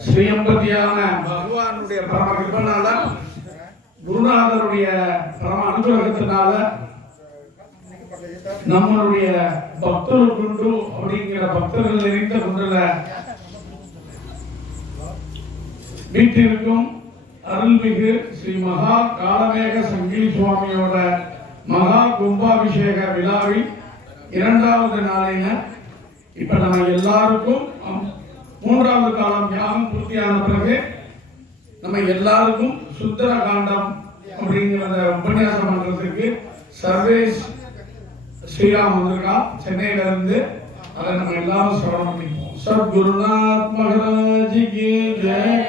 ஸ்ரீயம்பதியான பகவானுடைய பரம கிருபையினால குருநாதருடைய பரம அனுகிரகத்தினால நம்மளுடைய பக்தர் குண்டு அப்படிங்கிற பக்தர்கள் நிறைந்த குண்டுல வீட்டிற்கும் அருள்மிகு ஸ்ரீ மகா காலமேக சங்கிலி சுவாமியோட மகா கும்பாபிஷேக விழாவில் இரண்டாவது நாளில இப்ப நம்ம எல்லாருக்கும் மூன்றாவது காலம் யாகம் பூர்த்தியான பிறகு நம்ம எல்லாருக்கும் சுந்தர காண்டம் அப்படிங்கிறத உபன்யாசம் பண்றதுக்கு சர்வேஷ் ஸ்ரீராம் வந்திருக்கா சென்னையில இருந்து. அதை நம்ம எல்லாரும் சிரவணம் பண்ணிப்போம். சத்குருநாத் மகாராஜ் கி ஜெய்.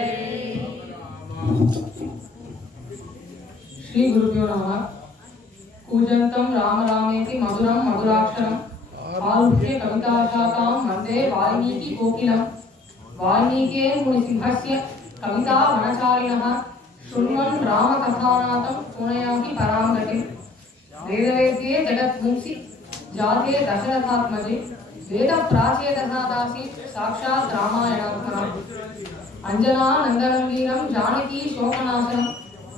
श्री गुरुभ्यो नमः. कूजन्तं राम रामेति मधुरं मधुराक्षरम् आरुह्य कविताशाखां वन्दे वाल्मीकि कोकिलं वाल्मीके मुनिसिंहस्य कविता वनचारिणः शृण्वन् रामकथानाथं पुनयाति परां गतिम्. वेदवेद्ये जगत्पुंसि जाते दशरथात्मजे वेदप्राचेदशादासीत् साक्षात् रामायणात्मनः. अंजनानन्दनं वीरं जानकी शोकनाशनं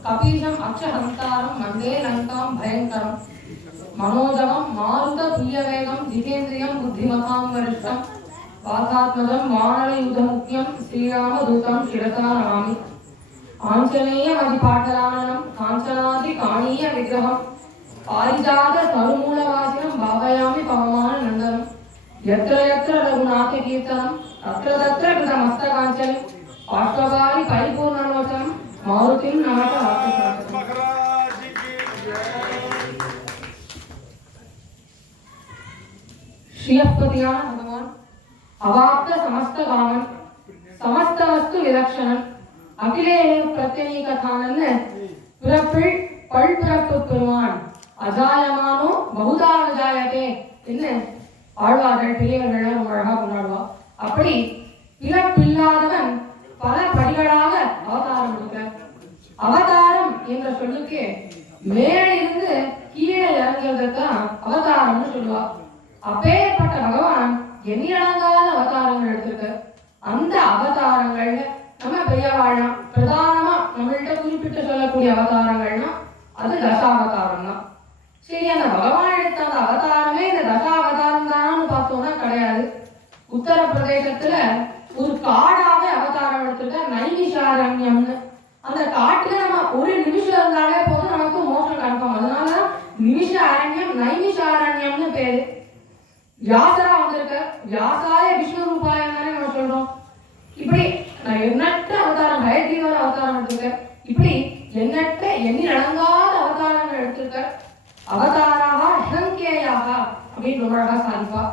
कपीशम् अक्षहंतारं वन्दे लङ्कां भयङ्करम्. मनोजवं मारुततुल्यवेगं जितेन्द्रियं बुद्धिमतां वरिष्ठं वातात्मजं वानरयुधमुख्यं श्रीरामदूतं शिरसा नमामि. आञ्जनेयमधिपाटलाननं काञ्चनाद्रिकाणीयविग्रहं पारिजाततरुमूलवासिनं भावयामि पवमाननन्दनं. यत्र यत्र रघुनाथकीर्तनं तत्र तत्र कृतमस्तकाञ्चलिं बाष्पवारि परिपूर्णलोचनं मारुतिं नमत महाराज की जय. श्रीयपतिயான भगवान अवाप्त समस्त कामन समस्त वस्तु विलक्षणन अखिले प्रत्यनीकथानन பிறப்பில் பல்பிறப்பு பெறுவான் அஜாயமானோ பகுதா அஜாயதே என்ன ஆழ்வார்கள் பெரியவர்கள் ரொம்ப அழகா கொண்டாடுவா. அப்படி பிறப்பில்லாதவன் பல படிகளாக அவதாரம் எடுக்க. அவதாரம் என்ற சொல்லுக்கு மேலிருந்து கீழே இறங்குறதுதான் அவதாரம்னு சொல்லுவா. அப்பேற்பட்ட பகவான் எண்ணிலடங்காத அவதாரங்கள் எடுத்திருக்க. அந்த அவதாரங்கள்ல நம்ம பெரியவாழலாம் பிரதானமா நம்மள்கிட்ட குறிப்பிட்டு சொல்லக்கூடிய அவதாரங்கள்னா அது தசாவதாரம் தான். சரி, அந்த பகவான் எடுத்த அந்த அவதாரமே இந்த தசாவதாரம் தானு பார்த்தோம்னா கிடையாது. உத்தரப்பிரதேசத்துல ஒரு காடாவே அவதாரம் எடுத்துருக்க நைமிஷாரண்யம்னு. அந்த காட்டுல நம்ம ஒரு நிமிஷம் இருந்தாலே போதும் நமக்கு மோட்சம் கன்ஃபார்ம். அதனால நிமிஷ அரண்யம் நைமிஷாரண்யம்னு பேரு. வியாசரா வந்திருக்க. வியாசாய விஷ்ணு ரூபாயம் தானே நம்ம சொல்றோம். இப்படி நான் எண்ணற்ற அவதாரம் பயத்தீவிர அவதாரம் எடுத்திருக்க. இப்படி எண்ணற்ற எண்ணி அடங்காத அவதாரங்கள் எடுத்திருக்க. அவதாராக அசங்கேயாக அப்படின்னு ரொம்ப அழகா சாதிப்பா.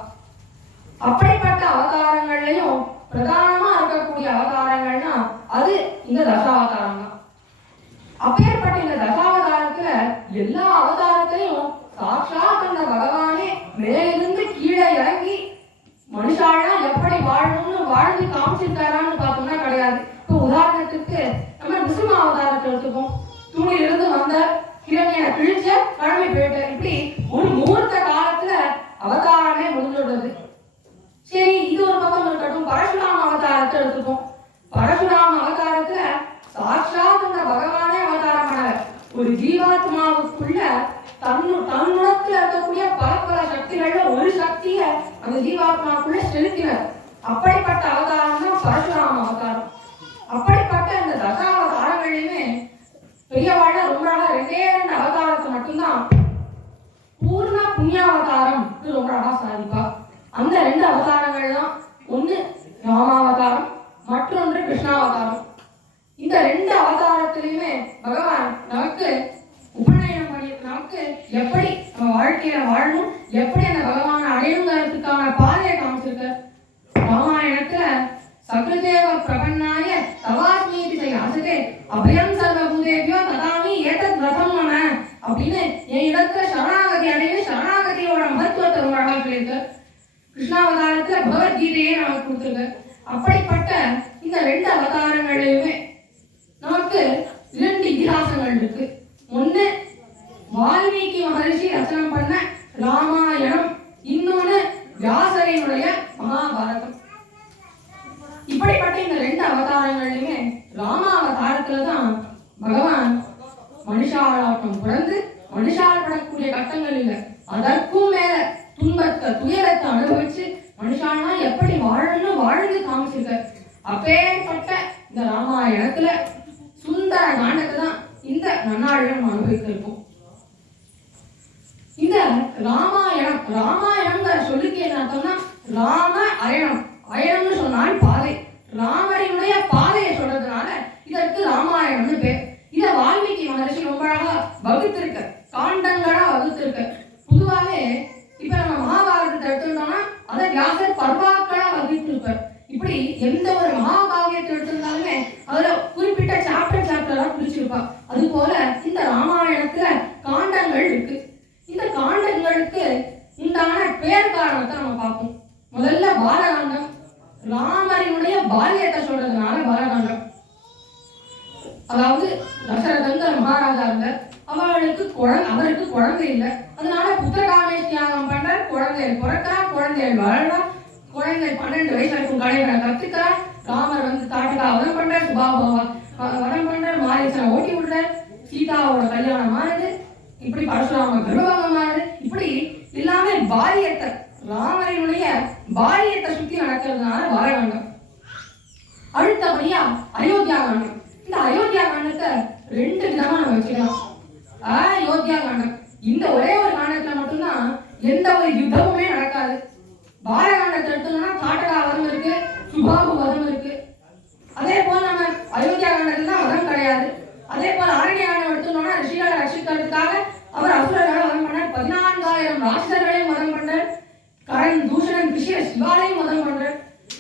அப்படிப்பட்ட அவதாரங்கள்லயும் பிரதானமா இருக்கக்கூடிய அவதாரங்கள்னா அது இந்த தசாவதாரம் தான். அப்பேற்பட்ட இந்த தசாவதாரத்துல எல்லா அவதாரத்திலையும் சாட்சாத் அந்த பகவானே மேலிருந்து கீழே இறங்கி மனுஷானா எப்படி வாழணும்னு வாழ்ந்து காமிச்சிருக்காரான்னு பார்த்தோம்னா கிடையாது. இப்போ உதாரணத்துக்கு நம்ம நிருசிம்ம அவதாரத்தை எடுத்துப்போம். தூணிலிருந்து வந்த கிரண்யனை கிழிச்ச கிளம்பி போயிட்டார். இப்படி ஒரு முகூர்த்த காலத்துல அவதாரமே முடிஞ்சுடுறது. சரி, இது ஒரு பக்கம் இருக்கட்டும். பரசுராம அவதாரத்தை எடுத்துப்போம். பரசுராம அவதாரத்துல சாட்சாத் அந்த பகவானே அவதாரம் பண்ணல. ஒரு ஜீவாத்மாவுக்குள்ள தன்னுடத்துல இருக்கக்கூடிய பல சக்திகள்ல ஒரு சக்திய அந்த ஜீவாத்மாவுக்குள்ள செலுத்தினர். அப்படிப்பட்ட அவதாரம் தான் பரசுராம அவதாரம். அப்படிப்பட்ட இந்த தசாவதாரங்களையுமே பெரியவாழ ரொம்ப அழகா ரெண்டே ரெண்டு அவதாரத்தை மட்டும்தான் பூர்ண புண்ணியாவதாரம் ரொம்ப அழகா சாதிப்பா. அந்த ரெண்டு அவதாரங்கள் தான் ஒன்று ராமாவதாரம், மற்றொன்று கிருஷ்ணாவதாரம். இந்த ரெண்டு அவதாரத்திலையுமே பகவான் நமக்கு உபநயனம் பண்ணி நமக்கு எப்படி நம்ம வாழ்க்கையில வாழணும், எப்படி அந்த பகவானை அடையுங்கிறதுக்கான பாதையை காமிச்சிருக்க. ராமாயணத்துல சகுதேவ பிரபன்னாய தவாஸ்மீதி செய்யாசதே அபயம் சர்வபூதேபியோ ததாமி ஏதத் ரதம் மம அப்படின்னு என் இடத்துல சரணாகதி அடைந்து சரணாகதியோட மகத்துவத்தை ரொம்ப அழகா சொல்லியிருக்க. கிருஷ்ணாவதாரத்துல பகவத்கீதையே நமக்கு கொடுத்துருக்க. அப்படிப்பட்ட இந்த ரெண்டு அவதாரங்களையுமே நமக்கு இரண்டு இதிகாசங்கள் இருக்கு. ஒண்ணு வால்மீகி மகரிஷி ரச்சனை பண்ண ராமாயணம், இன்னொன்னு வியாசரினுடைய மகாபாரதம். இப்படி அப்படிப்பட்ட இந்த 2 அவதாரங்கள்லையுமே ராமாவதாரத்துல தான் பகவான் மனுஷாளாட்டம் பிறந்து மனுஷால் படக்கூடிய கட்டங்கள் இல்லை, அதற்கும் மேல துன்பத்தை துயரத்தை அனுபவிச்சு மனுஷானா எப்படி வாழணும்னு வாழ்ந்து காமிச்சிருக்க. அப்பேற்பட்ட இந்த ராமாயணத்துல சுந்தர காண்டத்தை தான் இந்த நன்னாளில் நம்ம அனுபவிக்க இருக்கோம். இந்த ராமாயணம்ங்கிற சொல்லுக்கு என்ன அர்த்தம்னா ராம அயணம். அயணம்னு சொன்னால் பாதை, ராமரினுடைய பாதையை சொல்றதுனால இதற்கு ராமாயணம்னு பேர். இத வால்மீகி மகரிஷி ரொம்ப அழகா வகுத்திருக்க, காண்டங்களா வகுத்திருக்க. பொதுவாகவே இப்ப நம்ம மகாபாரதத்தை எடுத்துட்டோம்னா அதை வியாசர் பர்வாக்களா வகுத்திருப்பார். இப்படி எந்த ஒரு மகாபாகியத்தை எடுத்திருந்தாலுமே அதுல குறிப்பிட்ட சாப்டரா பிரிச்சிருப்பா. அது போல இந்த ராமாயணத்துல காண்டங்கள் இருக்கு. இந்த காண்டங்களுக்கு உண்டான பேர் காரணத்தை நம்ம பார்ப்போம். முதல்ல பாலகாண்டம், ராமரினுடைய பால்யத்தை சொல்றதுனால பாலகாண்டம். அதாவது தசரதங்கிற மகாராஜா இருந்தார், அவருக்கு குழந்தை இல்லை, அதனால புத்திரகாமேஷ் தியாகம் பண்றார். குழந்தைகள் பிறக்கிறார், குழந்தைகள் வளர்றார், குழந்தைகள் 12 வயசு வரைக்கும் கலைகளை கத்துக்கிறார். ராமர் வந்து தாட்டுக்கா வதம் பண்றார், சுபாபாவா வதம் பண்றார், மாரீசனை ஓட்டி விடுறார், சீதாவோட கல்யாணம் ஆனது, இப்படி பரசுராம கர்ப்பவாதம் ஆனது, இப்படி எல்லாமே பாலியத்தை ராமரினுடைய பாலியத்தை சுத்தி நடக்கிறதுனால பாலகாண்டம். அடுத்தபடியா அயோத்தியா காண்டம். இந்த அயோத்தியா காண்டத்தை 2 விதமா நம்ம வச்சுக்கலாம். அயோத்தியா காண்டம் இந்த ஒரே ஒரு காண்டத்துல மட்டும்தான் எந்த ஒரு யுத்தமுமே நடக்காது. பாலகாண்டத்தை எடுத்தோம்னா காட்டகா வதம் இருக்கு, சுபாபு வதம் இருக்கு. அதே போல நம்ம அயோத்தியா காண்டத்துல தான் வதம் கிடையாது. அதே போல அரண்ய காண்டம் எடுத்தோம்னா ரிஷிகளை ரட்சிக்கிறதுக்காக அவர் அசுரர்களை வதம் பண்ணார், 14,000 ராட்சசர்களையும் வதம் பண்ணார், கரண் தூஷணன் கிருஷ்ண சிவாலையும் வதம் பண்றார்.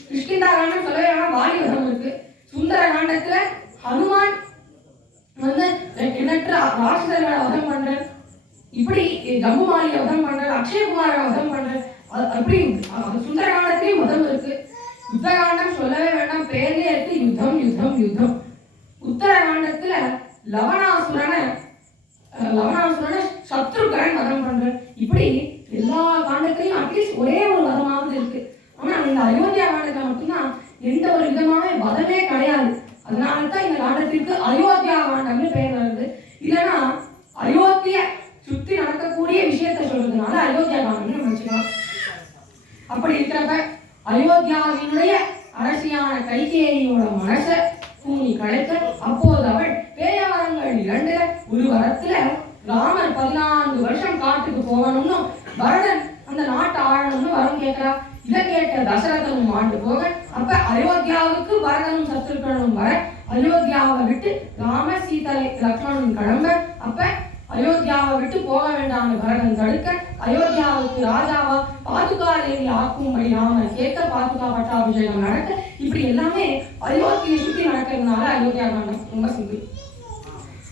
கிருஷ்ணா காண்டம் சொல்லவே வேணாம், வாலி வதம் இருக்கு. சுந்தர காண்டத்துல ஹனுமான் வந்து எண்ணற்ற ராட்சசர்களை வதம் பண்றார். இப்படி ஜம்புமாலியை வதம் பண்றார், அக்ஷயகுமாரை வதம் பண்றார். அப்படி சுந்தர காண்டத்திலையும் வதம் இருக்கு. யுத்த காண்டம் சொல்லவே வேண்டாம், பேர்லயே இருக்கு யுத்தம் யுத்தம் யுத்தம். உத்தர காண்டத்துல லவணாசுரனை சத்ருகன் வதம் பண்றார். இப்படி எல்லா காண்டத்திலையும் அட்லீஸ்ட் ஒரே ஒரு வதமாவது இருக்கு. ஆனா இந்த அயோத்தியா காண்டத்துல மட்டும்தான் எந்த ஒரு விதமான வதமே கிடையாது. அதனாலதான் இந்த காண்டத்திற்கு அயோத்தியா காண்டம்னு பெயர் வருது. இல்லைன்னா அயோத்திய சுத்தி நடக்கக்கூடிய விஷயத்தை சொல்றதுனால அயோத்தியா காண்டம்னு நம்ம வச்சுக்கலாம். அப்படி இருக்கிறப்ப அயோத்தியாவினுடைய அரசியான கைகேயியோட மனசை பூமி கலைக்க, அப்போது அவள் பேயவரங்கள் 2ல ஒரு வரத்துல ராமர் 14 வருஷம் காட்டுக்கு போகணும்னு, பரதன் அந்த நாட்டை ஆழணும்னு வரம் கேட்கிறா. இதை கேட்ட தசரதனும் மாண்டு போக, அப்ப அயோத்தியாவுக்கு பரதனும் சத்ருகனும் வர அயோத்தியாவை விட்டு ராம சீதை லக்ஷ்மணன் கிளம்ப, அப்ப அயோத்தியாவை விட்டு போக வேண்டாம்னு பரதன் தடுக்க, அயோத்தியாவுக்கு ராஜாவா பாதுகா தேவி ஆக்கும்படி ராமர் கேட்க, பாதுகா பட்டாபிஷேகம் நடக்க, இப்படி எல்லாமே அயோத்தியை சுற்றி நடக்கிறதுனால அயோத்தியா காண்டம் ரொம்ப சிம்பிள்.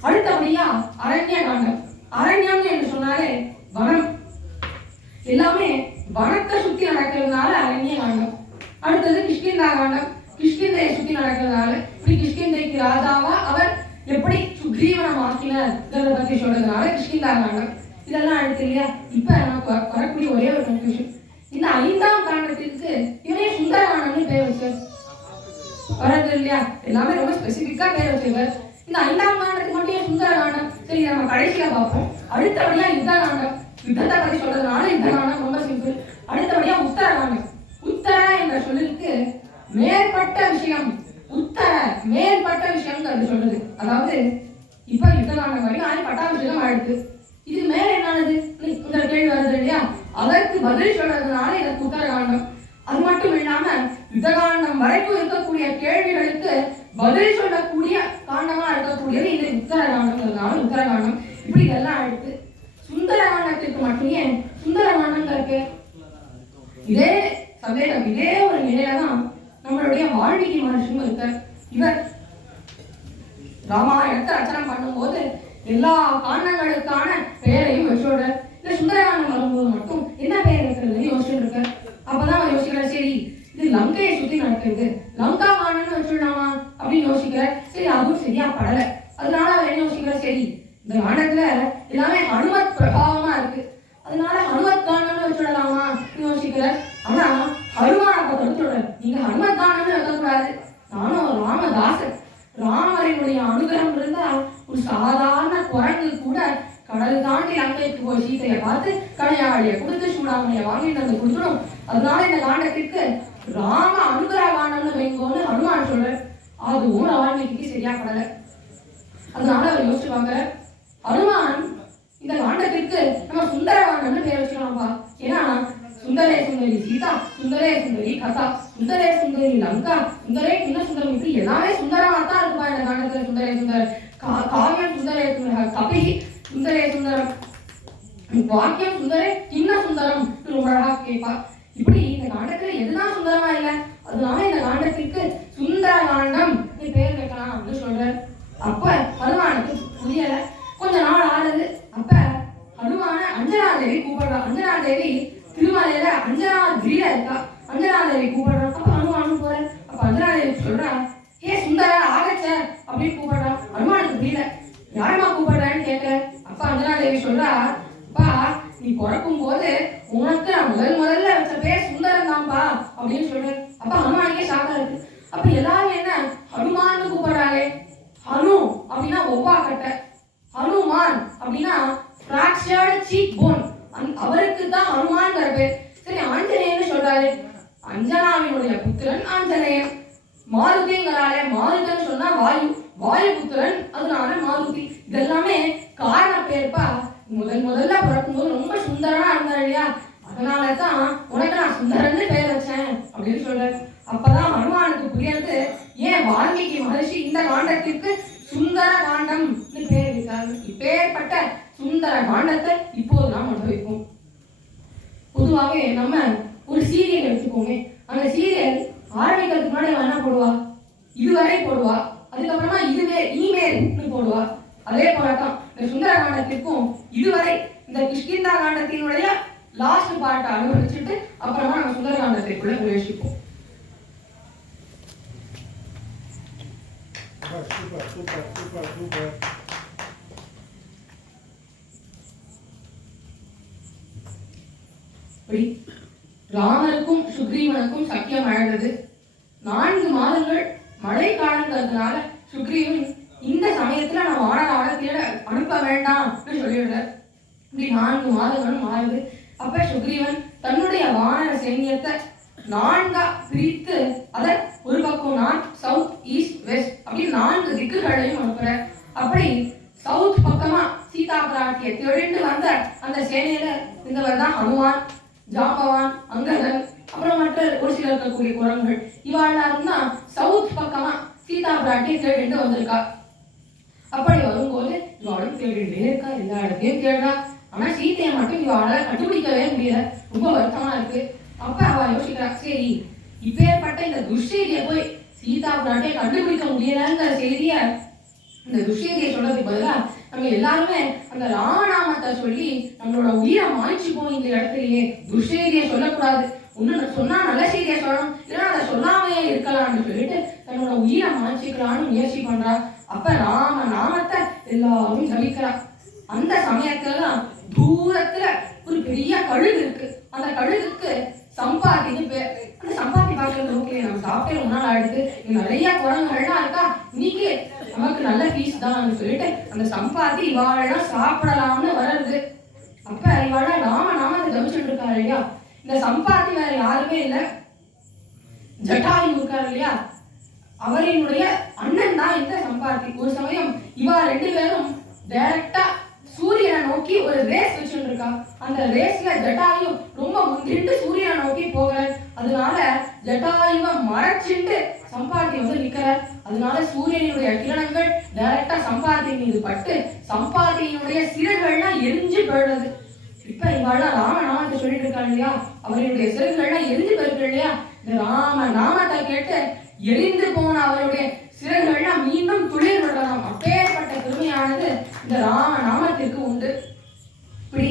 அடுத்தபடியா அரண்ய காண்டம். அரண்யம் என்று சொன்னாலே வனம், எல்லாமே வனத்தை சுத்தி நடக்கிறதுனால அரண்ய காண்டம். அடுத்தது கிஷ்கிந்தா காண்டம். கிஷ்கிந்தையை சுத்தி நடக்கிறதுனால இப்படி கிஷ்கிந்தைக்கு ராஜாவா அவர் எப்படி சுக்ரீவனம் ஆக்கினார் இதை பத்தி சொல்றதுனால கிஷ்கிந்தா காண்டம். இதெல்லாம் அடுத்து இல்லையா. இப்ப நமக்கு வரக்கூடிய ஒரே ஒரு கன்ஃபியூஷன், இந்த 5ஆம் காண்டத்திற்கு இவரே சுந்தர காண்டம்னு பேர் வச்சார் வரது இல்லையா. எல்லாமே ரொம்ப ஸ்பெசிபிக்கா பேர் வச்சிருக்காரு. இந்த 5ஆம் காண்டத்துக்கு மட்டும் சுந்தர காண்டம். சரி, நம்ம கடைசியா பார்ப்போம். அடுத்தபடியா யுத்த காண்டம். யுத்தத்தை பத்தி சொல்றதுனால யுத்த காண்டம் ரொம்ப சிம்பிள். அடுத்தபடியா உத்தர காண்டம். உத்தர என்ற சொல்லுக்கு மேற்பட்ட விஷயம், உத்தர மேற்பட்ட விஷயம் சொல்றது. அதாவது இப்ப யுத்த காண்டம் வரைக்கும் பட்டாபிஷேகம் ஆயிடுது, இது மேல என்னது இந்த கேள்வி வருது இல்லையா. அதற்கு பதில் சொல்றதுனால இதற்கு உத்தர காண்டம். அது மட்டும் இல்லாம யுத்த காண்டம் வரைக்கும் இருக்கக்கூடிய கேள்விகளுக்கு பதில் சொல்லக்கூடிய காண்டமா இருக்கக்கூடியது இது உத்தர காண்டம்ங்கிறதுனால உத்தர காண்டம். இப்படி இதெல்லாம் எடுத்து சுந்தர காண்டத்திற்கு மட்டுமே சுந்தர காண்டம் இருக்கு. இதே சந்தேகம், இதே ஒரு நிலையில தான் நம்மளுடைய வால்மீகி மகர்ஷியும் இருக்கார். இவர் ராமாயணத்தை ரச்சனை பண்ணும்போது எல்லா காண்டங்களுக்கான பெயரையும் வச்சோட இந்த சுந்தரகாண்டம் வரும்போது மட்டும் என்ன பெயர் வைக்கிறது யோசிச்சுட்டு இருக்க. அப்பதான் அவர் யோசிக்கிறார், சரி இது லங்கையை சுத்தி நடக்கிறது, லங்கா காண்டம்னு வச்சுடலாமா அப்படின்னு யோசிக்கிறார். சரி, அதுவும் சரியா படல. அதனால அவர் என்ன யோசிக்கிறார், சரி இந்த காண்டத்துல எல்லாமே ஹனுமத் பிரபாவமா இருக்கு, அதனால ஹனுமத் காண்டம்னு வச்சுடலாமா யோசிக்கிறார். ஆனா ஹனுமான பார்த்து சொல்றாரு, நீங்க ஹனுமத் காண்டம்னு வைக்கக்கூடாது, ராமரினுடைய அனுகிரகம் இருந்தா ஒரு சாதாரண குரங்கு கூட கடல் தாண்டி லங்கைக்கு போய் சீதையை பார்த்து கடையாளியை கொடுத்து சூடாமணியை வாங்கிட்டு வந்து கொடுத்துடும். அதனால இந்த காண்டத்திற்கு ராம அனுகிரக காண்டம்னு வைங்கோன்னு ஹனுமான் சொல்ற. அதுவும் வால்மீகிக்கு சரியா படல. அதனால அவர் யோசிச்சு பார்க்கிற, ஹனுமான் இந்த காண்டத்திற்கு நம்ம சுந்தர காண்டம்னு பேர் வச்சுக்கலாம்ப்பா. ஏன்னா சுந்தரே சுந்தரி சீதா, சுந்தரே சுந்தரி கதா, சுந்தரே சுந்தரி லங்கா, சுந்தரே கிண்ண சுந்தரம், இப்படி எல்லாமே சுந்தரமா தான் இருக்குப்பா இந்த காண்டத்துல. சுந்தரே சுந்தரம் காவியம், சுந்தரே கபி, சுந்தரே சுந்தரம் வாக்கியம், சுந்தரே கிண்ண சுந்தரம் ரொம்ப அழகா கேட்பா. இப்படி இந்த காண்டத்துல எதுதான் சுந்தரமா இல்லை. அதனால இந்த காண்டத்திற்கு சுந்தர காண்டம் நீ பேர் வைக்கலாம் அப்படின்னு சொல்ற. அப்ப ஹனுமானுக்கு புரியல. கொஞ்ச நாள் ஆடுது. அப்ப ஹனுமான அஞ்சனாதேவி கூப்பிடுறா. அஞ்சனாதேவி திருமலையில அஞ்சனாகிரியில இருக்கா. அஞ்சனாதேவி கூப்பிடுறா. அப்ப ஹனுமானும் போற. அப்ப அஞ்சனாதேவி சொல்றா, ஏ சுந்தர ஆகச்ச அப்படின்னு கூப்பிடுறா. ஹனுமானுக்கு புரியல. யாரமா கூப்பிடுறான்னு கேட்கல. அப்ப அஞ்சனாதேவி சொல்றா, அப்பா நீ பிறக்கும் போது உனக்கு நான் முதல்ல வச்ச பேர் சுந்தரம் தான்பா அப்படின்னு சொல்றேன். அப்ப ஹனுமானுக்கே ஷாக்கா இருக்கு. அப்ப எல்லாரும் என்ன ஹனுமான்னு கூப்பிடுறாரு. ஹனு அப்படின்னா ஒவ்வா கட்டை, ஹனுமான் அப்படின்னா ஃபிராக்சர்டு சீக் போன், அவருக்கு தான் ஹனுமான்ங்கிற பேர். சரி, ஆஞ்சநேயன்னு சொல்றாரு. அஞ்சனாவினுடைய புத்திரன் ஆஞ்சநேயன். மாருதிங்கிறாலே, மாருதன் சொன்னா வாயு, வாயு புத்திரன், அதனால மாருதி. இதெல்லாமே காரண பேர்ப்பா. முதல்ல பிறக்கும்போது ரொம்ப சுந்தரனா இருந்தார் இல்லையா, அதனாலதான் உனக்கு நான் சுந்தரன்னு பேர் வச்சேன் அப்படின்னு சொல்றேன். அப்பதான் ஹனுமானுக்கு புரியாது ஏன் வால்மீகி மகர்ஷி இந்த காண்டத்திற்கு சுந்தர காண்டம் பேர் வைக்கிறாங்க. இப்பேற்பட்ட சுந்தர காண்டத்தை இப்போது நாம் அனுபவிப்போம். பொதுவாகவே நம்ம ஒரு சீரியல் எடுத்துக்கோமே, அந்த சீரியல் ஆரம்பிக்கிறதுக்கு முன்னாடி என்ன போடுவா, இதுவரை போடுவா, அதுக்கப்புறமா இதுவே இனிமேல் போடுவா. அதே போலதான் இந்த சுந்தர காண்டத்திற்கும் இதுவரை இந்த கிஷ்கிந்தா காண்டத்தினுடைய லாஸ்ட் பார்ட்டை அனுபவிச்சுட்டு அப்புறமா நம்ம சுந்தர காண்டத்திற்குள்ள பிரவேசிப்போம். ராமருக்கும் சுக்ரீவனுக்கும் சக்கியம் அழகுது. 4 மாதங்கள் மழை காலங்கிறதுனால சுக்ரீவன் இந்த சமயத்துல நான் வானராவண தேட அனுப்ப வேண்டாம்னு சொல்லிடுறார். இப்படி 4 மாதங்களும் மாறுது. அப்ப சுக்ரீவன் தன்னுடைய வானர சைன்யத்தை 4ஆ பிரித்து அதை ஒரு பக்கம் நார்த், சவுத், ஈஸ்ட், வெஸ்ட் அப்படி 4 திக்குகளையும் அனுப்புற. அப்படி சவுத் பக்கமா சீதா பிராட்டியை திரண்டு வந்த அந்த சேனையில இருந்தவர் தான் ஹனுமான், ஜாம்பவான், அங்கதன், அப்புறம் மற்ற ஒரு சில இருக்கக்கூடிய குரங்குகள். இவாள்லாம் தான் சவுத் பக்கமா சீதா பிராட்டியை தேடிட்டு வந்திருக்கா. அப்படி வரும்போது இவாளும் தேடிட்டே இருக்கா, எல்லா இடத்தையும் தேடுறா. ஆனா சீதையை மட்டும் இவாளால கண்டுபிடிக்கவே முடியல. ரொம்ப வருத்தமா இருக்கு. அப்ப அவ யோசிக்கிறா, சரி இப்பேற்பட்ட இந்த துஷ்செய்தியை போய் சீதா பிராட்டியை கண்டுபிடிக்க முடியலங்கிற செய்திய இந்த துஷ்செய்தியை சொல்றதுக்கு பதிலா நம்ம எல்லாருமே அந்த ராமநாமத்தை சொல்லி நம்மளோட உயிரை மாய்ச்சிப்போம். இந்த இடத்துலயே துஷ்செய்தியை சொல்லக்கூடாது, ஒண்ணு சொன்னா நல்ல செய்தியை சொல்லணும், இல்லைன்னா அதை சொல்லாமையே இருக்கலாம்னு சொல்லிட்டு தன்னோட உயிரை மாய்ச்சிக்கலான்னு முயற்சி பண்றா. அப்ப ராம நாமத்தை எல்லாரும் ஜபிக்கிறா. அந்த சமயத்துலதான் தூரத்துல ஒரு பெரிய கழுகு இருக்கு. அந்த கழுகுக்கு சம்பாதின்னு பேர். அந்த சம்பாதி பார்க்கறது ஓகே, நம்ம சாப்பிட்டு ஒரு நாள் ஆயிடுது, நிறைய குரங்குகள்லாம் இருக்கா, இன்னைக்கு நமக்கு நல்ல பீஸ் தான் சொல்லிட்டு அந்த சம்பாதி இவாளெல்லாம் சாப்பிடலாம்னு வருது. அப்ப இவாள ராம நாமத்தை ஜபிச்சுட்டு இருக்காரு இல்லையா. இந்த சம்பாதி வேற யாருமே இல்லை, ஜட்டாயு இருக்காரு இல்லையா, அவரினுடைய அண்ணன் தான் இந்த சம்பாதி. ஒரு சமயம் இவா 2 பேரும் டைரக்டா சூரியனை நோக்கி ஒரு ரேஸ் வச்சுட்டு இருக்கா. அந்த ரேஸ்ல ஜட்டாயு ரொம்ப முந்திட்டு சூரியனை நோக்கி போகிற. அதனால ஜட்டாயுவை மறைச்சிட்டு சம்பாதி வந்து நிக்கிற. அதனால சூரியனுடைய கிரணங்கள் டைரக்டா சம்பாதி மீது பட்டு சம்பாதியினுடைய சிறகுகள்லாம் எரிஞ்சு போயிடுது. இப்ப இவாள்லாம் ராம நாமத்தை சொல்லிட்டு இருக்காங்க இல்லையா, அவருடைய சிறகுகள்லாம் எரிஞ்சு போயிருக்கு இல்லையா. இந்த ராம நாமத்தை கேட்டு எரிந்து போன அவருடைய சிறகுகள்லாம் மீண்டும் துளிர் விடலாம். அப்பேற்பட்ட பெருமையானது இந்த ராம நாமத்திற்கு உண்டு. இப்படி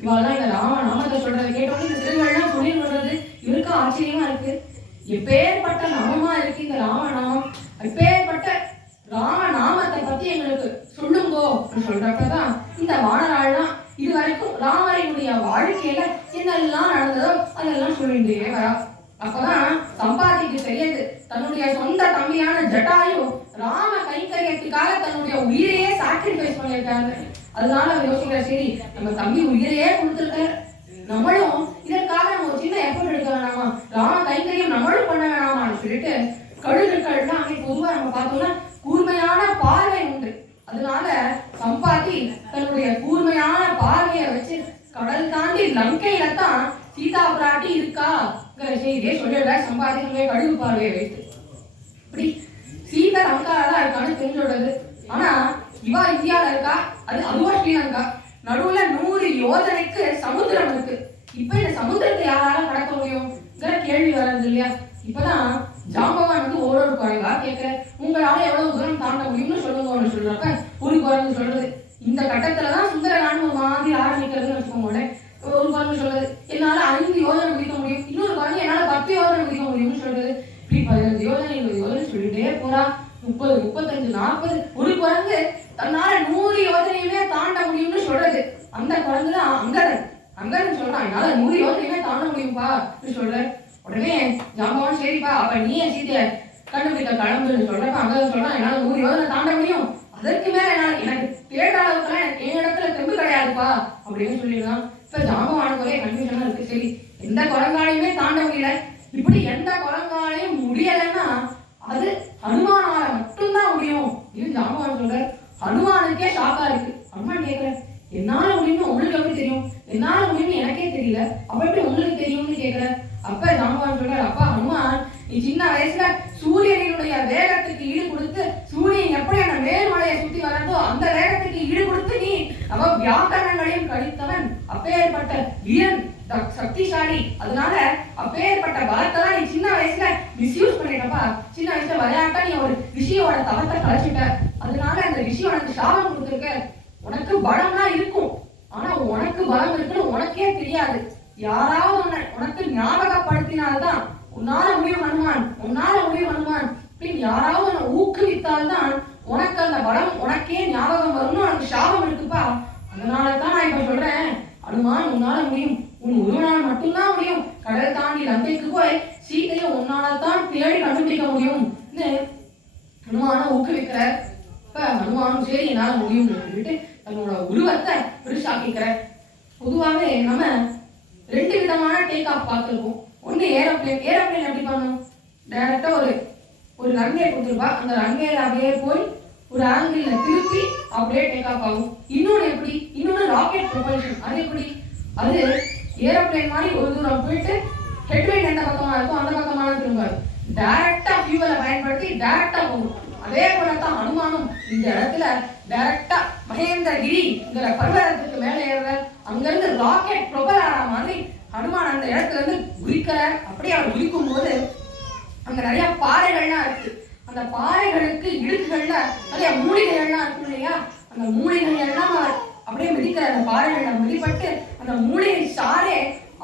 இவாள்தான் இந்த ராம நாமத்தை சொல்றதை கேட்டோம், இந்த சிறகுகள்லாம் துளிர் விடுறது இவருக்கு ஆச்சரியமா இருக்கு. எப்பேற்பட்ட நாமமா இருக்கு இந்த ராம நாமம், எப்பேற்பட்ட ராம நாமத்தை பத்தி எங்களுக்கு சொல்லுங்கோ சொல்றப்பதான் இந்த வானராள்லாம் இது வரைக்கும் ராமரினுடைய வாழ்க்கையில என்னெல்லாம் நடந்ததோ அதெல்லாம் சொல்லிட்டே வரா. அப்பதான் சம்பாதிக்கு தெரியாது, தன்னுடைய சொந்த தம்பியான ஜட்டாயு ராம கை இதுக்காக தன்னுடைய உயிரையே சாக்ரிஃபைஸ் பண்ணியிருக்காங்க. அதனால அவர் யோசிக்கிறார், சரி நம்ம தம்பி உயிரையே கொடுத்துருக்காரு, நம்மளும் இதற்காக நம்ம ஒரு சின்ன எஃபர்ட் எடுக்க வேணாமா, ராம கைங்கரியம் நம்மளும் பண்ண வேணாமான்னு சொல்லிட்டு கழுகுகள்லாம் அன்னைக்கு பொதுவாக நம்ம பார்த்தோம்னா கூர்மையான பார்வை உண்டு. அதனால சம்பாதி தன்னுடைய கூர்மையான பார்வையை வச்சு கடல் தாண்டி லங்கையில தான் சீதா பிராட்டி இருக்காங்கிற செய்தியை சொல்லிடுற சம்பாதி தன்னுடைய கழுகு பார்வையை வைத்து. இப்படி சீதா லங்கால தான் இருக்கான்னு தெரிஞ்சோடுது. ஆனா இவா இந்தியாவில இருக்கா, அதுவா ஸ்ரீலங்கா, நடுவுல 100 யோஜனைக்கு சமுத்திரம் இருக்கு. இப்ப இந்த சமுத்திரத்தை யாரால கடக்க முடியும் கேள்வி வர்றது இல்லையா? இப்பதான் ஜாம்பவான் வந்து ஒரு குரங்கா கேட்கிற, உங்களால எவ்வளவு தூரம் தாண்ட முடியும்னு சொல்லுங்க சொல்றப்ப ஒரு குரங்கு சொல்றது. இந்த கட்டத்துலதான் சுந்தரகாண்ட ஒரு மாதிரி ஆரம்பிக்கிறதுன்னு வச்சுக்கோங்களேன். ஒரு குரங்கு சொல்றது, என்னால 5 யோஜனை முடிக்க முடியும், இன்னொரு குரங்கு என்னால 10 யோஜனை முடிக்க முடியும்னு சொல்றது. இப்படி 15 யோஜனை 20 யோஜனை சொல்லிட்டே போறா. 30 35 40 ஒரு குரங்கு தன்னால 100 யோஜனையுமே தாண்ட முடியும்னு சொல்றது. அந்த குரங்கு தான் அங்கதன் சொல்றான், என்னால 100 யோஜனையுமே தாண்ட முடியும்பா சொல்ற. உடனே ஜாம்பவான், சரிப்பா அப்ப நீ என் சீதைய கண்டுபிடிக்க கிளம்புன்னு சொல்றப்ப அங்கதன் சொல்றான், என்னால 100 யோஜனை தாண்ட முடியும், அதற்கு மேல எனக்கு தேடுற அளவுக்குலாம் என் இடத்துல தெம்பு கிடையாதுப்பா அப்படின்னு சொல்லிடலாம். இப்ப ஜாம்பவானுக்கு ஒரே கன்ஃபியூஷனா இருக்கு. சரி எந்த குரங்காலையுமே தாண்ட முடியல, இப்படி எந்த குரங்காலையும் முடியலைன்னா அது ஹனுமானால மட்டும்தான் முடியும் அப்படின்னு ஜாம்பவான் சொல்ற. ஹனுமானுக்கே ஷாக்கா இருக்கு. ஹனுமான் கேட்கிற, என்னால முடியும்னு உங்களுக்கு எப்படி தெரியும், என்னால முடியும்னு எனக்கே தெரியல, அப்ப எப்படி உங்களுக்கு தெரியும்னு கேட்கிற. அப்ப ஜாம்பவான் சொல்றாரு, அப்பா ஹனுமான், நீ சின்ன வயசுல சூரியனுடைய வேகத்துக்கு ஈடு கொடுத்து சூரியன் எப்படி அந்த மேல்மலையை சுத்தி வரதோ அந்த வேகத்துக்கு ஈடு கொடுத்து நீ அவ வியாக்கரணங்களையும் கழித்தவன், அப்பேற்பட்ட வீரன் சக்திசாலி, அதனால அப்பேற்பட்ட பலத்தெல்லாம் நீ சின்ன வயசுல மிஸ்யூஸ் பண்ணிட்டப்பா. சின்ன வயசுல விளையாட்டா நீ ஒரு ரிஷியோட தவத்தை கலைச்சிட்ட, அதனால அந்த ரிஷி உனக்கு சாபம் கொடுத்துருக்க. உனக்கு பலம்லாம் இருக்கும், ஆனா உனக்கு பலம் இருக்குன்னு உனக்கே தெரியாது. யாராவது உனக்கு ஞாபகப்படுத்தினால்தான் உன்னால முடியும் ஹனுமான், உன்னால முடியும் ஹனுமான் அப்படின்னு யாராவது உன்னை ஊக்குவித்தால்தான் உனக்கு அந்த பலம் உனக்கே ஞாபகம் வரும்னு உனக்கு சாபம் இருக்குப்பா. அதனாலதான் நான் இப்ப சொல்றேன், ஹனுமான் உன்னால முடியும், உன் ஒருவனால் மட்டும்தான் முடியும், கடல் தாண்டி லங்கைக்கு போய் சீதையை உன்னால்தான் தேடி கண்டுபிடிக்க முடியும் ஹனுமான ஊக்குவிக்கிற. இப்ப ஹனுமானும் சரி என்னால முடியும்னு சொல்லிட்டு தன்னோட உருவத்தை பெருசாக்கிக்கிற. பொதுவாகவே நம்ம 2 விதமான டேக் ஆஃப் பார்த்துருக்கோம். ஒன்று ஏரோப்ளேன் எப்படி பண்ணணும், டைரக்டா ஒரு ரன்வே கொடுத்துருப்பா, அந்த ரன்வேல அப்படியே போய் ஒரு ஆங்கிள் திருப்பி அப்படியே டேக் ஆஃப் ஆகும். இன்னொன்று ராக்கெட் ப்ரொபல்ஷன். அது எப்படி, அது ஏரோப்ளேன் மாதிரி ஒரு தூரம் போயிட்டு ஹெட்லைட் எந்த பக்கமா இருக்கும் அந்த பக்கமான திரும்பாது, டைரக்டா ஃபியூவலை பயன்படுத்தி டைரக்டா போகும். அதே போலத்தான் ஹனுமானும் இந்த இடத்துல டைரக்டா மகேந்திரகிரிங்கிற பர்வதத்துக்கு மேல ஏறுற, அங்கிருந்து ராக்கெட் ப்ரொபல் ஆன மாதிரி ஹனுமான் அந்த இடத்துல இருந்து குதிக்கிறார். அப்படியே அவர் குதிக்கும் போது அங்க நிறைய பாறைகள்லாம் இருக்கு. அந்த பாறைகளுக்கு இடுக்குகள்ல நிறைய மூலிகைகள்லாம் இருக்கு இல்லையா, அந்த மூலிகைகள் எல்லாம் அவர் அப்படியே மிதிக்கிற. அந்த பாறைகள்ல மிதிப்பட்டு அந்த மூலிகை சாரே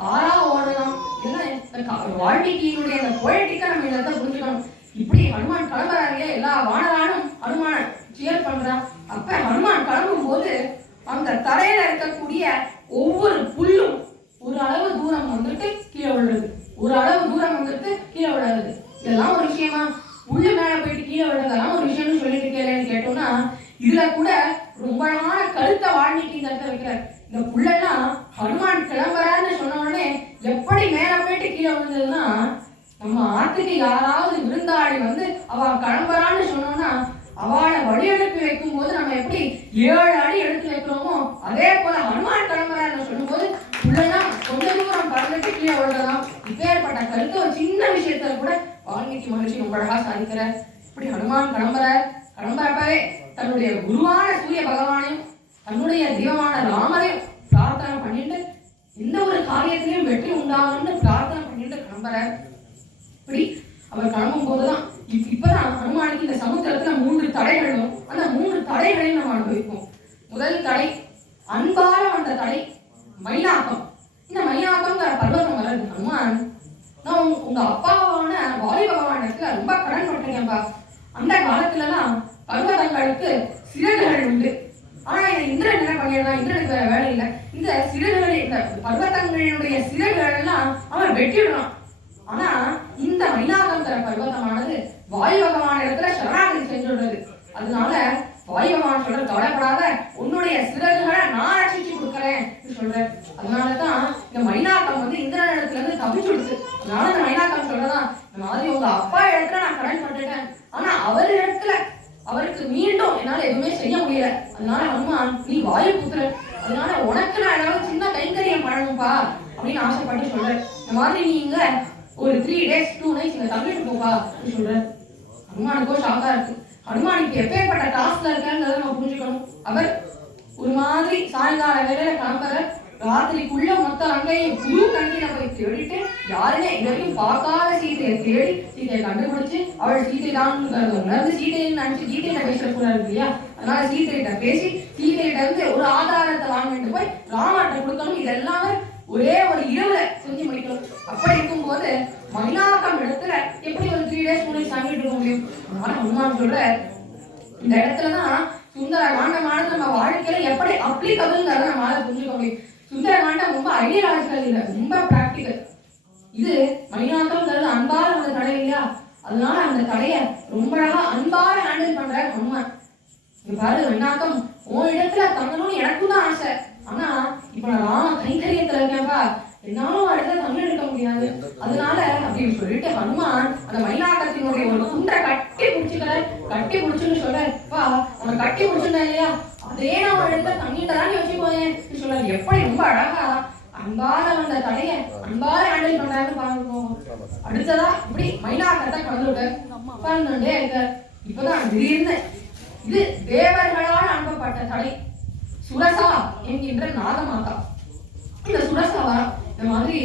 ஆறா ஓடலாம். இதெல்லாம் வால்மீகியினுடைய அந்த பொயட்டிக்கா நம்ம இதை புரிஞ்சுக்கணும். இப்படி ஹனுமான் கிளம்புறாங்க, எல்லா வானரானும் ஹனுமான சியர் பண்றான். அப்ப ஹனுமான் கிளம்பும் போது அந்த தரையில இருக்கக்கூடிய ஒவ்வொரு புல்லும் ஒரு அளவு தூரம் வந்துட்டு கீழே விழுறது, ஒரு அளவு தூரம் வந்துட்டு கீழே விழுறது. இதெல்லாம் ஒரு விஷயமா, புல்லு மேல போயிட்டு கீழே விழுறதெல்லாம் ஒரு விஷயம்னு சொல்லிட்டு கேளேன்னு கேட்டோம்னா, இதுல கூட ரொம்ப நாள கருத்தை வால்மீகி இந்த இடத்துல வைக்கிறார். இந்த புல்லெல்லாம் ஹனுமான் கிளம்புறான்னு சொன்ன உடனே எப்படி மேல போயிட்டு கீழே விழுந்ததுன்னா, நம்ம ஆத்துக்கு யாராவது விருந்தாளி வந்து அவ கிளம்புறான்னு சொன்னோம்னா அவளை வழி எழுப்பி வைக்கும் போது நம்ம எப்படி 7 அடி எடுத்து வைக்கிறோமோ அதே போல ஹனுமான் கிளம்புறான்னு சொல்லும் போது உள்ளனா கொஞ்ச தூரம் பறந்துட்டு கீழே விழுறதாம். இப்பேற்பட்ட கருத்து ஒரு சின்ன விஷயத்துல கூட வால்மீகி மகரிஷி ரொம்ப அழகா சாதிக்கிறார். இப்படி ஹனுமான் கிளம்புறப்பவே தன்னுடைய குருவான சூரிய பகவானையும் தன்னுடைய தெய்வமான ராமரையும் பிரார்த்தனை பண்ணிட்டு எந்த ஒரு காரியத்திலையும் வெற்றி உண்டாகணும்னு பிரார்த்தனை பண்ணிட்டு கிளம்புறார். இப்படி அவர் கிளம்பும் போதுதான் இப்பதான் ஹனுமானுக்கு இந்த சமுத்திரத்துல 3 தடைகளும், அந்த 3 தடைகளையும் நம்ம அனுபவிப்போம். முதல் தடை அன்பால வந்த தடை மைனாக்கம். இந்த மைனாக்கம்ங்கிற பர்வதம் வர்றது, ஹனுமான் நான் உங்க அப்பாவான வாலி பகவான் இடத்துல ரொம்ப கடன் பட்டிருக்கேன்பா. அந்த காலத்துலலாம் பர்வதங்களுக்கு சிறகுகள் உண்டு. ஆனா இந்திரன் என்ன பண்ணிடுறான், இந்திரனுக்கு வேற வேலை இல்லை, இந்த சிறகுகளை இந்த பர்வதங்களுடைய சிறகுகள் எல்லாம் அவன் வெட்டிடுறான். ஆனா இந்த மைனாகங்கிற பர்வதமானது வாயு பகவான் இடத்துல சரணாகதி சென்றுள்ளது. அதனால வாயு பகவான் சொல்ற கவலைப்படாத, உன்னுடைய சிறகுகளை நான் ரட்சிச்சு கொடுக்குறேன் சொல்றேன். அதனாலதான் இந்த மைனாக்கம் வந்து இந்திரன் இடத்துல இருந்து தப்பிச்சுடுச்சு. அதனால இந்த மைனாக்கம் சொல்றதான், இந்த மாதிரி உங்க அப்பா இடத்துல நான் கடன் பட்டுட்டேன், ஆனா அவர் இடத்துல அவருக்கு மீண்டும் என்னால எதுவுமே செய்ய முடியல. அதனால ஹனுமான் நீ வாயு புத்திரன், அதனால உனக்கு நான் ஏதாவது சின்ன கைங்கரியம் பண்ணணும்பா அப்படின்னு ஆசைப்பட்டு சொல்றேன். இந்த மாதிரி நீ இங்க ஒரு 3 days 2 nights இங்க தங்கிட்டு போப்பா அப்படின்னு சொல்றேன். ஹனுமானுக்கோ ஷாக்கா இருக்கு. ஹனுமானுக்கு எப்பேற்பட்ட டாஸ்க்ல இருக்காங்கிறத நம்ம புரிஞ்சுக்கணும். அவர் ஒரு மாதிரி சாயங்கால வேலையில கிளம்புற, ராத்திரிக்குள்ள மொத்த அங்கேயும் புது கண்டியில போய் தேடிட்டு யாருமே இது வரைக்கும் பார்க்காத சீதையை தேடி சீதையை கண்டுபிடிச்சு அவள் சீதை தான் உணர்ந்து சீதையை நினைச்சு சீதையில பேசக்கூடாது இல்லையா, அதனால சீதையிட்ட பேசி சீதையிட்ட இருந்து ஒரு ஆதாரத்தை வாங்கிட்டு போய் ராமர்கிட்ட கொடுக்கணும். இதெல்லாமே ஒரே ஒரு இரவுல செஞ்சு முடிக்கணும். அப்படி இருக்கும்போது மைனாக்கம் இடத்துல எப்படி ஒரு 3 days 2 days தங்கிட்டு இருக்க முடியும்? அதனால ஹனுமான் சொல்ற இந்த இடத்துலதான் சுந்தர காண்டமானது நம்ம வாழ்க்கையில எப்படி அப்ளிகபிள்ங்கிறத நம்மளால புரிஞ்சுக்க முடியும். சுந்தர காண்டம் ரொம்ப ஐடியாலஜிக்கல் இல்லை, ரொம்ப பிராக்டிக்கல். இது மைனாக்கம்ங்கிறது அன்பால அந்த தடை இல்லையா, அதனால அந்த தடையை ரொம்ப அழகா அன்பால ஹேண்டில் பண்ற ஹனுமான். பாரு மைனாக்கம் உன் இடத்துல தங்கணும்னு எனக்கும் தான் ஆசை, ஆனா இப்ப நான் ராம கைங்கரியத்துல இருக்கேன்ப்பா, என்னாலும் இடத்துல தங்க எடுக்க முடியாது. அதனால அப்படின்னு சொல்லிட்டு ஹனுமான் அந்த மைனாக்கத்தினுடைய ஒரு குண்டை கட்டி பிடிச்சுன்னு சொல்றப்பா, அவன் கட்டி பிடிச்சுட்டா இல்லையா, அதே நான் ஒரு இடத்துல தங்கிட்டதான் யோசிப்போயேன் சொல்ல. எப்படி ரொம்ப அழகா அன்பால வந்த தடைய அன்பால ஹேண்டில் பண்றாருன்னு பாருங்க. அடுத்ததா இப்படி மைனாக்கத்தை கலந்துட்டே இருக்க. இப்பதான் திடீர்னு இது தேவர்களால் அனுப்பப்பட்ட தடை சுரசா என்கின்ற நாகமாதா. இந்த சுரசா வரம் இந்த மாதிரி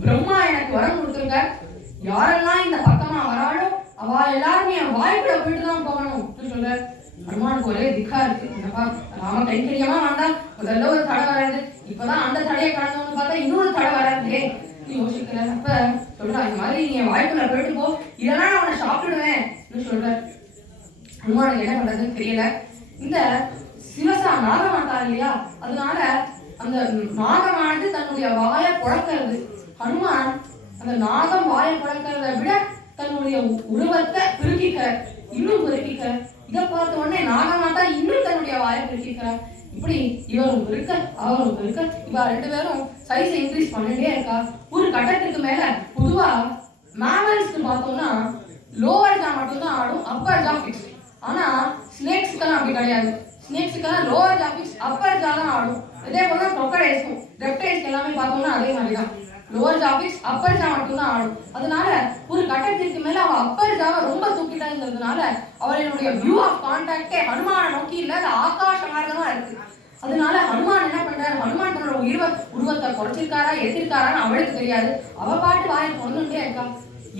பிரம்மா எனக்கு வரம் கொடுத்துருக்க, யாரெல்லாம் இந்த பக்கமா வராளோ அவ எல்லாருமே என் வாய்ப்புல போயிட்டு தான் போகணும் சொல்ற. ஹனுமானுக்கு ஒரே திக்கா இருக்கு. என்னப்பா ராம கைங்கரியமா வந்தா முதல்ல ஒரு தடை வராது, இப்பதான் அந்த தடையை கடந்தவன்னு பார்த்தா இன்னொரு தடை வராது யோசிக்கிறேன். அப்ப சொல்றா இந்த மாதிரி நீ என் வாய்ப்புல போயிட்டு போ, இதெல்லாம் நான் அவனை சாப்பிடுவேன் சொல்ற. ஹனுமானுக்கு என்ன பண்றதுன்னு தெரியல. இந்த சிவசா நாகமாட்டா இல்லையா, அதனால அந்த நாகமானது தன்னுடைய வாயை குழக்கிறது. ஹனுமான் அந்த நாகம் வாயை குழக்கிறத விட தன்னுடைய உருவத்தை பெருக்கிக்கிறார், இன்னும் பெருக்கிக்கிறார். இதை பார்த்த உடனே நாகமாட்டா இன்னும் தன்னுடைய வாயை பெருக்கிக்கிறார். இப்படி இவரும் பெருக்க அவரும் பெருக்க இவ 2 பேரும் சைஸ் இன்க்ரீஸ் பண்ணிட்டே இருக்கா. ஒரு கட்டத்துக்கு மேல பொதுவா மேமல்ஸ்க்கு பார்த்தோம்னா லோவர் ஜா மட்டும்தான் ஆடும், அப்பர் ஜா ஃபிக்ஸ். ஆனா ஸ்னேக்ஸ்க்கெல்லாம் அப்படி கிடையாது. ஸ்னேக்ஸ்க்கெல்லாம் லோவர் ஜா ஃபிக்ஸ், அப்பர் ஜா தான் ஆடும். இதே போல crocodiles-க்கும் ரெப்டைல்ஸ்க்கு எல்லாமே பார்த்தோம்னா அதே மாதிரி தான், லோவர் ஜா ஃபிக்ஸ் அப்பர் ஜா மட்டும்தான் ஆடும். அதனால ஒரு கட்டத்திற்கு மேல அவ அப்பர் ஜாவை ரொம்ப தூக்கிட்டாங்கிறதுனால அவளுடைய வியூ ஆஃப் கான்டாக்டே ஹனுமான நோக்கி இல்ல, அது ஆகாச மார்க்கமா இருக்கு. அதனால ஹனுமான் என்ன பண்றாரு, ஹனுமான் தன்னோட உருவத்தை குறைச்சிருக்காரா ஏற்றிருக்காரான்னு அவளுக்கு தெரியாது. அவ பாட்டு வாயை கொண்டுட்டே இருக்கா.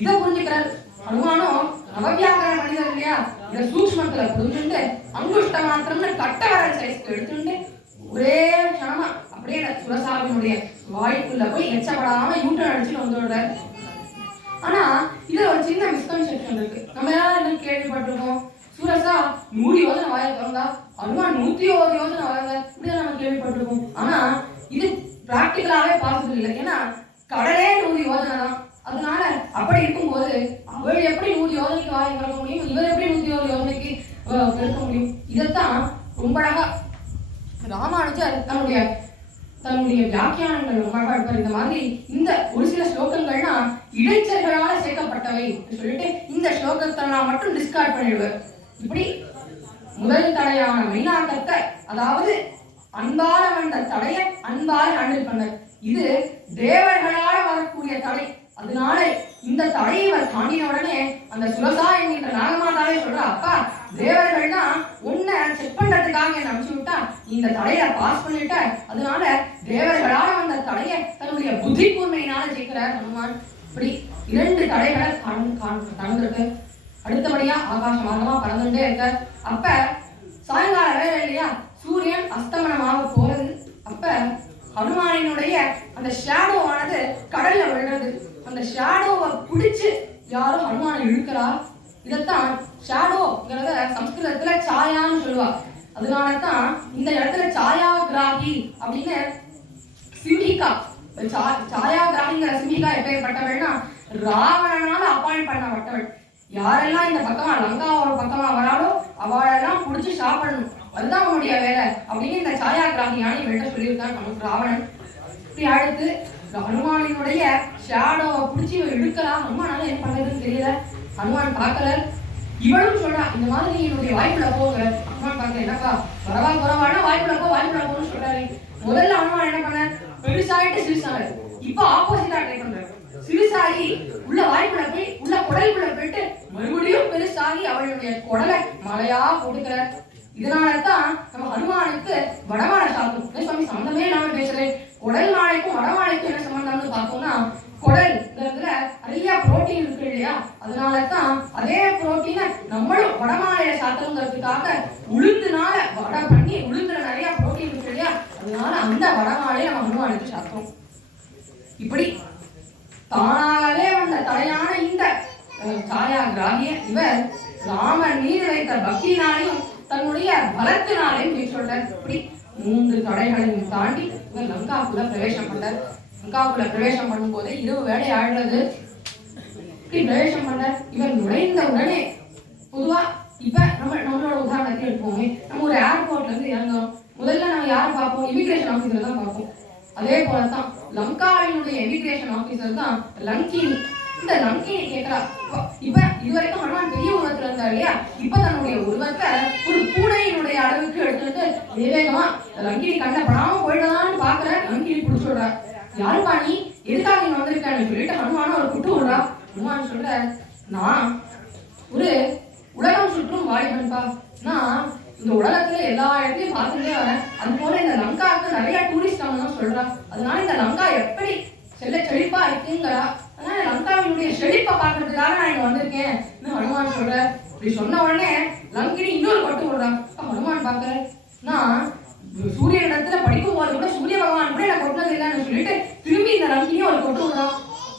இதை புரிஞ்சுக்கிறாரு ஹனுமானும். நவவியாகர மனிதர் இல்லையா, இதை சூக்ஷ்மத்துல புரிஞ்சுட்டு அங்குஷ்ட மாத்திரம்னு கட்ட வர சைஸ்க்கு எடுத்துட்டு ஒரே க்ஷணமா அப்படியே சுரசாவினுடைய வாய்க்குள்ள போய் எச்சப்படாம யூட்டன் அடிச்சுட்டு வந்துடுறாரு. ஆனா இதுல ஒரு சின்ன மிஸ்கன்செப்ஷன் இருக்கு. நம்ம எல்லாரும் என்ன கேள்விப்பட்டிருக்கோம், சுரசா 100 யோஜனை வாயை திறந்தா, ஹனுமான் 101 யோஜனை வளர்ந்த, இப்படிதான் நம்ம கேள்விப்பட்டிருக்கோம். ஆனா இது பிராக்டிகலாவே பாசிபிள் இல்லை. ஏன்னா கடலே 100 யோஜனை தான். அதனால அப்படி இருக்கும்போது அவள் எப்படி 100 யோஜனைக்கு வாயை திறக்க முடியும், இவர் எப்படி 101 யோஜனைக்கு பெருக்க முடியும்? இதைத்தான் ரொம்ப அழகா ராமானுஜர் தன்னுடைய வியாக்கியானங்கள் ரொம்ப அழகா இருப்பார். இந்த மாதிரி இந்த ஒரு சில ஸ்லோகங்கள்னா இடைச்சல்களால சேர்க்கப்பட்டவை சொல்லிட்டு இந்த ஸ்லோகத்தை நான் மட்டும் டிஸ்கார்ட் பண்ணிடுவார். இப்படி முதல் தடையான மைனாக்கத்தை, அதாவது அன்பால வந்த தடைய அன்பால ஹேண்டில் பண்ணார். இது தேவர்களால வரக்கூடிய தடை. அதனால இந்த தடையை இவர் தாண்டின உடனே அந்த சுரசா என்கின்ற நாகமாதாவே சொல்ற, அப்பா தேவர்கள்னா உன்னை செக் பண்றதுக்காக என்ன அனுப்பிச்சு விட்டா, இந்த தடையை பாஸ் பண்ணிட்ட. அதனால தேவர்களால வந்த தடையை தன்னுடைய புத்தி கூர்மையினால ஜெயிக்கிறார் ஹனுமான். இப்படி 2 தடைகளை கடந்திருக்கு. அடுத்தபடியா ஆகாச மார்க்கமா பறந்துட்டே இருக்க. அப்ப சாயங்கால வேலை இல்லையா, சூரியன் அஸ்தமனமாக போறது. அப்ப ஹனுமானினுடைய அந்த ஷேடோவானது கடல்ல விழுறது. அந்த ஷேடோவை பிடிச்சு யாரும் ஹனுமானை இழுக்கிறா. இதத்தான் ஷேடோங்கிறத சம்ஸ்கிருதத்துல சாயான்னு சொல்லுவா. அதனாலதான் இந்த இடத்துல சாயா கிராகி அப்படின்னு சிம்ஹிகா, சாயா கிராகிங்கிற சிம்ஹிகா எப்பேற்பட்டவள்னா ராவணனால அப்பாயிண்ட் பண்ணப்பட்டவள். யாரெல்லாம் இந்த பக்கமா லங்காவோட பக்கமா வராளோ அவளெல்லாம் புடிச்சு சாப்பிடணும், அதுதான் உன்னுடைய வேலை அப்படின்னு இந்த சாயாகிராகியான இவள்கிட்ட சொல்லியிருக்கான் நமக்கு ராவணன். இப்படி அடுத்து ஹனுமானினுடைய ஷேடோவை பிடிச்சி இழுக்கலாம். ஹனுமானால என்ன பண்றதுன்னு தெரியல. ஹனுமான் பார்க்கல. இவளும் சொல்றா இந்த மாதிரி என்னுடைய வாய்ப்புல போகிற. ஹனுமான் பார்க்கல. என்னப்பா வரவா குறவானா வாய்ப்புல போன்னு சொல்றாரு. முதல்ல ஹனுமான் என்ன பண்ண, பெருசாயிட்டு சிறுசாரு. இப்ப ஆப்போசிட்டா ட்ரை பண்றாரு. சிறுசாகி உள்ள வாய்ப்புல போய் உள்ள குடலுக்குள்ள போயிட்டு மறுபடியும் பெருசாகி அவளுடைய குடலை மலையா கொடுக்கிறார். இதனாலதான் நம்ம ஹனுமானுக்கு வடமாலை சாப்பிடும். சுவாமி சம்பந்தமே நாம பேசுறேன். குடல் மாலைக்கும் வடமாலைக்கும் என்ன சம்பந்தம்னு பார்த்தோம்னா, குடல்ங்கிறதுல நிறைய புரோட்டீன் இருக்கு இல்லையா, அதனாலதான் அதே புரோட்டீனை நம்மளும் வடமாலையை சாப்பிடுங்கிறதுக்காக உளுந்துனால வடை பண்ணி உளுந்துல நிறைய புரோட்டீன் இருக்கு இல்லையா, அதனால அந்த வடமாலையை நம்ம ஹனுமானுக்கு சாப்பிட்டோம். இப்படி தானாகவே வந்த தலையான இந்த சாயாகிராகிய இவர் ராமன் மீது வைத்த பக்தினாலையும் தன்னுடைய பலத்தினாலையும் நீ சொல்ற. இப்படி 3 தடைகளையும் தாண்டி இவர் லங்காக்குள்ள பிரவேசம் பண்ணார். லங்காக்குள்ள பிரவேசம் பண்ணும் போதே இரவு வேலை ஆழ்றது. இப்படி பிரவேசம் பண்ண இவர் நுழைந்த உடனே பொதுவா இப்ப நம்மளோட உதாரணத்தை எடுப்போமே, நம்ம ஒரு ஏர்போர்ட்ல இருந்து இறங்குறோம். முதல்ல நம்ம யார் பார்ப்போம், இமிகிரேஷன் ஆபீசர் தான் பார்ப்போம். அதே போலதான் லங்காவினுடைய இமிகிரேஷன் ஆபீசர் தான் லங்கினி. இந்த லங்கினி கேட்கிறா, இப்ப இதுவரைக்கும் ஹனுமான் பெரிய உருவத்துல இருந்தா இல்லையா, இப்ப தன்னுடைய உருவத்தை ஒரு பூனையினுடைய அளவுக்கு எடுத்துட்டு வேகமா லங்கினி கண்ண படாம போயிடலான்னு பாக்குற. லங்கினி பிடிச்சு விடுறா. யாருப்பா நீ, எதுக்காக நீ வந்திருக்கான்னு சொல்லிட்டு ஹனுமான ஒரு குட்டு விடுறா. ஹனுமான் சொல்ற, நான் ஒரு உலகம் சுற்றும் வாலிபன்பா, நான் இந்த உலகத்துல எல்லா இடத்துலயும் பார்த்துட்டே வரேன். அது போல இந்த லங்காவுக்கு நிறைய டூரிஸ்ட் தான் சொல்றா. அதனால இந்த லங்கா எப்படி செழிப்பா இருக்குங்கிறா. அதனால லங்காவினுடைய செழிப்பை பார்க்கறதுக்காக நான் இங்க வந்திருக்கேன் ஹனுமான் சொல்ற. இப்படி சொன்ன உடனே லங்கினி இன்னொரு பட்டு விடுறான். ஹனுமான் பார்க்கற, நான் சூரியனிடத்துல படிக்கும் போது கூட சூரிய பகவான் கூட எனக்கு கொட்டினது இல்லைன்னு சொல்லிட்டு திரும்பி இந்த லங்கினியை ஒரு கொட்டு விடுறான்.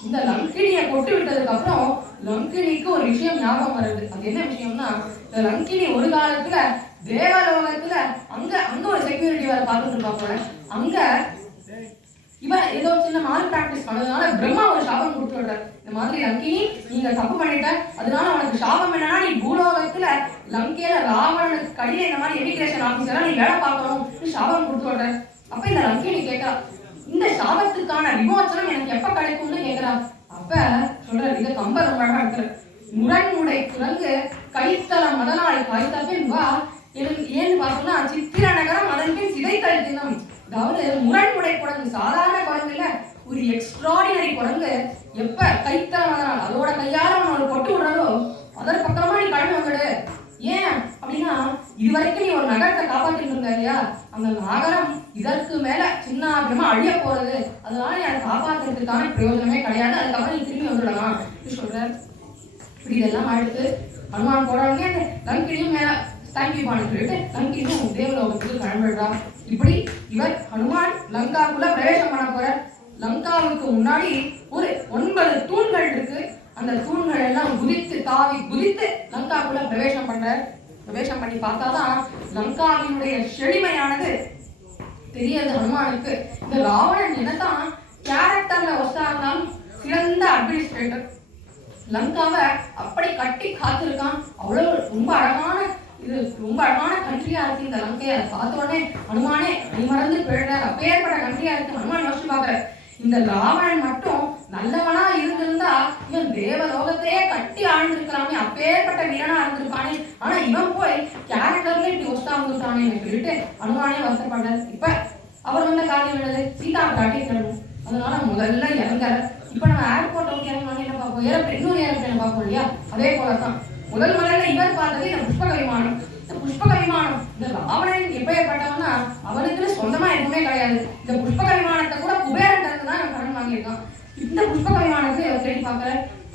இந்த லங்கினியை கொட்டு விட்டதுக்கு அப்புறம் லங்கினிக்கு ஒரு விஷயம் ஞாபகம் வருது. அது என்ன விஷயம்னா, இந்த லங்கினி ஒரு காலத்துல தேவலோகத்துல அங்க ஒரு செக்யூரிட்டி வேலை பார்த்துட்டு இருக்கா போல. அங்க இவன் ஏதோ சின்ன மால் பிராக்டிஸ் பண்ணதுனால பிரம்மா ஒரு சாபம் கொடுத்து விடுறாரு. இந்த மாதிரி லங்கினி நீங்க தப்பு பண்ணிட்ட, அதனால உனக்கு சாபம் என்னன்னா, நீ பூலோகத்துல லங்கையில ராவணனுக்கு கடின இந்த மாதிரி எமிகிரேஷன் ஆபீசரா நீ வேலை பார்க்கணும் சாபம் கொடுத்து விடுற. அப்ப இந்த லங்கினி கேட்கறா, இந்த சாபத்துக்கான விமோசனம் எனக்கு எப்ப கிடைக்கும்னு கேட்கிறா. அப்ப சொல்ற, இதை கம்பர் ரொம்ப அழகா இருக்கிற, முரண்முடை குரங்கு கைத்தளம் மதனாய் காய்த்தபின் வா. ஏன்னு பார்த்தோம்னா, சித்திர நகரம் அதன் பின் சிதை கழித்தினம். அதாவது முரண்முடை குரங்கு சாதாரண குரங்கு இல்ல, ஒரு எக்ஸ்ட்ராடினரி குரங்கு எப்ப கைத்தளம் மதனால் அதோட கையால ஒரு கொட்டு விடுறதோ அதன் பக்கமா நீ கிளம்பி வந்துடு. ஏன் அப்படின்னா, இதுவரைக்கும் நீ ஒரு நகரத்தை காப்பாற்றிட்டு இருந்த இல்லையா, அந்த நகரம் இதற்கு மேல சின்ன அப்புறமா அழிய போறது, அதனால அதை காப்பாற்றுறதுக்கான பிரயோஜனமே கிடையாது, அதுக்கப்புறம் நீ திரும்பி வந்துடலாம் சொல்ற. இப்படி இதெல்லாம் அடுத்து ஹனுமான் போறவங்க லங்கினியும் மேல தேங்க்யூ பான்னு சொல்லிட்டு லங்கினியும் தேவலோகத்துக்கு கிளம்பிடுறா. இப்படி இவர் ஹனுமான் லங்காக்குள்ள பிரவேசம் பண்ண போற. லங்காவுக்கு முன்னாடி ஒரு 9 தூண்கள் இருக்கு. அந்த தூண்கள் எல்லாம் குதித்து தாவி குதித்து லங்காக்குள்ள பிரவேசம் பண்ணி பார்த்தாதான் லங்காவினுடைய செழுமையானது தெரியாது ஹனுமானுக்கு. இந்த ராவணன் என்னதான் கேரக்டர்ல வச்சாலும் சிறந்த அட்மினிஸ்ட்ரேட்டர், லங்காவை அப்படி கட்டி காத்திருக்கான். அவ்வளவு ரொம்ப அழகான கண்ட்ரியா இருக்கு இந்த லங்கையை. பார்த்த உடனே ஹனுமானே நீ மறந்து போயிடுறாரு, அப்பேற்பட்ட கண்ட்ரியா இருக்கு. ஹனுமான் யோசிச்சு பாக்குற, இந்த ராவணன் மட்டும் நல்லவனா இருந்திருந்தா இவன் தேவலோகத்தையே கட்டி ஆழ்ந்திருக்கிறானே, அப்பேற்பட்ட வீரனா இருந்திருப்பானே. ஆனா இவன் போய் கேரக்டர்ல இப்படி ஒஸ்தா வந்துட்டானே சொல்லிட்டு ஹனுமானே வருத்தப்பட்டார். இப்ப அவர் வந்த காரியம் என்னது, சீதா காட்டி தரணும். அதனால முதல்ல இறங்குற. இப்ப நம்ம ஏர்போர்ட் ஓகே இறங்கணும் என்ன பார்ப்போம், இன்னொரு ஏரோப்ளேன் பார்ப்போம் இல்லையா, அதே போலதான் முதல்ல இவர் பார்த்தது இந்த புஷ்பக விமானம். இந்த புஷ்பக விமானம் இந்த ராவணன் எப்பேற்பட்டவன்னா அவனுக்கு சொந்தமா எதுவுமே கிடையாது. இந்த புஷ்பக விமானத்தை கூட குபேரன் தான் கடன் வாங்கியிருக்கான். இந்த புஷ்பக விமானத்தை தேடி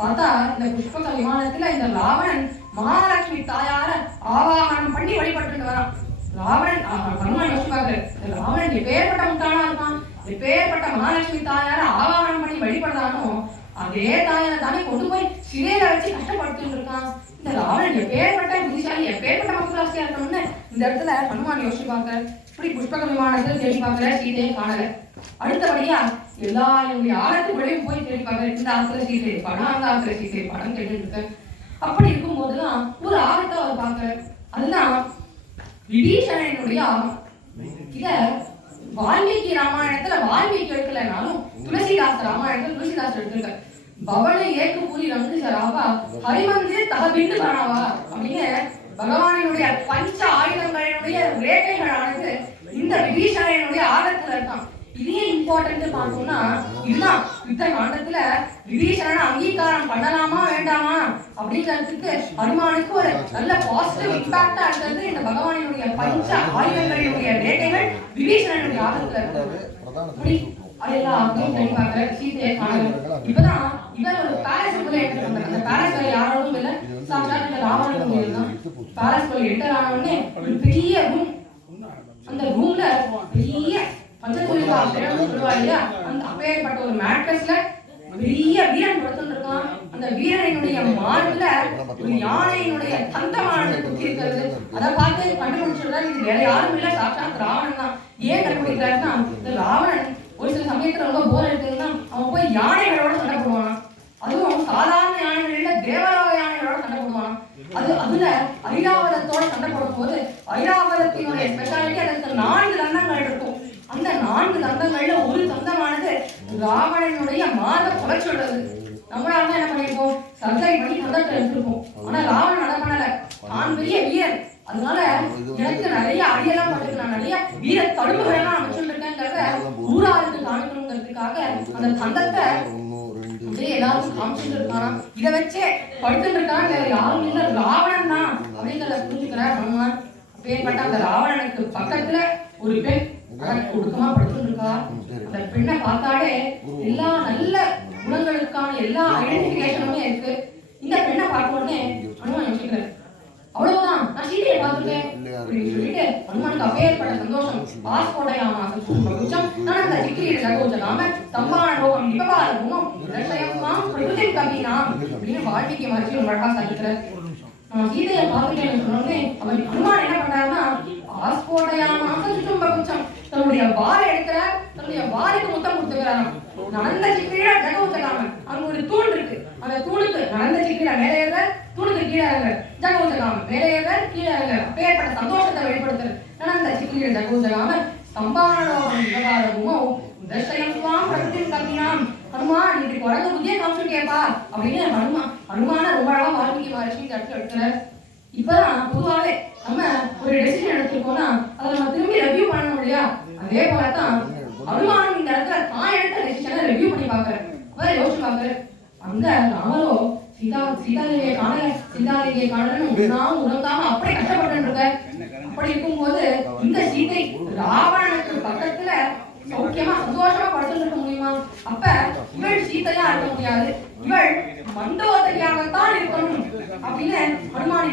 பார்த்தா இந்த புஷ்பக விமானத்துல இந்த ராவணன் மகாலட்சுமி தாயார ஆவாகனம் பண்ணி வழிபட்டு வரான். ராவணன் ஹனுமான் யோசிச்சு பாக்குறாரு, ராவணன் எப்பேற்பட்ட முட்டாளா இருக்கான், எப்பேற்பட்ட மகாலட்சுமி தாயார ஆவாகனம் பண்ணி வழிபடுறானோ அதே தாயார தானே கொண்டு போய் சிறையில வச்சு கஷ்டப்படுத்திட்டு இருக்கான். இந்த ராவணன் எப்பேற்பட்ட புத்திசாலி, எப்பேற்பட்ட மக்களாசியா இருக்கணும்னு இந்த இடத்துல ஹனுமான் யோசிச்சு பாக்குற. இப்படி புஷ்பக விமானத்தில் தேடி பாக்குற, சீதையை காணல. அடுத்தபடியா எல்லா என்னுடைய ஆழத்துக்குள்ளேயும் போய் தேடி பாக்குற, இந்த ஆத்துல சீதை படம் அந்த ஆத்துல சீதை படம் கேட்டு இருக்க. அப்படி இருக்கும் போதுதான் ஒரு ஆழத்தை அவர் பாக்குற. அதுதான் விபீஷணனுடைய ஆகம். இத வால்மீகி ராமாயணத்துல வால்மீகி எடுக்கலனாலும் துளசிதாஸ் ராமாயணத்துல துளசிதாஸ் எடுத்திருக்க. பவனை ஏக்கு பூரி ரங்கு சராவா ஹரிமந்திர தகபிந்து பராவா அப்படின்னு பகவானுடைய பஞ்ச ஆயுதங்களுடைய ரேகைகளானது இந்த விபீஷணனுடைய ஆகத்துல இருக்கான். இதே இம்பார்ட்டன்ட் பார்த்தோம்னா இதுதான் யுத்த காண்டத்துல விபீஷணனை அங்கீகாரம் பண்ணலாமா வேண்டாமா அப்படிங்கிறதுக்கு ஹனுமானுக்கு ஒரு நல்ல பாசிட்டிவ் இம்பாக்டா இருக்கிறது இந்த பகவானுடைய பஞ்ச ஆயுதங்களுடைய ரேகைகள் விபீஷணனுடைய ஆகத்துல இருக்கு. அதெல்லாம் தெளிவாக சீதையை காணல. இப்பதான் இவர் ஒரு பேலஸ்குள்ள என்டர் பண்றாங்க. அந்த பேலஸ்ல யாரும் இல்ல, சாட்சாத் இந்த ராவணன் கோயில் தான். பேலஸ்குள்ள என்டர் ஆன உடனே ஒரு பெரிய ரூம், அந்த ரூம்ல பெரிய பஞ்சகோயிலா சொல்லுவாங்க. அந்த அப்பேற்பட்ட ஒரு மேட்ரஸ்ல பெரிய வீரன் படுத்துட்டு இருக்கான். அந்த வீரனுடைய மார்புல ஒரு யானையினுடைய தந்தமானது குத்தி இருக்கிறது. அதை பார்த்து கண்டுபிடிச்சிருந்தா இது வேற யாரும் இல்ல, சாட்சாத் ராவணன் தான். ஏன் கண்டுபிடிக்கிறாருன்னா இந்த ராவணன் ஒரு சில சமயத்துல ரொம்ப போர் எடுத்ததுன்னா அவன் போய் யானைகளோட சண்டை போடுவானா. அதுவும் சாதாரண யானைகள் இல்ல, தேவலோக யானைகளோட சண்டை போடுவானா. அதுல ஐராவதத்தோட சண்டை போடும் போது ஐராவதத்தினுடைய ஸ்பெஷாலிட்டி அதுக்கு 4 தந்தங்கள் இருக்கும். அந்த 4 தந்தங்கள்ல ஒரு தந்தமானது ராவணனுடைய மார்பை புதைச்சுள்ளது. நம்மளால தான் என்ன பண்ணிருக்கோம், சர்ஜரி பண்ணி தந்தத்தை எடுத்திருக்கோம். ஆனா ராவணன் அதை பண்ணல, தான் பெரிய வீரன். அதனால எனக்கு நிறைய அடியெல்லாம் பட்டிருக்கு, நான் நிறைய வீர தடுப்புகள் எல்லாம் அமைச்சுருக்கேங்கிறத ஊராருக்கு காமிக்கணுங்கிறதுக்காக அந்த தந்தத்தை எல்லாரும் காமிச்சுட்டு இருக்கானா. இதை வச்சே படுத்துட்டு இருக்கான். வேற யாரும் இல்ல, ராவணன் தான் அப்படிங்கிறத புரிஞ்சுக்கிறார் ஹனுமான். பேர்பட்ட அந்த ராவணனுக்கு பக்கத்துல ஒரு பெண் ஒடுக்கமா படுத்துட்டு இருக்கா. அந்த பெண்ணை பார்த்தாலே எல்லா நல்ல குணங்களுக்கான எல்லா ஐடென்டிபிகேஷனுமே இருக்கு. இந்த பெண்ணை பார்த்த உடனே ஹனுமான் யோசிக்கிறார், அவ்வளவுதான் நான் சீதையை பார்த்துட்டேன் அப்படின்னு சொல்லிட்டு ஹனுமானுக்கு அப்பேற்பட்ட சந்தோஷம். பாஸ்போர்ட்டையாமா சுச்சம் நான் அந்த சிக்கிரியில் சகோதராம சம்பான ரோகம் நிபபாரமும் ரஷயமாம் பிரகிருதி கவினாம் அப்படின்னு வால்மீகி மகர்ஷி அழகா சொல்லிக்கிறார். சீதையை பார்த்துட்டேன்னு சொன்னோடனே அவர் ஹனுமான் என்ன பண்றாருன்னா பாஸ்போர்ட்டையாமா சுச்சம் பகுச்சம் தன்னுடைய வாரை எடுக்கிறார். தன்னுடைய வாருக்கு முத்தம் கொடுத்துக்கிறாராம். நடந்த சிக்கிரியா ஜகவச்சகாமன் அங்க ஒரு தூண் இருக்கு. அந்த தூணுக்கு நடந்த சிக்கிரியா மேலே ஏற, தூணுக்கு கீழே இறங்க, ஜகவச்சகாமன் மேலே ஏற கீழே இறங்க. அப்பேற்பட்ட சந்தோஷத்தை வெளிப்படுத்துறது நடந்த சிக்கிரியா ஜகவச்சகாமன் சம்பாரணோகம் விவகாரமோ தர்ஷயம்வாம் பிரகிருதிம் கவினாம். ஹனுமான் இன்னைக்கு குரங்கு புத்தியே காமிச்சுட்டேப்பா அப்படின்னு ஹனுமான ரொம்ப அழகா வால்மீகி மகர்ஷி தடுத்து எடுக்கிறார். இப்பதான் பொதுவாவே நம்ம ஒரு டெசிஷன் எடுத்துருக்கோம்னா அதை நம்ம திரும்பி ரெவ்யூ பண்ணணும் இல்லையா? அதே போலதான் ஹனுமானும் இந்த இடத்துல தான் எடுத்த டெசிஷனை ரெவ்யூ பண்ணி பாக்குறேன், யோசிச்சு பாக்குறேன். அங்க ராமரோ சீதாதேவியை காணல, சீதாதேவியை காணலன்னு நான் உணர்ந்தாம அப்படியே கஷ்டப்பட்டு இருக்க. அப்படி இருக்கும்போது இந்த சீதை ராவணனுக்கு பக்கத்துல சௌக்கியமா சந்தோஷமா படுத்துட்டு இருக்க முடியுமா? அப்ப இவள் சீதையா இருக்க முடியாது, இவள் மண்டோதரியாகத்தான் இருக்கணும் அப்படின்னு ஹனுமான்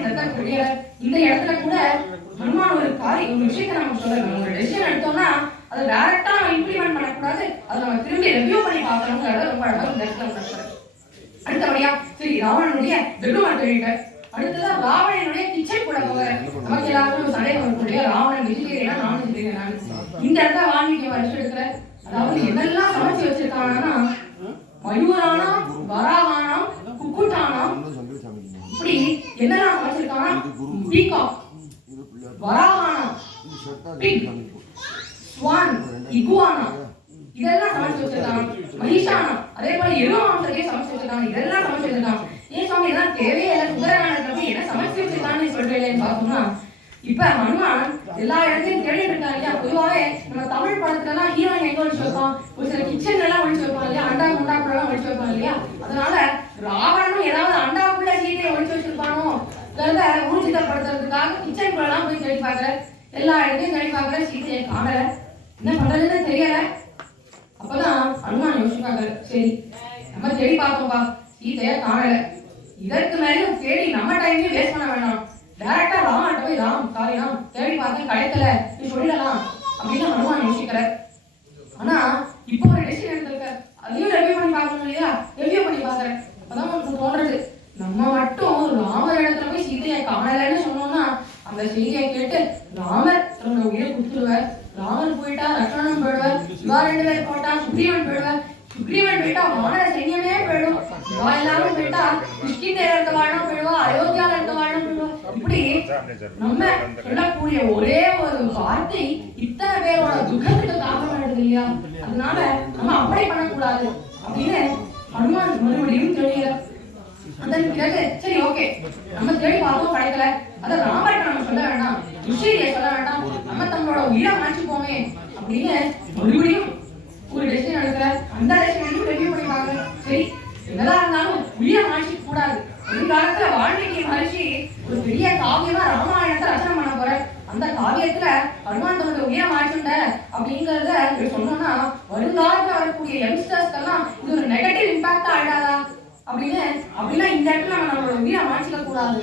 இந்த இடத்துல கூட ஹனுமான் ஒரு விஷயத்தை நம்ம சொல்லணும். ஒரு டெசிஷன் எடுத்தோம்னா அதை டைரக்டா நம்ம இம்ப்ளிமெண்ட் பண்ணக்கூடாது, அதை நம்ம திரும்பி ரெவ்யூ பண்ணி பார்க்கணுங்கிறத ரொம்ப அழகா இந்த இடத்துல உணர்த்துறேன். அடுத்தபடியா சரி ராவணனுடைய பெட்ரூம் சொல்லிட்டார். அடுத்ததான் ராவணனுடைய கிச்சன் கூட போக நமக்கு எல்லாருக்கும் சந்தேகம் இருக்கக்கூடிய ராவணன் வெஜிடேரியனா நான் வெஜிடேரியனா இந்த இடத்துல வால்மீகி மகர்ஷி எடுக்கிற. அதாவது என்னெல்லாம் சமைச்சு வச்சிருக்காங்கன்னா மயூரானா வராகானா குக்குட்டானா இப்படி என்னெல்லாம் சமைச்சிருக்காங்கன்னா பீகாக், வராகானா, பிக், ஸ்வான், இகுவானா இதெல்லாம் சமைச்சு வச்சிருக்காங்க. மகிஷானா அதே போல எருமாம்சத்தையே சமைச்சு வச்சிருக்காங்க. இதெல்லாம் சமைச்சு வச்சிருக்காங்க. ஏன் சுவாமி இதெல்லாம் தேவையே இல்லை, சுந்தரகாண்டத்துல என்ன சமைச்சு வச்சிருக்கான்னு சொல்றேன்னு பார்த்தோம்னா இப்ப ஹனுமான் எல்லா இடத்தையும் தேடிட்டு இருக்காங்க இல்லையா? பொதுவாவே நம்ம தமிழ் படத்துல எல்லாம் ஹீரோயின் எங்க ஒழிச்சு வைப்பான், ஒரு சில கிச்சன் எல்லாம் ஒழிச்சு வைப்பாங்க இல்லையா, அண்டா குண்டாக்குள்ள எல்லாம் ஒழிச்சு வைப்பாங்க இல்லையா? அதனால ராவணனும் ஏதாவது அண்டாக்குள்ள சீதையை ஒழிச்சு வச்சிருப்பானோ ஊர்ஜிதப்படுத்துறதுக்காக கிச்சனுக்குள்ள எல்லாம் போய் தேடி பாக்குற, எல்லா இடத்தையும் தேடி பாக்குற, சீதையை காணல, என்ன பண்றதுன்னு தெரியல. அப்பதான் ஹனுமான் யோசிப்பாங்க, சரி நம்ம தேடி பார்த்தோம்பா சீதைய காணல, இதற்கு மேலும் தேடி நம்ம டைமையும் வேஸ்ட் பண்ண வேண்டாம், டைரக்டா ராமன் போய் ராம் தேடி பார்த்தேன் கிடைக்கல நீ சொல்லிடலாம் அப்படின்னு ஹனுமான் யோசிக்கிறார். ஆனா இப்போ ஒரு டெசிஷன் எடுத்திருக்க, அதையும் ரெவ்யூ பண்ணி பார்க்கணும் இல்லையா? ரெவ்யூ பண்ணி பாக்குறேன். அப்பதான் உங்களுக்கு தோன்றது, நம்ம மட்டும் ராமர் இடத்துல போய் சீதையை காணலன்னு சொன்னோம்னா அந்த செய்தியை கேட்டு ராமர் தன்னோட உயிரை கொடுத்துருவார். ராமர் போயிட்டா லட்சுமணன் போயிடுவார், இவா 2 பேர் போட்டா சுக்ரீவன் போயிடுவார், சுக்ரீவன் போயிட்டா வானர சைன்யமே போயிடும், இவா எல்லாரும் போயிட்டா கிஷ்கிந்தேல இருக்க வாழம் போயிடுவா, அயோத்தியால இருக்க வாழம் போயிடுவா, இப்படி நம்ம சொல்லக்கூடிய ஒரே ஒரு வார்த்தை இத்தனை பேரோட துக்கத்துக்கு காரணம் ஆயிடுது இல்லையா? அதனால நம்ம அப்ளை பண்ணக்கூடாது அப்படின்னு ஹனுமான் மறுபடியும் தெரியல. அதன் பிறகு சரி ஓகே, நம்ம தேடி பார்த்தோம் கிடைக்கல, அதை ராமர்கிட்ட நம்ம சொல்ல வேண்டாம், யுஷியை சொல்ல வேண்டாம், நம்ம தங்களோட உயிரை மாற்றிப்போமே அப்படின்னு மறுபடியும் ஒரு டெசிஷன் எடுக்கிற. அந்த டெசிஷனையும் ரெவியூ பண்ணிப்பாங்க. சரி என்னதான் இருந்தாலும் உயிரை மாற்றிக்க கூடாது. எதிர்காலத்துல வால்மீகி மகர்ஷி ஒரு பெரிய காவியமா ராமாயணத்தை ரச்சனை பண்ண போற. அந்த காவியத்துல ஹனுமான் தன்னோட உயிரை மாற்றிட்ட அப்படிங்கறத சொன்னோம்னா வருங்காலத்துல வரக்கூடிய யங்ஸ்டர்ஸ்க்கெல்லாம் இது ஒரு நெகட்டிவ் இம்பாக்டா ஆயிடாதா அப்படின்னா இந்த இடத்துல நம்ம நம்மளோட உயிரை மாற்றிக்க கூடாது.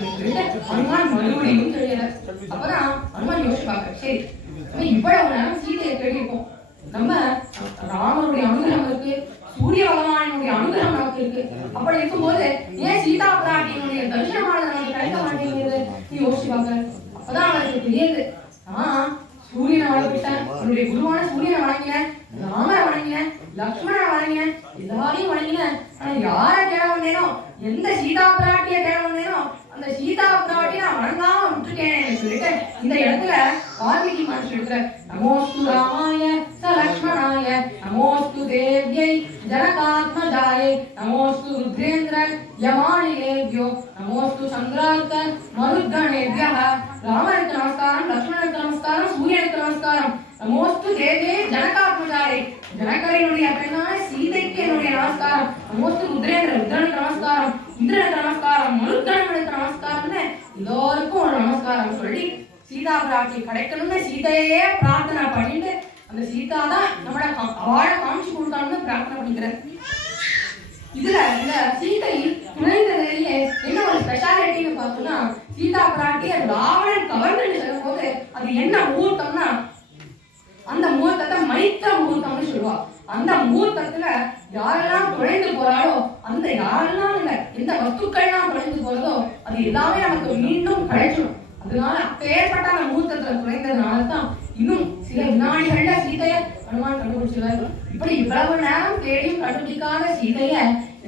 ஹனுமான் மறுபடியும் தெரியல. அப்பதான் ஹனுமான் யோசிச்சு பார்க்க, சரி இவ்வளவு நேரம் சீதையை தேடிப்போம், நம்ம ராமனுடைய அனுகிரகம் இருக்கு, சூரிய பகவானுடைய அனுகிரகம் நமக்கு இருக்கு. அப்படி இருக்கும்போது ஏன் சீதா பிராட்டியினுடைய தரிசனமானது நமக்கு கிடைக்க மாட்டேங்குது யோசிச்சு பார்க்க. அப்பதான் அவருக்கு தெரியுது, சூரியனை வளர்ப்பிட்டேன், என்னுடைய குருவான சூரியனை வணங்கினேன், ராமரை வணங்கினேன், லக்ஷ்மணனை வணங்கினேன், எல்லாரையும் வணங்கினேன். ஆனா யாரை தேட வந்தேனோ, எந்த சீதா பிராட்டியை தேட வந்தேனோ அந்த சீதா பிராட்டி நான் வணங்காம விட்டுருக்கேன் சொல்லிட்டு இந்த இடத்துல வால்மீகி மகர்ஷி இருக்கிற நமோஸ்து ராமாய ச லக்ஷ்மணாய நமோஸ்து தேவ்யை ஜனகாத்மஜாயை நமோஸ்து ருத்ரேந்திர யமானிலேவ்யோ நமோஸ்து சந்திரார்க்க மருத்கணேவ்யः. ராமருக்கு நமஸ்காரம், லக்ஷ்மணருக்கு நமஸ்காரம், சூரியனுக்கு நமஸ்காரம், நமோஸ்து தேவ்யை ஜனகாத்மஜாயை ஜனகரினுடைய பெண்ணான சீதைக்கு என்னுடைய நமஸ்காரம், நமோஸ்து ருத்ரனுக்கு நமஸ்காரம், இந்திரனுக்கு நமஸ்காரம், மருத்கணனுக்கு நமஸ்காரம்னு எல்லோருக்கும் ஒரு நமஸ்காரம் சொல்லி சீதா பிராட்டி கிடைக்கணும்னு சீதையே பிரார்த்தனை பண்ணிட்டு அந்த சீதா தான் நம்மள அவளை காமிச்சு கொடுக்கணும்னு பிரார்த்தனை பண்ணிக்கிறேன். இதுல இந்த சீதை நுழைந்ததிலேயே என்ன ஒரு ஸ்பெஷாலிட்டின்னு பார்த்தோம்னா, சீதா பிராட்டி ராவணன் கவர்ந்து சொல்லும் போது அது என்ன முகூர்த்தம்னா அந்த முகூர்த்தத்தை மைத்திர முகூர்த்தம்னு சொல்லுவா. அந்த முகூர்த்தத்துல யாரெல்லாம் குறைந்து போறாளோ, அந்த யாரெல்லாம் இல்ல எந்த வஸ்துக்கள்லாம் குறைந்து போறதோ அது எல்லாமே நமக்கு மீண்டும் கிடைச்சிடும். அதனால அப்பேற்பட்ட அந்த முகூர்த்தத்துல குறைந்ததுனாலதான் இன்னும் சில வினாடிகள்ல சீதைய ஹனுமான் கண்டுபிடிச்சிருவாரு. இப்படி இவ்வளவு நேரம் தேடியும் கண்டுபிடிக்காத சீதைய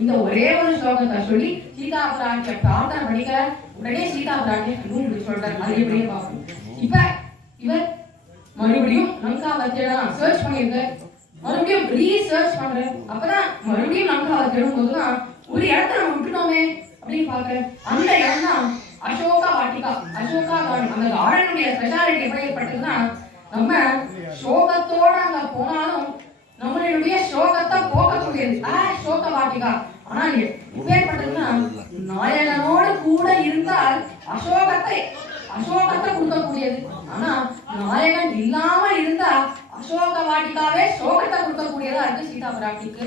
இந்த ஒரே ஒரு ஸ்லோகத்தை சொல்லி சீதா பிராட்டிய பிரார்த்தனை பண்ணிக்கிற. உடனே சீதா பிராட்டிய கண்டுபிடிச்சு சொல்றாரு. அது எப்படியே பார்ப்போம். இப்ப இவர் மறுபடியும் லங்காவை தேடலாம் சர்ச் பண்ணிருக்க, மறுபடியும் ரீசர்ச் பண்ற. அப்பதான் மறுபடியும் லங்காவை தேடும் போதுதான் ஒரு இடத்த நம்ம விட்டுட்டோமே அப்படின்னு பாக்குற. அந்த இடம் தான் அசோகா வாட்டிகா, அசோகா கார்டன். அந்த கார்டனுடைய ஸ்பெஷாலிட்டி எப்படி ஏற்பட்டதுன்னா, நம்ம சோகத்தோட அங்க போனாலும் நம்மளுடைய சோகத்தை போக்கக்கூடியது சோக வாட்டிகா. ஆனா எப்பேற்பட்டதுன்னா, நாயகனோடு கூட இருந்தால் அசோகத்தை கொடுக்கக்கூடியது. ஆனா நாயகன் இல்லாம இருந்தா அசோக வாட்டிகாவே சோகத்தை கொடுக்கக்கூடியதா இருக்கு சீதா பிராட்டிக்கு.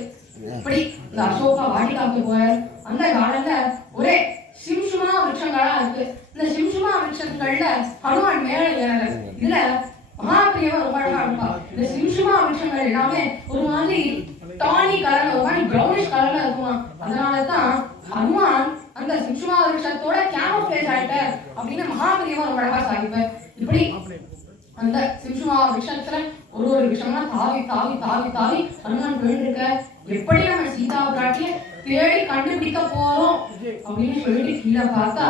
இப்படி இந்த அசோக வாட்டிகாவுக்கு போற அந்த காலத்துல ஒரே சிம்சுமா விருட்சங்களா இருக்கு. இந்த சிம்சுமா விருட்சங்கள்ல ஹனுமான் மேல ஏற. இதுல மகாபிரியவா ரொம்ப அழகா இருப்பா. இந்த சிம்சுமா விருட்சங்கள் எல்லாமே ஒரு மாதிரி டானி கலர்ல, ஒரு மாதிரி பிரவுனிஷ் கலர்ல இருக்குமா. அதனாலதான் ஹனுமான் அந்த சிம்சுமா விருட்சத்தோட கேமோஃப்ளேஜ் ஆயிட்ட அப்படின்னு மகாபிரியவா ரொம்ப அழகா சாதிப்பார். இப்படி அந்த சிம்சுமா விருட்சத்துல ஒரு விஷயமா தாவி தாவி தாவி தாவி ஹனுமான் போயிட்டு எப்படி நம்ம சீதா பிராட்டிய தேடி கண்டுபிடிக்க போறோம் அப்படின்னு சொல்லிட்டு கீழே பார்த்தா,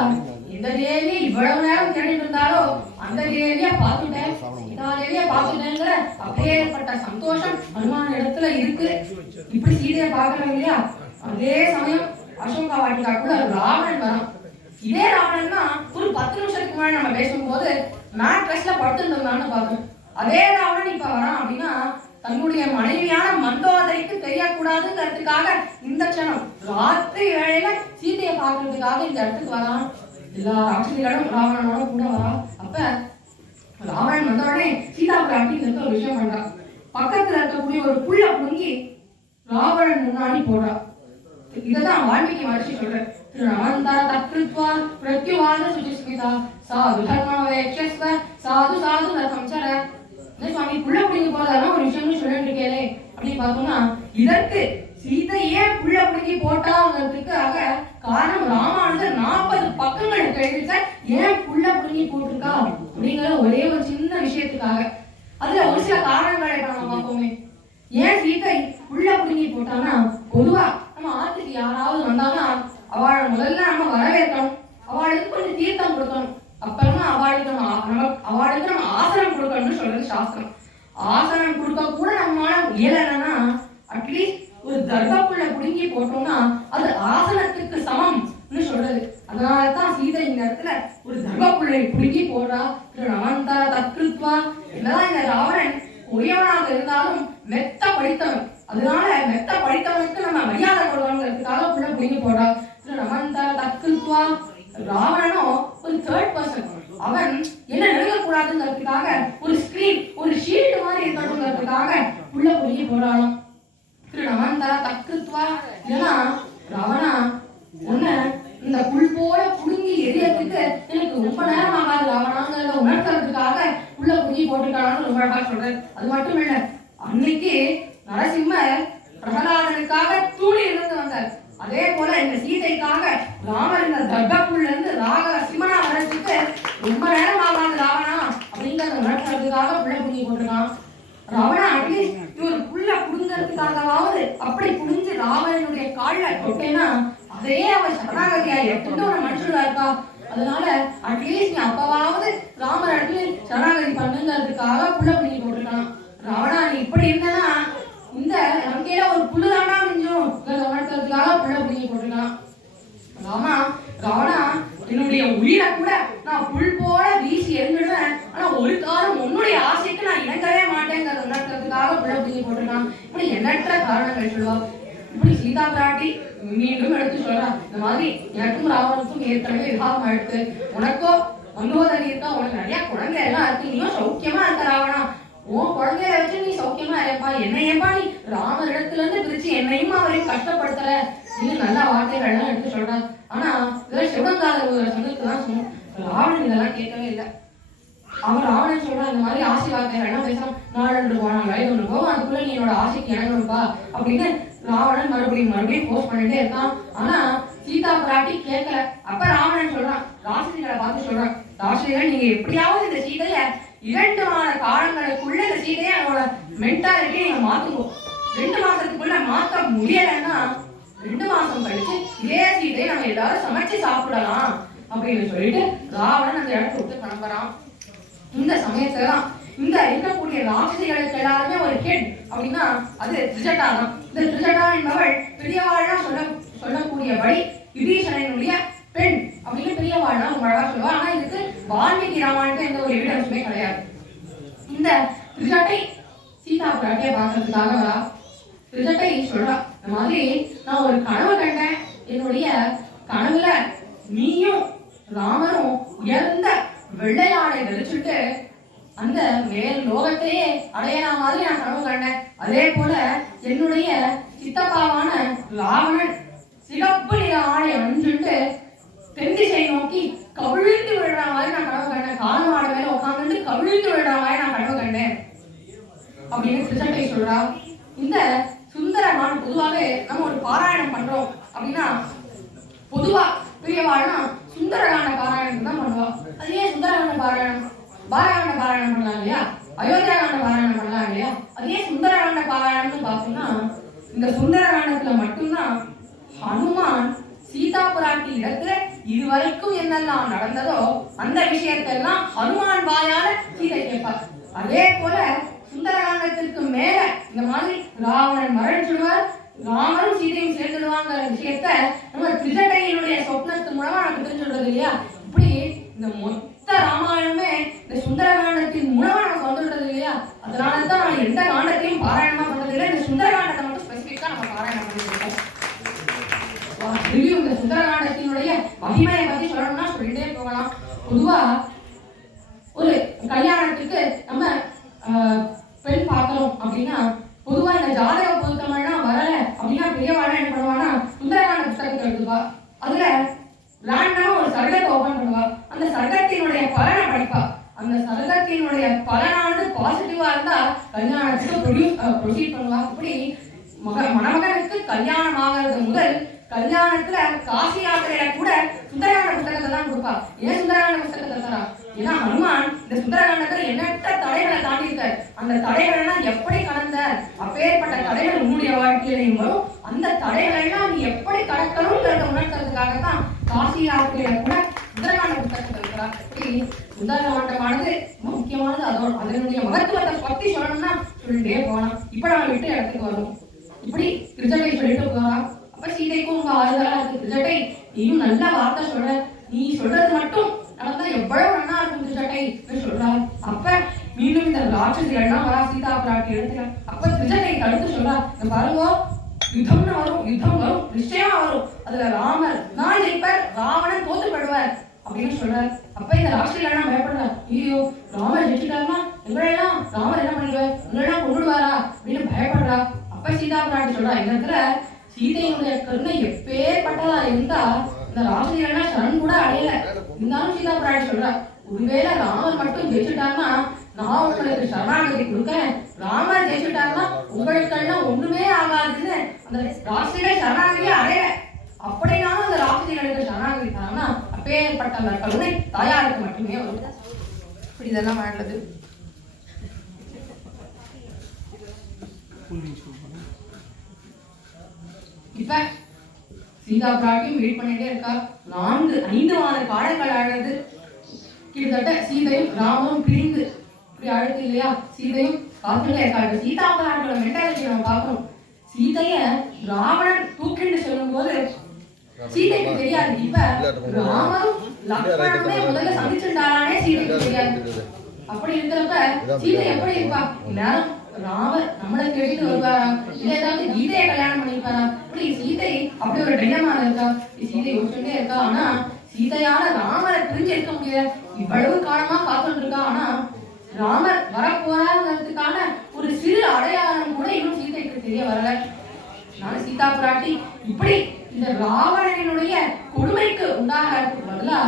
எந்த தேவியை இவ்வளவு நேரம் தேடிட்டு இருந்தாலோ அந்த தேவியா பார்த்துட்டேன், சீதா தேவியா பார்த்துட்டேங்கிற அப்பேற்பட்ட சந்தோஷம் ஹனுமான் இடத்துல இருக்கு. இப்படி சீதையை பார்க்கறோம் இல்லையா? அதே சமயம் அசோகா வாட்டிகாக்குள்ள ராவணன் வரும். இதே ராவணன் தான் ஒரு 10 நிமிஷத்துக்கு முன்னாடி நம்ம பேசும்போது மேட்ரஸ்ல படுத்துருந்தான்னு பார்த்தோம். அதே ராவணன் இப்ப வரான் அப்படின்னா தன்னுடைய மனைவியான மந்தோதரிக்கு தெரியக்கூடாதுங்கிறதுக்காக இந்த க்ஷணம் ராத்திரி வேளையில சீதையை பார்க்கறதுக்காக இந்த இடத்துக்கு வரான். எல்லா ராட்சசிகளும் ராவணனோட கூட வரான். அப்ப ராவணன் வந்த உடனே சீதா பிராட்டிங்கிறது ஒரு விஷயம் பண்றான். பக்கத்துல இருக்கக்கூடிய ஒரு புள்ள புடுங்கி ராவணன் முன்னாடி போடுறான். இததான் வால்மீகி மகர்ஷி சொல்றார். திருநமந்தர தத்ருத்வா பிரத்யுவாத சுஜிஸ்மிதா சாது தர்மவேக்ஷஸ்வ சாது சாது நசம்சர. சுவாமி புள்ள புடுங்கி போறதெல்லாம் ஒரு விஷயம்னு சொல்லிட்டு இருக்கேனே அப்படின்னு பார்த்தோம்னா, இதற்கு சீதையே புள்ள புடுங்கி போட்டாங்கிறதுக்காக காரணம் ராமானுஜர் 40 பக்கங்கள் எழுதிருக்க. ஏன் புள்ள புடுங்கி போட்டிருக்கா அப்படிங்கிற ஒரே ஒரு சின்ன விஷயத்துக்காக. அதுல ஒரு சில காரணங்களை நம்ம பார்ப்போமே. ஏன் சீதை புள்ள புடுங்கி போட்டான்னா, பொதுவா நம்ம ஆத்துக்கு யாராவது வந்தாங்கன்னா அவளை முதல்ல நம்ம வரவேற்கணும், அவளுக்கு கொஞ்சம் தீர்த்தம் கொடுக்கணும். கொடுக்கணும்னு சொல்றது சாஸ்திரம். ஆசனம் கொடுக்க கூட நம்மளால இயலன்னா அட்லீஸ்ட் ஒரு தர்பப்புள்ள புடுங்கி போட்டோம்னா அது ஆசனத்துக்கு சமம்னு சொல்றது. அதனாலதான் சீதை இந்த இடத்துல ஒரு தர்பப்புள்ளை புடுங்கி போடுறா. ரமந்தர தத்கிருத்வா. என்னதான் இந்த ராவணன் உரியவனாக இருந்தாலும் மெத்த படித்தவன், அதனால மெத்த படித்தவனுக்கு நம்ம மரியாதை கொடுக்கணுங்கிறதுக்காக புள்ள புடுங்கி போடுறா. ரமந்தர தத்கிருத்வா. ராவணனும் ஒரு தேர்ட் பர்சன், அவன் என்ன நெருங்கக்கூடாதுங்கிறதுக்காக ஒரு ஸ்கிரீன், ஒரு ஷீல்டு மாதிரி இருக்கணுங்கிறதுக்காக புள்ள புடுங்கி போறானாம். ரமந்தர தத்கிருத்வா. ஏன்னா ராவணா உன்னை இந்த புல் போல புடுங்கி எரியறதுக்கு எனக்கு ரொம்ப நேரம் ஆகாது ராவணாங்கிறத உணர்த்துறதுக்காக புள்ள புடுங்கி போட்டுட்டான்னு ரொம்ப அழகா சொல்றேன். அது மட்டும் இல்ல, அன்னைக்கு நரசிம்மர் பிரகலாதனுக்காக தூணி இருந்து வந்தார். அதே போல இந்த சீதைக்காக ராமர் இந்த தர்பப்புள்ள இருந்து சிம்மனா வளர்ச்சிக்கு ரொம்ப நேரம் ஆகாது ராவணா அப்படிங்கறத உணர்த்துறதுக்காக புள்ள புடுங்கி போட்டிருக்கான். ராவணா அட்லீஸ்ட் ஒரு புள்ள புடுங்கிறதுக்காகவாவது அப்படி புடிஞ்சு ராவணனுடைய கால்ல தொட்டேன்னா அதே அவன் சரணாகதியா எடுத்துட்டு ஒரு மனுஷனா இருக்கா. அதனால அட்லீஸ்ட் நீ அப்பவாவது ராமர் அட்லீஸ்ட் சரணாகதி பண்ணுங்கிறதுக்காக புள்ள புடுங்கி போட்டிருக்கான். ராவணா நீ இப்படி இருந்தனா இந்த நமக்கேல ஒரு புல்லுதானா மிஞ்சும் உணர்த்துறதுக்காக புள்ள புடுங்கி போட்டிருக்கான். ராவணா என்னுடைய உயிரை கூட நான் புல் போல வீசி எரிஞ்சிடுவேன், ஆனா ஒரு காலம் உன்னுடைய ஆசைக்கு நான் இணங்கவே மாட்டேங்கிறத உணர்த்துறதுக்காக புள்ள புடுங்கி போட்டிருக்கான். இப்படி எண்ணற்ற காரணங்கள் சொல்லுவா. இப்படி சீதா பிராட்டி மீண்டும் எடுத்து சொல்றா, இந்த மாதிரி எனக்கும் ராவனுக்கும் ஏற்கனவே விவாகம் எடுத்து, உனக்கோ மந்தோதரி இருக்கா, உனக்கு நிறைய குழந்தை எல்லாம் இருக்கு, நீயும் சௌக்கியமா இருக்க ராவணா, உன் குழந்தைய வச்சு நீ சௌக்கியமா இருப்பா, என்னையப்பா நீ ராமர் இடத்துல இருந்து பிரிச்சு என்னையும் அவரையும் கஷ்டப்படுத்துற, நீ நல்ல வார்த்தைகள் எல்லாம் எடுத்து சொல்ற. ஆனா இதெல்லாம் சிவங்கால சொன்னதுக்குதான் சொன்னோம். ராவணன் இதெல்லாம் கேட்கவே இல்லை. அவன் ராவணன் சொல்றான், இந்த மாதிரி ஆசை வார்த்தைகள் எல்லாம் பேசலாம், 4 போனாங்க 5 போகும், அதுக்குள்ள நீ என்னோட ஆசைக்கு இணங்கணும்பா அப்படின்னு ராவணன் மறுபடியும் போஸ்ட் பண்ணிட்டே இருக்கான். ஆனா சீதா பிராட்டி கேட்கல. அப்ப ராவணன் சொல்றான், ராசிரிகளை பார்த்து சொல்றான், ராசிரிகள் நீங்க எப்படியாவது இந்த சீதைய 2 மாத காலங்களுக்குள்ள இந்த சீதைய அவனோட மென்டாலிட்டியை நீங்க மாத்துங்க. 2 மாசத்துக்குள்ள மாத்த முடியலைன்னா 2 மாசம் கழிச்சு இதே சீதையை நம்ம எல்லாரும் சமைச்சு சாப்பிடலாம் அப்படின்னு சொல்லிட்டு ராவணன் அந்த இடத்த விட்டு கிளம்புறான். இந்த சமயத்துலதான் இந்த இருக்கக்கூடிய ராட்சசிகளுக்கு எல்லாருமே ஒரு ஹெட் அப்படின்னா அது திரிஜட்டா தான். இந்த திரிஜட்டா என்பவள் பெரியவாழ்னா சொல்லக்கூடியபடி விபீஷணனுடைய பெண் அப்படின்னு பெரியவாழ்னா ஒரு அழகா சொல்லுவா. ஆனா இதுக்கு வால்மீகி ராமாயணத்துல எந்த ஒரு எவிடன்ஸுமே கிடையாது. இந்த திரிஜட்டை சீதா பிராட்டியை பார்க்கறதுக்காக வரா. திரிஜட்டை சொல்றா, இந்த மாதிரி நான் ஒரு கனவு கண்டேன், என்னுடைய கனவுல நீயும் ராமரும் உயர்ந்த வெள்ளையாடை தரிச்சுட்டு அந்த மேல் லோகத்தையே அடையற மாதிரி நான் கனவு கண்டேன். அதே போல என்னுடைய சித்தப்பாவான ராவணன் சிகப்பு நிற ஆடை அணிஞ்சுட்டு தென்திசை நோக்கி கவிழ்ந்து விடுற மாதிரி நான் கனவு கண்டேன். கால் மாடு மேல உட்காந்துட்டு கவிழ்ந்து விடுற மாதிரி நான் கனவு கண்டேன் அப்படின்னு திரிஜட்டை சொல்றா. இந்த சுந்தரமான் பொதுவாகவே நம்ம ஒரு பாராயணம் பண்றோம் அப்படின்னா பொதுவா பெரியவாழ்னா சுந்தரகாண்ட பாராயணம் தான் பண்ணுவா. அது ஏன் சுந்தரகாண்ட பாராயணம் பண்ணலாம் இல்லையா, அயோத்தியாகாண்ட பாராயணம் பண்ணலாம் இல்லையா, அது ஏன் சுந்தரகாண்ட பாராயணம்னு பார்த்தோம்னா இந்த சுந்தரகாண்டத்துல மட்டும்தான் ஹனுமான் சீதா பிராட்டி இடத்துல இதுவரைக்கும் என்னெல்லாம் நடந்ததோ அந்த விஷயத்தெல்லாம் ஹனுமான் வாயால சீதை கேட்பார். அதே போல சுந்தரகாண்டத்திற்கு மேல இந்த மாதிரி ராவணன் மறைஞ்சிடுவார், ராமரும் சீதையும் சேர்ந்துடுவாங்கிற விஷயத்த நம்ம திரிஜட்டையினுடைய சொப்னத்து மூலமா நமக்கு தெரிஞ்சுடுறது இல்லையா. இப்படி இந்த மொத்த ராமாயணமே இந்த சுந்தரகாண்டத்தின் மூலமா நமக்கு வந்துடுறது இல்லையா. அதனாலதான் நான் எந்த காண்டத்தையும் பாராயணமா பண்றது இல்லை, இந்த சுந்தரகாண்டத்தை மட்டும் ஸ்பெசிபிக்கா நம்ம பாராயணம் பண்ணிருக்கோம். இந்த சுந்தரகாண்டத்தினுடைய மகிமையை பத்தி சொல்லணும்னா சொல்லிட்டே போகலாம். பொதுவா ஒரு கல்யாணத்துக்கு நம்ம பெண் பார்க்கணும் அப்படின்னா பொதுவா இந்த ஜாதக பொருத்தமெல்லாம் வரல அப்படின்னா பெரியவாழ என்ன பண்ணுவான்னா சுந்தரகாண்ட புத்தகத்தை எழுதுவா. அதுல ரேண்டமா ஒரு சர்க்கத்தை ஓபன் பண்ணுவா, அந்த சர்க்கத்தினுடைய பலனை படிப்பா. அந்த சர்க்கத்தினுடைய பலனானது பாசிட்டிவா இருந்தா கல்யாணத்துக்கு ப்ரொசீட் பண்ணுவா. இப்படி மணமகனுக்கு கல்யாணம் ஆகிறது முதல் கல்யாணத்துல காசி யாத்திரையில கூட சுந்தரகாண்ட புத்தகத்தை தான் கொடுப்பா. ஏன் சுந்தரகாண்ட புத்தகத்தை தரா? ஏன்னா ஹனுமான் இந்த சுந்தரகாண்டத்துல எண்ணற்ற தடைகளை தாண்டி இருக்காரு. அந்த தடைகள் எல்லாம் எப்படி கடந்த, அப்பேற்பட்ட தடைகள் உன்னுடைய வாழ்க்கையிலையும் வரும், அந்த தடைகளை எல்லாம் நீ எப்படி கடக்கணும்ங்கிறத உணர்த்துறதுக்காக தான் காசி யாத்திரையில கூட சுந்தரகாண்ட புத்தகத்தை கேட்கிறா. இப்படி சுந்தரகாண்டமானது முக்கியமானது. அதனுடைய மகத்துவத்தை பத்தி சொல்லணும்னா சொல்லிட்டே போகலாம். இப்ப நம்ம விட்டு இடத்துக்கு வரும். இப்படி திருஜட்டை சொல்லிட்டு போறா. அப்ப சீதைக்கும் உங்க ஆறுதலா இருக்கு. திருஜட்டை நீயும் நல்ல வார்த்தை சொல்ற, நீ சொல்றது மட்டும் நமக்கு எவ்வளவு நல்லா இருக்கும் திருஜட்டை சொல்றா. அப்ப மீண்டும் இந்த ராட்சசிகள்லாம் வரா சீதா பிராட்டி எடுத்துக்க. அப்ப திருஜட்டை தடுத்து சொல்றா, பாருங்க யுத்தம்னு வரும், யுத்தம் வரும், நிச்சயமா வரும். அதுல ராமர் நான் ஜெயிப்பார், ராவணன் தோத்துப்படுவார் அப்படின்னு சொல்றாரு. அப்ப இந்த ராட்சசிகள்லாம் பயப்படுறார். ஐயோ ராமர் ஜெயிச்சுட்டாருன்னா இவரெல்லாம் ராமர் என்ன பண்ணிடுவார், இவரெல்லாம் கொண்டுடுவாரா அப்படின்னு பயப்படுறா. அப்ப சீதா பிராட்டி சொல்றா, இந்த இடத்துல சீதையுடைய கருணை எப்பேற்பட்டதா இருந்தா இந்த ராட்சசிகள்லாம் சரண் கூட அடையல. இருந்தாலும் சீதா பிராட்டி சொல்றா, ஒருவேளை ராமர் மட்டும் ஜெயிச்சுட்டாருன்னா நான் உங்களுக்கு சரணாகதி கொடுக்கேன், ராமர் ஜெயிச்சுட்டாருன்னா உங்களுக்கெல்லாம் ஒண்ணுமே ஆகாதுன்னு அந்த ராட்சசிகள் சரணாகதியே அடையல. அப்படின்னாலும் அந்த ராட்சசிகளுக்கு சரணாகதி தானா அப்பேற்பட்ட அந்த கருணை தாயாருக்கு மட்டுமே வரும். இப்படி இதெல்லாம் மாறுறது. இப்ப சீதா பிராட்டியும் வெயிட் பண்ணிட்டே இருக்கா. 4-5 மாத காலங்கள் ஆனது. கிட்டத்தட்ட சீதையும் ராமனும் பிரிந்து இப்படி அழுது இல்லையா, சீதையும் காத்துட்டே இருக்காங்க. சீதா பிராட்டியோட மென்டாலிட்டி நம்ம பார்க்கணும். சீதைய ராவணன் தூக்கிட்டு சொல்லும் போது சீதைக்கு தெரியாது. இப்ப ராமரும் லக்ஷ்மணனுமே முதல்ல சந்திச்சுட்டாரானே சீதைக்கு தெரியாது. அப்படி இருக்கிறப்ப சீதை எப்படி இருப்பா, எல்லாரும் ராமர் நம்மளை கேட்டு வருவாரா, இல்ல ஏதாவது கீதையை கல்யாணம் பண்ணிருப்பாரா, இப்படி சீதை அப்படி ஒரு டைலமால இருக்கா. சீதை யோசிச்சுட்டே இருக்கா. ஆனா சீதையால ராமரை பிரிஞ்சு இருக்க முடியாது. இவ்வளவு காலமா காத்துட்டு இருக்கா. ஆனா ராமர் வரப்போறாருங்கிறதுக்கான ஒரு சிறு அடையாளம் கூட இன்னும் சீதைக்கு தெரிய வரல. நான் சீதா பிராட்டி இப்படி இந்த ராவணனுடைய கொடுமைக்கு உண்டாகிறதுக்கு பதிலா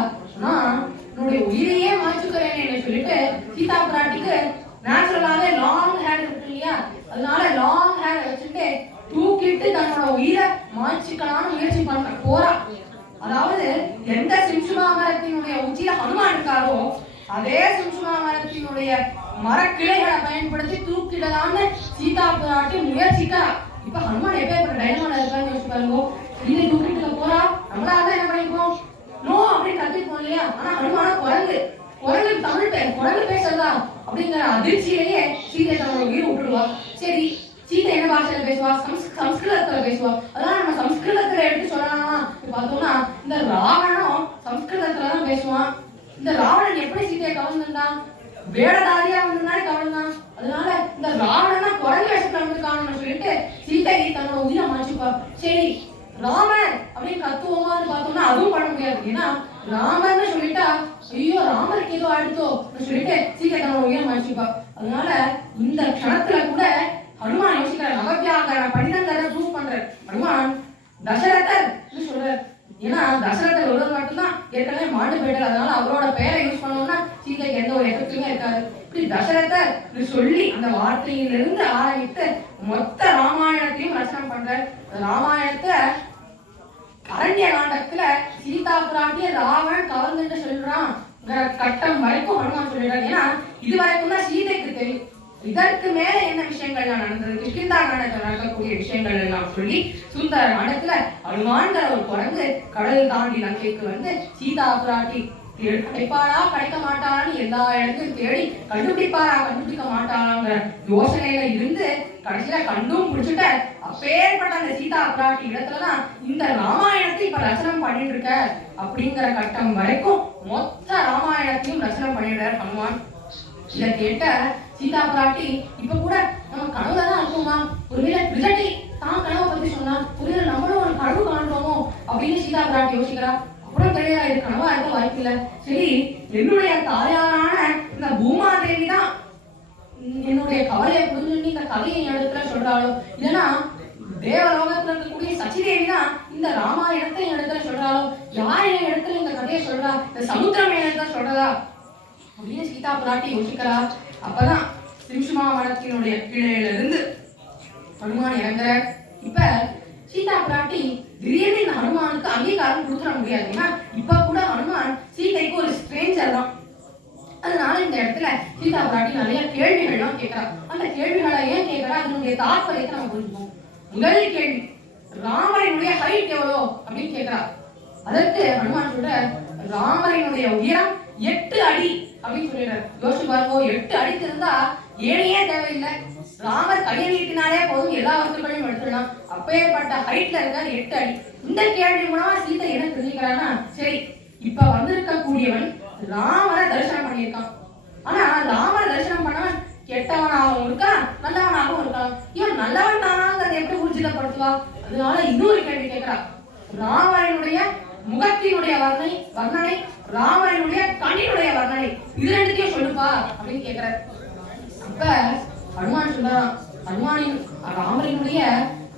நான் என்னுடைய உயிரையே மாற்றிக்கிறேன்னு சொல்லிட்டு சீதா பிராட்டிக்கு நேச்சுரலாவே லாங் ஹேர் இருக்கு இல்லையா, அதனால லாங் ஹேர் வச்சுட்டு தூக்கிட்டு தன்னோட உயிரை மாற்றிக்கலாம்னு முயற்சி பண்ண போறா. அதாவது எந்த சிம்சுமா மரத்தினுடைய உச்சியில ஹனுமான் இருக்காரோ அதே சிம்சுமா மரத்தினுடைய மரக்கிளைகளை பயன்படுத்தி தூக்கிடலாம்னு சீதா பிராட்டி முயற்சிக்கிறா. இப்ப ஹனுமான் எப்பேற்பட்ட டைலமால இருக்கான்னு யோசிச்சு பாருங்க. சீதை தூக்கிட்டு போறா, நம்மளால என்ன பண்ணிப்போம், நோ அப்படின்னு கத்திப்போம் இல்லையா. ஆனா ஹனுமான குரங்கு தமிழ் குரங்கு பேசுறதா அப்படிங்கிற அதிர்ச்சியிலேயே சீதை தன்னோட உயிர் விட்டுடுவா. சரி சீதை என்ன பாஷையில பேசுவா, சம்ஸ்கிருதத்துல பேசுவா. அதனால நம்ம சம்ஸ்கிருதத்துல எடுத்து சொல்லலாமா பார்த்தோம்னா இந்த ராவணனும் சம்ஸ்கிருதத்துலதான் பேசுவான். இந்த ராவணன் எப்படி சீதையை கவர்ந்திருந்தான், வேடதாரியா வந்திருந்தாலே கவர்ந்தான். அதனால இந்த ராவணனா குரங்கு வேஷத்துல வந்திருக்கான்னு சொல்லிட்டு சீதை தன்னோட உயிரை மாற்றிப்பா. சரி ராமர் அப்படின்னு கத்துவோமான்னு பார்த்தோம்னா அதுவும் பண்ண முடியாது. ஏன்னா ராமர்னு சொல்லிட்டா ஐயோ ராமருக்கு ஏதோ ஆயிடுத்தோ சொல்லிட்டு சீதை தன்னோட உயிரை மாற்றிப்பா. அதனால இந்த க்ஷணத்துல கூட ஹனுமான் யோசிக்கிற நவவியாகரண பண்டிதங்களை ப்ரூவ் பண்ற ஹனுமான் தசரதர் சொல்றாரு. ஏன்னா தசரதர் ஒருவர் மட்டும்தான் ஏற்கனவே மாண்டு போயிட்டார். அதனால அவரோட பெயரை யூஸ் பண்ணோம்னா சீதைக்கு எந்த ஒரு எஃபெக்டுமே இருக்காது. இப்படி தசரதர் சொல்லி அந்த வார்த்தையிலிருந்து ஆரம்பித்து மொத்த ராமாயணத்தையும் ரச்சனை பண்ற. ராமாயணத்தை அரண்ய காண்டத்துல சீதா பிராட்டிய ராவணன் கவர்ந்து சொல்றான் கட்டம் வரைக்கும் ஹனுமான் சொல்லிடுறாரு. ஏன்னா இது வரைக்கும் தான் சீதைக்கு தெரியும். இதற்கு மேல என்ன விஷயங்கள் நடந்தது, கிஷ்கிந்தா காண்டத்துல நடக்கக்கூடிய விஷயங்கள் எல்லாம் சொல்லி சுந்தர காண்டத்துல ஹனுமான்கிற ஒரு குரங்கு கடல் தாண்டி லங்கைக்கு வந்து சீதா பிராட்டி கிடைப்பாளா கிடைக்க மாட்டாளான்னு எல்லா இடத்தையும் தேடி கண்டுபிடிப்பாரா கண்டுபிடிக்க மாட்டாளாங்கிற யோசனையில இருந்து கடைசியில கண்டும் பிடிச்சிட்ட. அப்பேற்பட்ட அந்த சீதா பிராட்டி இடத்துலதான் இந்த ராமாயணத்தை இப்ப ரச்சனம் பண்ணிட்டு இருக்க அப்படிங்கிற கட்டம் வரைக்கும் மொத்த ராமாயணத்தையும் ரச்சனை பண்ணிடுறார் ஹனுமான். இதை கேட்ட சீதா பிராட்டி இப்ப கூட நம்ம கனவுலதான் இருக்குமா, ஒருவேளை திருஜட்டி தான் கனவை பத்தி சொன்னா ஒருவேளை நம்மளும் ஒரு கனவு காண்றோமோ அப்படின்னு சீதா பிராட்டி யோசிக்கிறா. அப்புறம் தெரியல இது கனவா இருக்க வாய்ப்பு இல்லை. சரி என்னுடைய தாயாரான இந்த பூமாதேவி தான் என்னுடைய கவலையை புரிஞ்சு இந்த கதையை இடத்துல சொல்றாளோ, இல்லைன்னா தேவலோகத்துல இருக்கக்கூடிய சச்சிதேவி தான் இந்த ராமாயணத்தை இடத்துல சொல்றாளோ, யார் என் இடத்துல இந்த கதையை சொல்றா, இந்த சமுத்திரம் இடத்துல சொல்றதா அப்படின்னு சீதா பிராட்டி யோசிக்கிறா. அப்பதான் சிம்சுமா மரத்தினுடைய கீழையில இருந்து ஹனுமான் இறங்குற. இப்ப சீதா பிராட்டி திடீர்னு இந்த ஹனுமானுக்கு அங்கீகாரம் கொடுத்துட முடியாது. ஏன்னா இப்ப கூட ஹனுமான் சீதைக்கு ஒரு ஸ்ட்ரேஞ்சர் தான். அதனால இந்த இடத்துல சீதா பிராட்டி நிறைய கேள்விகள்லாம் கேட்கிறா. அந்த கேள்விகளை ஏன் கேட்கிறா, அதனுடைய தாற்பயத்தை நம்ம புரிஞ்சுப்போம். முதல் கேள்வி, ராமரினுடைய ஹைட் எவ்வளோ அப்படின்னு கேட்கிறா. அதற்கு ஹனுமான் சொல்ற, ராமரினுடைய உயரம் 8 அடி அப்படின்னு சொல்லிடுறாரு. யோசிச்சு பாருங்க, 8 அடிக்கு இருந்தா ஏனையே தேவையில்லை, ராமர் கையை நீட்டினாலே போதும் எல்லா வஸ்துக்களையும் எடுத்துடலாம். அப்பேற்பட்ட ஹைட்ல இருக்கார் 8 அடி. இந்த கேள்வி மூலமா சீதை என்ன தெரிஞ்சுக்கிறான்னா, சரி இப்ப வந்திருக்க கூடியவன் ராமரை தரிசனம் பண்ணியிருக்கான். ஆனா ராமரை தரிசனம் பண்ணவன் கெட்டவனாகவும் இருக்கான், நல்லவனாகவும் இருக்கான். இவன் நல்லவன் தானாங்கிறத எப்படி ஊர்ஜிதப்படுத்துவா? அதனால இன்னொரு கேள்வி கேட்கிறா. ராமனுடைய முகத்தினுடைய வர்ணனை, ராமனுடைய கண்ணினுடைய வர்ணனை, இது ரெண்டுத்தையும் சொல்லுப்பா அப்படின்னு கேட்கிறார். அப்ப ஹனுமான் சொல்றான், ஹனுமானின் ராமரினுடைய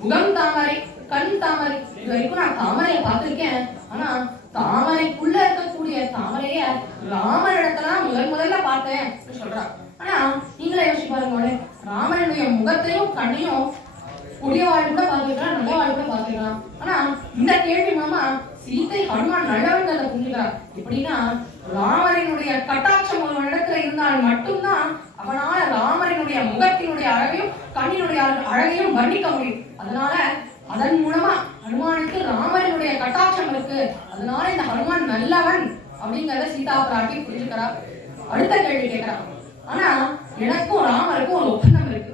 முகம் தாமரை, கண் தாமரை. இது வரைக்கும் நான் தாமரையை பார்த்திருக்கேன், ஆனா தாமரைக்குள்ள இருக்கக்கூடிய தாமரைய ராமர் இடத்துல முதல்ல பார்த்தேன் சொல்றான். ஆனா நீங்களே யோசிச்சு பாருங்க, ராமனுடைய முகத்தையும் கண்ணையும் கொடிய வாழ் கூட பார்த்துருக்கலாம், நல்ல வாழ் கூட பார்த்துருக்கலாம். ஆனா இந்த கேள்வி மூலமா சீதை ஹனுமான் நல்லவன் புரிஞ்சுக்கிறார். எப்படின்னா ராமரினுடைய கட்டாட்சம் ஒரு இடத்துல இருந்தால் மட்டும்தான் அவனால ராமரினுடைய முகத்தினுடைய அழகையும் கண்ணினுடைய அழகையும் வர்ணிக்க முடியும். அதனால அதன் மூலமா ஹனுமானுக்கு ராமரினுடைய கட்டாட்சம் இருக்கு, அதனால இந்த ஹனுமான் நல்லவன் அப்படிங்கறத சீதா பிராட்டி புரிஞ்சுக்கிறார். அடுத்த கேள்வி கேட்கிறான், ஆனா எனக்கும் ராமருக்கும் ஒரு ஒப்பந்தம் இருக்கு,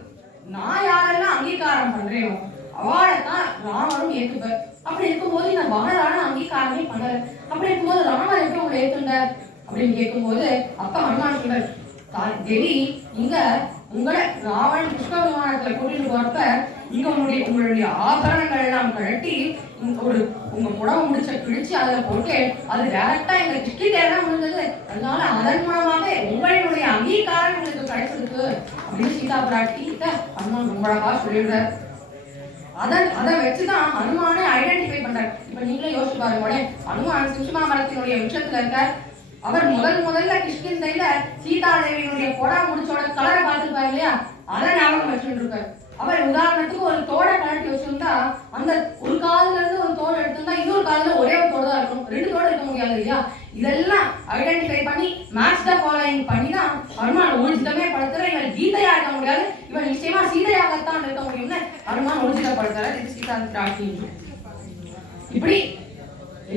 நான் யாரெல்லாம் அங்கீகாரம் பண்றேனோ அவளைத்தான் ராமரும் ஏற்றுப்பார். அப்படி இருக்கும்போது இந்த வானரான அங்கீகாரமே பண்ணல, அப்படி இருக்கும்போது ராமர் எப்படி உங்களை ஏற்றுண்டார் அப்படின்னு கேட்கும்போது அப்ப ஹனுமான் சொல்றார், தேவி இங்க உங்களை ராவணன் புஷ்ப விமானத்துல கூட்டிட்டு போறப்ப இங்க உங்களுடைய ஆபரணங்கள் எல்லாம் கழட்டி உங்க புடவை முடிச்ச கிழிச்சு அதுல போட்டு அது டைரக்டா எங்க கிட்டே தான் விழுந்தது, அதனால அதன் மூலமாக உங்களுடைய அங்கீகாரம் உங்களுக்கு கிடைச்சிருக்கு அப்படின்னு சீதா பிராட்டி கிட்ட ஹனுமான் ரொம்ப அழகா சொல்லிடுறார். அதை வச்சுதான் ஹனுமானே ஐடென்டிஃபை பண்றாரு. இப்ப நீங்களே யோசிச்சு பாருங்க, ஹனுமான் சுஷ்மா மரத்தினுடைய உச்சத்துல இருக்கார். அவர் முதல்ல கிஷ்கிந்தையில சீதா தேவியினுடைய கொடா முடிச்சோட கலரை பார்த்துருப்பாரு இல்லையா, அதை ஞாபகம் வச்சுட்டு இருக்காரு. அவர் உதாரணத்துக்கு ஒரு தோடை கலட்டி வச்சிருந்தா அந்த ஒரு காதுல இருந்து ஒரு தோடு எடுத்திருந்தா இன்னொரு காதுல ஒரே ஒரு தோடு தான் இருக்கும், 2 தோடு இருக்க முடியாது இல்லையா. இதெல்லாம் ஐடென்டிஃபை பண்ணி மேட்ச் த ஃபாலோயிங் பண்ணி தான் ஹனுமான் ஊர்ஜிதமே படுத்துற. இவன் கீதையா இருக்க முடியாது, இவன் நிச்சயமா சீதையாகத்தான் இருக்க முடியும்னு ஹனுமான் ஊர்ஜிதப்படுத்துற. இது சீதா பிராட்டி. இப்படி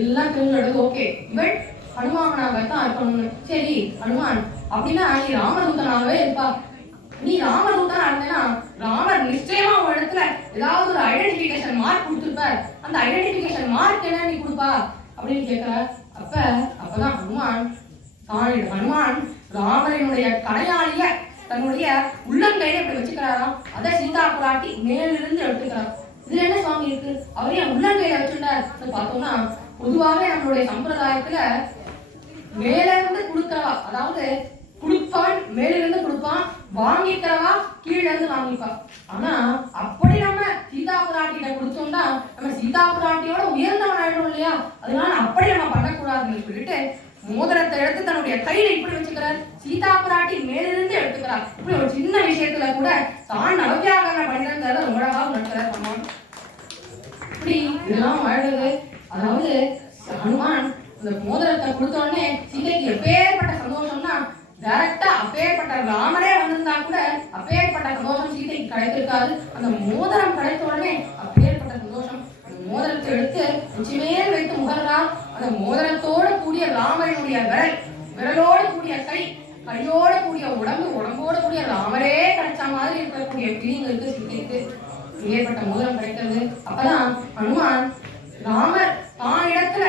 எல்லாம் தெரிஞ்சது. ஓகே, இவன் ஹனுமானாகத்தான் இருக்கணும்னு. சரி ஹனுமான் அப்படின்னா நீ ராமதூதனாகவே இருப்பா, நீ ராமதூதனா இருந்தேன்னா ராமர் நிச்சயமா ஒரு இடத்துல ஏதாவது ஒரு ஐடென்டிபிகேஷன் மார்க் கொடுத்துருப்பார், அந்த ஐடென்டிபிகேஷன் மார்க் என்ன நீ கொடுப்பா அப்படின்னு கேட்கிற. அப்பதான் ஹனுமான் ராமரினுடைய கடையாளிய தன்னுடைய உள்ளங்கையில இப்படி வச்சுக்கிறாராம். அதை சீதா பிராட்டி மேலிருந்து எடுத்துக்கிறார். இதுல என்ன சுவாமி இருக்கு, அவரே உள்ளங்கையில வச்சுட்டார் பார்த்தோம்னா, பொதுவாகவே நம்மளுடைய சம்பிரதாயத்துல மேல இருந்து கொடுக்கிறவா, அதாவது கொடுப்பவன் மேலிருந்து கொடுப்பான், வாங்கிக்கிறவா கீழே இருந்து வாங்கிப்பா. ஆனா அப்படி நம்ம சீதா பிராட்டியிட கொடுத்தோம்னா நம்ம சீதா பிராட்டியோட உயர்ந்தவன் ஆயிடும் இல்லையா, அதனால அப்படி நம்ம பண்ணக்கூடாதுன்னு சொல்லிட்டு மோதிரத்தை எடுத்து தன்னுடைய கையில இப்படி வச்சுக்கிறார். சீதா பிராட்டி மேலிருந்து எடுத்துக்கிறார். இப்படி ஒரு சின்ன விஷயத்துல கூட தான் நவவியாகரண பண்ணிருந்தத ரொம்ப அழகா நடத்துறார். இப்படி இதெல்லாம் வாழ்றது. அதாவது ஹனுமான் இந்த மோதிரத்தை கொடுத்த உடனே சீதைக்கு எப்பேற்பட்ட சந்தோஷம்னா, டைரக்டா அப்பேற்பட்ட ராமரே வந்திருந்தா கூட அப்பேற்பட்ட சந்தோஷம் சீதைக்கு கிடைத்திருக்காது. அந்த மோதிரம் கிடைத்த உடனே அப்பேற்பட்ட சந்தோஷம். அந்த மோதிரத்தை எடுத்து உச்சிமேல் வைத்து முகர்றா. அந்த மோதிரத்தோடு கூடிய ராமரினுடைய விரலோடு கூடிய கையோடு கூடிய உடம்போடு கூடிய ராமரே கிடைச்ச மாதிரி இருக்கக்கூடிய பிள்ளைங்களுக்கு சீதைக்கு ஏற்பட்ட மோதிரம் கிடைக்கிறது. அப்பதான் ஹனுமான் ராமர் தான் இடத்துல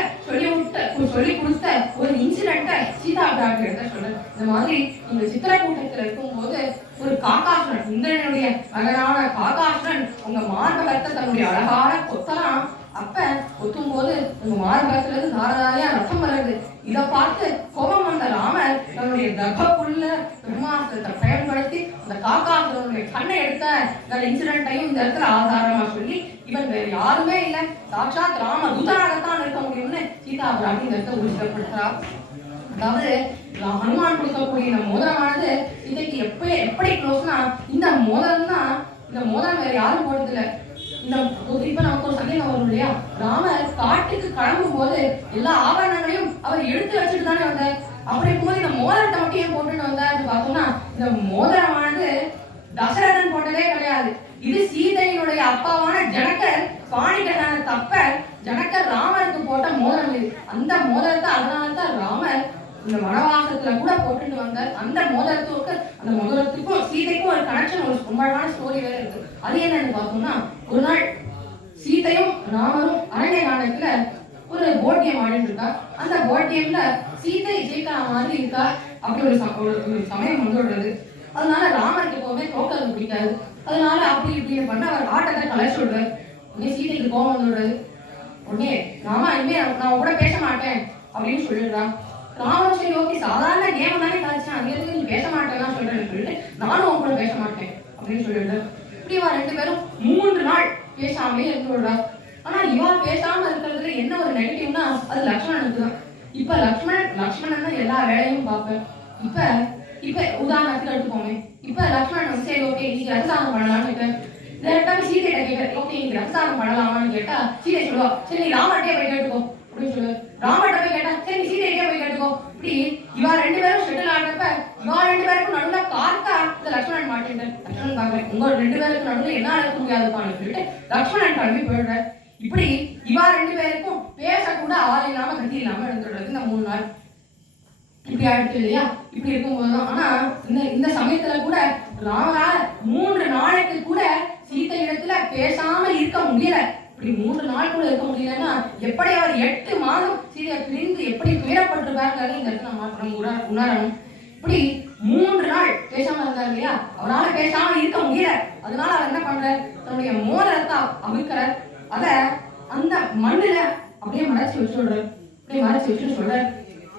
சொல்லி கொடுத்த ஒரு இன்சிடென்ட்டை சீதா பிராட்டி எடுத்த சொல்ற. இந்த மாதிரி இந்த சித்திரக்கூட்டத்துல இருக்கும்போது ஒரு காகாசுரன், இந்திரனுடைய மகனான காகாசுரன் உங்க மார்பகத்தை தன்னுடைய அழகான கொத்தலாம். அப்ப கொத்தும் போது உங்க மார்பகத்துல இருந்து தாரதாரியா ரத்தம் வருது. இதை பார்த்து கோபம் வந்த ராமர் தன்னுடைய தர்பக்குள்ள பிரம்மாஸ்திரத்தை பயன்படுத்தி அந்த காகாசுரனுடைய கண்ணை எடுத்த அந்த இன்சிடென்ட்டையும் இந்த இடத்துல ஆதாரமா சொல்லி, இவன் வேற யாருமே இல்லை, சாட்சாத் ராம தூதனாகத்தான் இருக்க முடியும்னு சீதா பிராட்டி இந்த இடத்தை உறுதிப்படுத்துறார். அதாவது ஹனுமான் கொடுக்கக்கூடிய இந்த மோதிரமானது இன்றைக்கு எப்படி க்ளோஸ்னா, இந்த மோதிரம் வேற யாரும் போடுறதில்லை. இப்ப நமக்கு ஒரு சந்தேகம் வரும் இல்லையா, ராமர் காட்டுக்கு கிளம்பும் போது எல்லா ஆபரணங்களையும் அவர் எடுத்து வச்சுட்டு தானே வந்தார். அப்படி இருக்கும்போது இந்த மோதிரத்தை மட்டும் ஏன் போட்டுட்டு வந்தார் பார்த்தோம்னா, இந்த மோதிரமானது தசரதன் போட்டதே கிடையாது. இது சீதையினுடைய அப்பாவான ஜனகர் பாணிகரான தப்ப ஜனகர் ராமருக்கு போட்ட மோதிரம் இது. அந்த மோதிரத்தை அதனால்தான் ராமர் இந்த வனவாசத்துல கூட போட்டுட்டு வந்த அந்த மோதிரத்துக்கும் சீதைக்கும் ஒரு கனெக்ஷன், ஒரு ரொம்பமான ஸ்டோரி வேற இருக்கு. அது என்னன்னு பார்த்தோம்னா, ஒரு நாள் சீதையும் ராமரும் அரண்ய காண்டத்துல ஒரு போர்ட் கேம் ஆடிட்டு இருக்கா. அந்த போர்ட் கேம்ல சீதை ஜெயிக்கிற மாதிரி இருக்கா. அப்படி ஒரு சமயம் வந்துடுறது. அதனால ராமருக்கு எப்பவுமே தோக்கிறது பிடிக்காது. அதனால அப்படி இப்படின்னு பண்ண அவர் ஆட்டத்தை கலைச்சு விடுறாரு. உடனே சீதைக்கு கோபம் வந்துடுறது. உடனே ராமா இனிமே நான் கூட பேச மாட்டேன் அப்படின்னு சொல்லிடுறான். ராமன் சரி ஓகே, சாதாரண கேம் தானே கலைச்சேன், அது எதுக்கு நீ பேச மாட்டேன்னு சொல்றேன்னு சொல்லிட்டு நானும் உங்க கூட பேச மாட்டேன் அப்படின்னு சொல்லிடுறேன். இப்படி இவா 2 பேரும் 3 நாள் பேசாமலே இருந்து விடுறா. ஆனா இவா பேசாம இருக்கிறதுல என்ன ஒரு நெகட்டிவ்னா அது லக்ஷ்மணனுக்கு தான். இப்ப லக்ஷ்மணன் தான் எல்லா வேலையும் பார்ப்பேன். இப்ப உதாரணத்துக்கு எடுத்துக்கோங்க. இப்ப லக்ஷ்மணன் வந்து சரி ஓகே இன்னைக்கு ரத்ததானம் பண்ணலாம்னு இருக்கேன். டேரக்டா சீதையிட்ட கேட்க ஓகே இன்னைக்கு ரத்ததானம் பண்ணலாமான்னு கேட்டா சீதை சொல்லுவா சரி நீ ராமர்கிட்டே போய் கேட்டுக்கோ அப்படின்னு சொல்லுவாரு. ராமர்கிட்ட போய் கேட்டா சரி நீ சீதையிட்டே போய் கேட்டுக்கோ. இப்படி இவா 2 பேரும் ஷெட்டில் ஆடுறப்ப இவா 2 பேருக்கும் நடுவுல கார்த்தா இந்த லக்ஷ்மணன் மாட்டேன். லக்ஷ்மணன் பாக்குறேன் உங்க 2 பேருக்கு நடுவுல என்ன இருக்க முடியாதுப்பான்னு சொல்லிட்டு லக்ஷ்மணன் கிளம்பி போயிடுறாரு. இப்படி இவா 2 பேருக்கும் பேசக்கூட ஆள் இல்லாம கட்டி இல்லாம இருந்துடுறது இந்த 3 நாள். இப்படி ஆயிடுச்சு இல்லையா? இப்படி இருக்கும்போதுதான் ஆனா இந்த சமயத்துல கூட ராமரால 3 நாளைக்கு கூட சீதை இடத்துல பேசாம இருக்க முடியல. இப்படி 3 நாள் கூட இருக்க முடியலன்னா எப்படி அவர் 8 மாதம் சீதையை பிரிந்து எப்படி துயரப்பட்டிருப்பாருங்கிறது இந்த இடத்துல நம்ம உணரணும். இப்படி 3 நாள் பேசாம இருந்தார் இல்லையா? அவரால் பேசாம இருக்க முடியல. அதனால அவர் என்ன பண்றார், தன்னுடைய மோதிரத்தை அவிழ்க்கிறார். அத அந்த மண்ணுல அப்படியே மறைச்சு வச்சுடுறாரு. அப்படியே மறைச்சு வச்சுட்டு சொல்றாரு,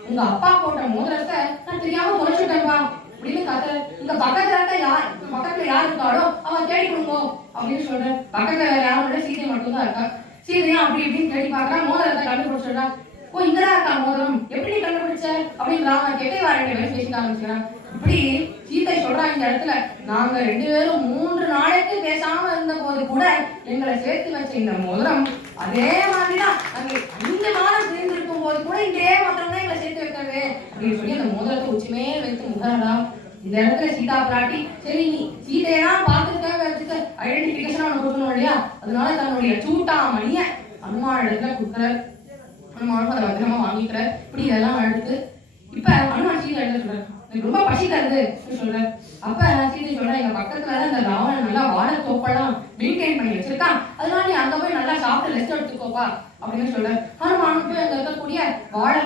உங்க அப்பா போட்ட மோதிரத்தை நான் தெரியாம தொலைச்சுட்டேன்பா அப்படின்னு கத்துற. இங்க பக்கத்துல யார் இருக்காளோ அவன் தேடி கொடுங்கோ அப்படின்னு சொல்ற. பக்கத்துல யாரோட சீதை மட்டும் தான் இருக்கா. சீதையா அப்படி இப்படின்னு தேடி பாக்குறா. மோதிரத்தை கண்டுபிடிச்சிடுறா. ஓ இங்கதான் இருக்கா மோதிரம், எப்படி கண்டுபிடிச்ச அப்படின்னு ராம கேட்டே வா 2 பேரும் பேசிக்க ஆரம்பிச்சுக்கிறான். இப்படி சீதை சொல்றா இந்த இடத்துல நாங்க 2 பேரும் 3 நாளைக்கு பேசாம இருந்த போது கூட எங்களை சேர்த்து வச்ச இந்த மோதிரம் அதே மாதிரிதான் நாங்க 5 மாதம் சேர்ந்து இருக்கும் போது கூட இதே மோதிரம் தான் எங்களை சேர்த்து வைக்கிறது அப்படின்னு சொல்லி அந்த மோதிரத்தை உச்சிமே வைத்து முகரா. இந்த இடத்துல சீதா பிராட்டி சரி நீ சீதையெல்லாம் பார்த்துருக்க ஐடென்டிபிகேஷன் அவனை கொடுக்கணும் இல்லையா? அதனால தன்னுடைய சூட்டாமணிய அனுமான இடத்துல கொடுக்குறாரு. அனுமானும் அதை பத்திரமா வாங்கிக்கிறார். இப்படி இதெல்லாம் எடுத்து இப்ப அனுமான் சீதை எழுத சொல்றாரு, எனக்கு ரொம்ப பசிக்கிறது சொல்றாரு. அப்ப சீதை சொல்றேன் எங்க பக்கத்துல இந்த ராவணன் நல்லா வாழ தோப்பெல்லாம் மெயின்டைன் பண்ணி வச்சிருக்கான், அதனால நீ அங்க போய் நல்லா சாப்பிட்டு ரெஸ்ட் எடுத்துக்கோப்பா அப்படின்னு சொல்ற. ஹனுமான் போய் அங்க இருக்கக்கூடிய வாழை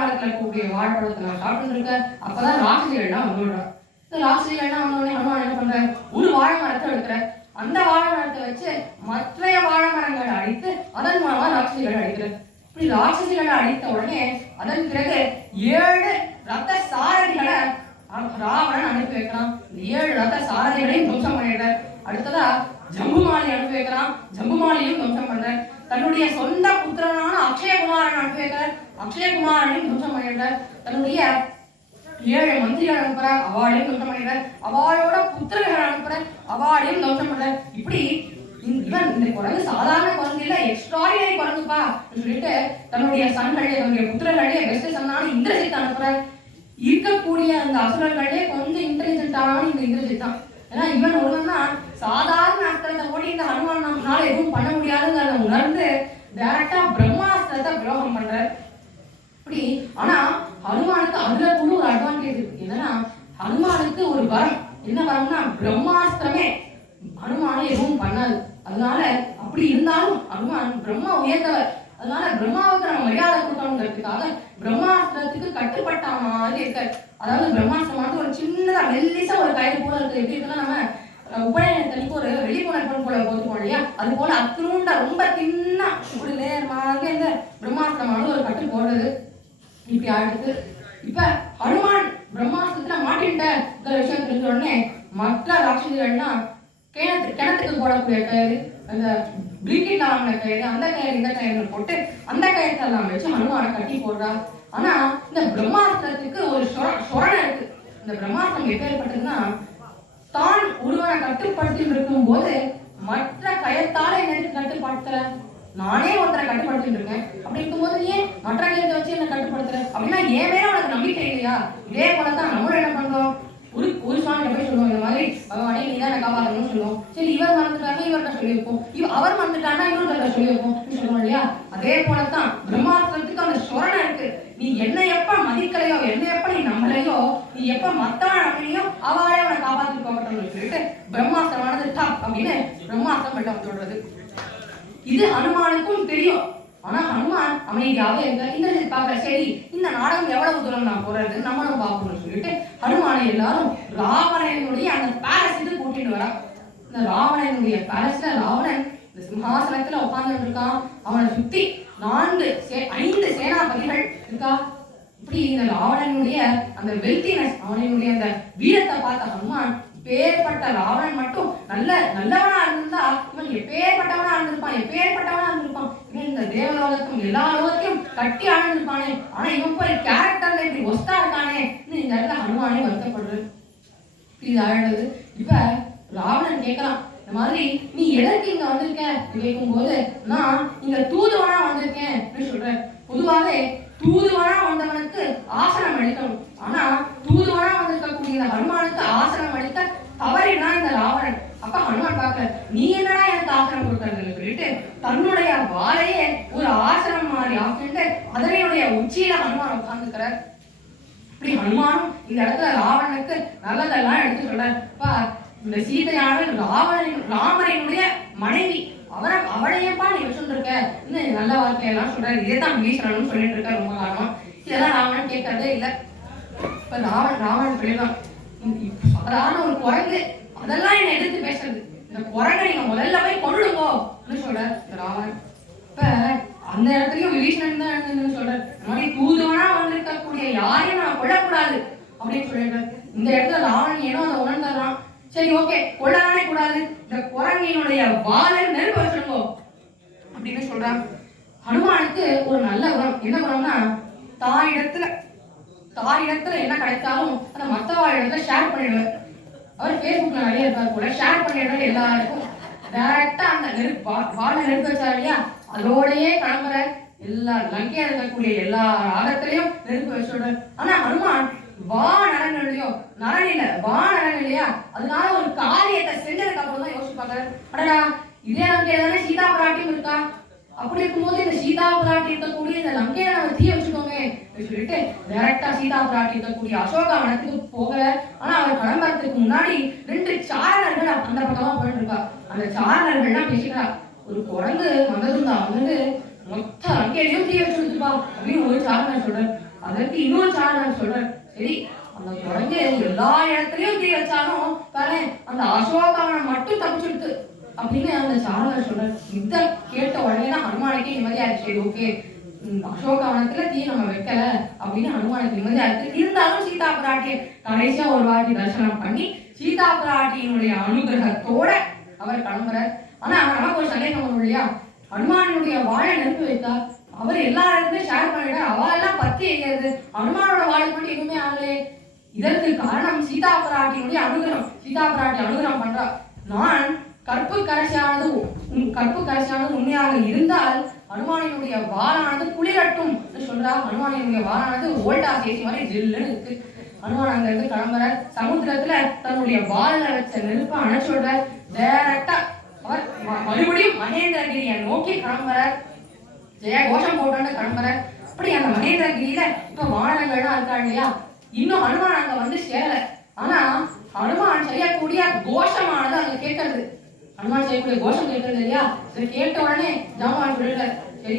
மரத்துல இருக்கக்கூடிய வாழைப்பழத்தை நான் சாப்பிட்டு இருக்க. அப்பதான் ராட்சசிகள்லாம் வந்துடுறான். இந்த ராட்சசிகள்லாம் வந்தோடனே ஹனுமான் என்ன பண்ற, ஒரு வாழை மரத்தை எடுக்கிற. அந்த வாழை மரத்தை வச்சு மற்றைய வாழை மரங்களை அடித்து அதன் மூலமா ராட்சசிகளை அடிக்கிற. இப்படி ராட்சசிகளை அடித்த உடனே அதன் பிறகு 7 ரத்த சாரதிகளை ராவணன் அனுப்பி வைக்கிறான். 7 ரத்த சாரதிகளையும் துவம்சம் பண்ணிடுறார். அடுத்ததா ஜம்புமாலி அனுப்பி வைக்கிறான். ஜம்புமாலியும் துவம்சம் பண்றார். தன்னுடைய சொந்த புத்திரனான அக்ஷயகுமாரன் அனுப்பி வைக்கிறார். அக்ஷயகுமாரனையும் துவம்சம் பண்ணிடுறார். தன்னுடைய 7 மந்திரிகள் அனுப்புறார். அவாளையும் துவம்சம் பண்ணிடுறார். அவளோட புத்திரர்கள் அனுப்புறார். அவாளையும் துவம்சம் பண்றார். இப்படி இவன் இந்த குரங்கு சாதாரண குரங்கு இல்ல, எக்ஸ்ட்ராடினரி குரங்குப்பா சொல்லிட்டு தன்னுடைய சன்களே தன்னுடைய புத்திரர்களே பெஸ்ட் சன்னான இந்திரஜித் அனுப்புறார். இருக்கக்கூடிய அந்த அசுரர்களே கொஞ்சம் இன்டெலிஜென்டான இந்த இந்திரஜித் தான். ஏன்னா இவன் ஒழுங்கா சாதாரண அஸ்திரத்தை ஓடி இந்த ஹனுமானால எதுவும் பண்ண முடியாதுங்கிறத உணர்ந்து டைரக்டா பிரம்மாஸ்திரத்தை பிரயோகம் பண்றார். இப்படி ஆனா ஹனுமானுக்கு அதுல கூட ஒரு அட்வான்டேஜ் இருக்கு. என்னன்னா ஹனுமானுக்கு ஒரு வரம், என்ன வரம்னா பிரம்மாஸ்திரமே ஹனுமானை எதுவும் பண்ணாது. அதனால அப்படி இருந்தாலும் ஹனுமான் பிரம்மா உயர்ந்தவர். அதனால பிரம்மாவுக்கு நம்ம மரியாதை கொடுக்கணுங்கிறதுக்காக பிரம்மாஸ்திரத்துக்கு கட்டுப்பட்ட மாதிரி இருக்காரு. அதாவது பிரம்மாஸ்திரம் ஒரு சின்னதா மெல்லிசா ஒரு கயிறு போல இருக்கு. எப்படி இருக்குன்னா நம்ம உபநயனத்தனிக்கு ஒரு வெளிப்புணர்வு போல போட்டுப்போம் இல்லையா? அது போல அத்துருண்ட ரொம்ப தின்னா ஒரு நேர்மாக இந்த பிரம்மாஸ்திரமான ஒரு கட்டு போடுறது. இப்படி ஆயிடுது. இப்ப ஹனுமான் பிரம்மாஸ்திரத்துல மாட்டின்ற விஷயம் தெரிஞ்ச உடனே மற்ற ராட்சசிகள்னா கிணத்துக்கு போடக்கூடிய கயிறு, அந்த பிளிக்கிட் ஆன கயிறு, அந்த கயிறு இந்த கயிறு போட்டு அந்த கயிறத்தெல்லாம் வச்சு ஹனுமானை கட்டி போடுறா. ஆனா இந்த பிரம்மாஸ்திரத்துக்கு ஒரு சொரணை இருக்கு. இந்த பிரம்மாஸ்திரம் எப்பேற்பட்டதுன்னா தான் ஒருவனை கட்டுப்படுத்தி இருக்கும் போது மற்ற கயத்தால என்ன கட்டுப்படுத்துற, நானே ஒருத்தரை கட்டுப்படுத்திட்டு இருக்கேன். அப்படி இருக்கும்போது ஏன் மற்ற கயத்தை வச்சு என்ன கட்டுப்படுத்துற அப்படின்னா என் மேல உனக்கு நம்பிக்கை இல்லையா? இதே போலதான் நம்மளும் என்ன பண்றோம், ஒரு சுவாமி போய் சொல்லுவோம் இந்த மாதிரி பகவானே நீ தான் காப்பாற்றணும்னு சொல்லுவோம். சரி இவர் மறந்துட்டாருன்னா இவர்கிட்ட சொல்லி வைப்போம், அவர் மறந்துட்டாருன்னா இவர்கிட்ட சொல்லி வைப்போம் சொல்லுவோம் இல்லையா? அதே போலதான் பிரம்மாஸ்திரத்துக்கு அந்த சொரணை இருக்கு. நீ என்ன எப்ப மதிக்கலையோ, என்ன அப்படின்னையும் அவளே அவனை காப்பாற்றி போகட்டும்னு சொல்லிட்டு பிரம்மாஸ்திரமானது டாப் அப்படின்னு பிரம்மாஸ்திரம் வெள்ளம் சொல்றது. இது ஹனுமானுக்கும் தெரியும். ஆனா ஹனுமான் அமைதியாவே இருக்க இந்திரஜித் பாக்குற சரி இந்த நாடகம் எவ்வளவு தூரம் நான் போறது நம்மளும் பார்க்கணும்னு சொல்லிட்டு ஹனுமானை எல்லாரும் ராவணனுடைய அந்த பேலஸுக்கு கூட்டிட்டு வரா. இந்த ராவணனுடைய பேலஸ்ல ராவணன் இந்த சிம்ஹாசனத்துல உட்கார்ந்து இருக்கான். அவனை சுத்தி 5 சேனாபதிகள் இருக்கா. இப்படி இந்த ராவணனுடைய அந்த வெல்தினஸ் அவனுடைய அந்த வீரத்தை பார்த்த ஹனுமான் பேர்பட்ட ராவணன் மட்டும் நல்லவனா இருந்தா இவன் எப்பேற்பட்டவனா இருந்திருப்பான் இவன் இந்த தேவலோகத்தும் எல்லா லோகத்தையும் கட்டி ஆழ்ந்திருப்பானே. ஆனா இவன் போய் கேரக்டர்ல இப்படி ஒஸ்டா இருக்கானே இந்த இடத்துல ஹனுமானே வருத்தப்படுறது. இது ஆழ்ந்தது. இப்ப ராவணன் கேட்கலாம், இந்த மாதிரி நீ எதற்கு இங்க வந்திருக்க கேட்கும் போது நான் இங்க தூதுவனா வந்திருக்கேன் அப்படின்னு சொல்றேன். பொதுவாகவே தூதுவனா வந்தவனுக்கு ஆசனம் அளிக்கணும். ஆனா தூதுவனா வந்திருக்கக்கூடிய ஹனுமானுக்கு ஆசனம் அளிக்க தவறினா இந்த ராவணன். அப்ப ஹனுமான் பார்க்க நீ என்னடா எனக்கு ஆசனம் கொடுக்கறதுன்னு சொல்லிட்டு தன்னுடைய வாழையே ஒரு ஆசனம் மாதிரி ஆக்கிட்டு அதனையுடைய உச்சியில ஹனுமான் உட்கார்ந்துக்கிறார். இப்படி ஹனுமானும் இந்த இடத்துல ராவணனுக்கு நல்லதெல்லாம் எடுத்து சொல்றப்பா இந்த சீதையான ராமரினுடைய மனைவி அவளையப்பா நீ வச்சுருக்க இன்னும் நல்ல வார்த்தையெல்லாம் சொல்றாரு. இதேதான் விபீஷணனும் சொல்லிட்டு இருக்க ரொம்ப காரணமா. இதெல்லாம் ராவணன் கேட்கறதே இல்லை. இப்ப ராவணன் சொல்லிடலாம், சாதாரண ஒரு குரங்கு அதெல்லாம் என்ன எதிர்த்து பேசுறது, இந்த குரங்கை நீங்க முதல்ல போய் கொள்ளுங்கோ அப்படின்னு சொல்ற ராவணன். இப்ப அந்த இடத்துலயும் விபீஷணன் தான் எழுந்து சொல்றாரு, இந்த மாதிரி தூதுவனா வந்திருக்கக்கூடிய யாரையும் நான் கொல்லக்கூடாது அப்படின்னு சொல்லிடுறாரு. இந்த இடத்துல ராவணன் ஏனோ அதை உணர்ந்துடுறான். சரி ஓகே கொள்ளதானே கூடாது, இந்த குரங்கினுடைய வாழை நெருப்பு வச்சிருங்கோ அப்படின்னு சொல்றான். ஹனுமானுக்கு ஒரு நல்ல குணம். என்ன குணம்னா தாயிடத்துல என்ன கிடைச்சாலும் அந்த மற்றவாழிடத்துல ஷேர் பண்ணிடுவார். அவர் பேஸ்புக்ல நிறைய இருப்பார் கூட ஷேர் பண்ணிடுறாரு எல்லாருக்கும். டைரக்டா அந்த வாழை நெருப்பு வச்சாரு இல்லையா, அதோடயே கிளம்புற எல்லா லங்கையா இருக்கக்கூடிய எல்லா ஆகத்திலையும் நெருப்பு வச்சுடுறாரு. ஆனா ஹனுமான் நரன் இல்லையா, அதனால ஒரு காரியத்தை செஞ்சதுக்கு அப்புறம் தான் யோசிப்பாங்க, அடடா இதே லங்கையில தானே சீதா பிராட்டியும் இருக்கா, அப்படி இருக்கும்போது இந்த சீதா பிராட்டி இருக்கக்கூடிய இந்த லங்கையில நம்ம தீ வச்சுக்கோமே சொல்லிட்டு டைரக்டா சீதா பிராட்டி இருக்கக்கூடிய அசோகவனத்துக்கு போக. ஆனா அவர் கிளம்புறதுக்கு முன்னாடி 2 சாரணர்கள் அந்த பக்கமா போயிட்டு இருக்கா. அந்த சாரணர்கள்லாம் பேசிக்கிறா, ஒரு குரங்கு வந்ததும் தான் வந்து மொத்த லங்கையிலையும் தீ வச்சு கொடுத்துப்பா அப்படின்னு ஒரு சாரணர் சொல்றாரு. அதற்கு இன்னொரு சாரணர் சொல்றாரு, சரி அந்த குரங்கு எல்லா இடத்துலயும் தீ வச்சாலும் பாரு அந்த அசோகவனம் மட்டும் தப்பிச்சுடுது அப்படின்னு அந்த சாரணர் சொல்றாரு. இத கேட்ட உடனேதான் ஹனுமானுக்கே நிம்மதியா இருக்கு. ஓகே அசோகவனத்துல தீ நம்ம வைக்கல அப்படின்னு ஹனுமானுக்கு நிம்மதியா இருக்கு. இருந்தாலும் சீதா பிராட்டியை கடைசியா ஒரு வாட்டி தரிசனம் பண்ணி சீதா பிராட்டியினுடைய அனுகிரகத்தோட அவர் கிளம்புறார். ஆனா நமக்கு ஒரு சந்தேகம் வரும் இல்லையா, ஹனுமானுடைய வாழை நெருப்பு வைத்தா அவர் எல்லா இடத்துலயும் ஷேர் பண்ணிட்டு அவ எல்லாம் பத்தி எரியாது, ஹனுமானோட வாழைக்கு மட்டும் எதுவுமே ஆகலே. இதற்கு காரணம் சீதா பிராட்டியினுடைய அனுகிரகம். சீதா பிராட்டி அனுகிரகம் பண்றா. நான் கற்பு கரைசியானது உண்மையாக இருந்தால் ஹனுமானினுடைய வாளானது குளிரட்டும் சொல்றா. ஹனுமானினுடைய வாளானது ஓல்டா சேசி மாதிரி ஜில்லுன்னு இருக்கு. ஹனுமான் அங்க இருந்து கிளம்புற சமுத்திரத்துல தன்னுடைய வாழ வச்ச நெருப்ப அணைச்சுடுற. டைரக்டா அவர் மறுபடியும் மகேந்திரகிரியை நோக்கி கிளம்புற. ஜெய கோஷம் போட்டு கிளம்புற. அப்படி அந்த மகேந்திரகிரியில இப்ப வானங்கள்லாம் இருக்கா இல்லையா, இன்னும் ஹனுமான் அங்க வந்து சேரல. ஆனா ஹனுமான் செய்யக்கூடிய கோஷமானது அங்க கேட்கறது. ஹனுமான் செய்யக்கூடிய கோஷம் கேட்கறது இல்லையா, இதை கேட்ட உடனே ஜாமான் சொல்லிடுறாரு, சரி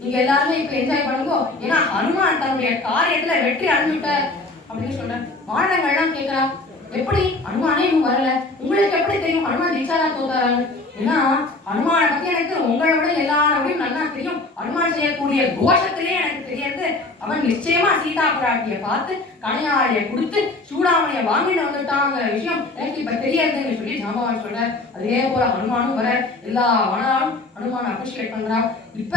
நீங்க எல்லாருமே இப்ப என்ஜாய் பண்ணுங்க, ஏன்னா ஹனுமான் தன்னுடைய காரியத்துல வெற்றி அடைஞ்சுட்ட அப்படின்னு சொல்ற. மாணவர்கள்லாம் கேட்கிறா, எப்படி ஹனுமானே இன்னும் வரல, உங்களுக்கு எப்படி தெரியும் ஹனுமான் ஜெயிச்சாரா தோத்தாரு? ஏன்னா ஹனுமானை பத்தி எனக்கு உங்களை விட எல்லாரோடையும் நல்லா தெரியும். ஹனுமான் செய்யக்கூடிய கோஷத்திலே எனக்கு தெரியாது. அவன் நிச்சயமா சீதா பிராட்டியை பார்த்து கணையாளியை கொடுத்து சூடாமணியை வாங்கிட்டு வந்துட்டாங்கிற விஷயம் எனக்கு இப்ப தெரியாதுன்னு சொல்லி ஜாம்பவான் சொல்ற. அதே போல ஹனுமானும் வர எல்லா வனாலும் ஹனுமானை அப்ரிஷியேட் பண்றா. இப்ப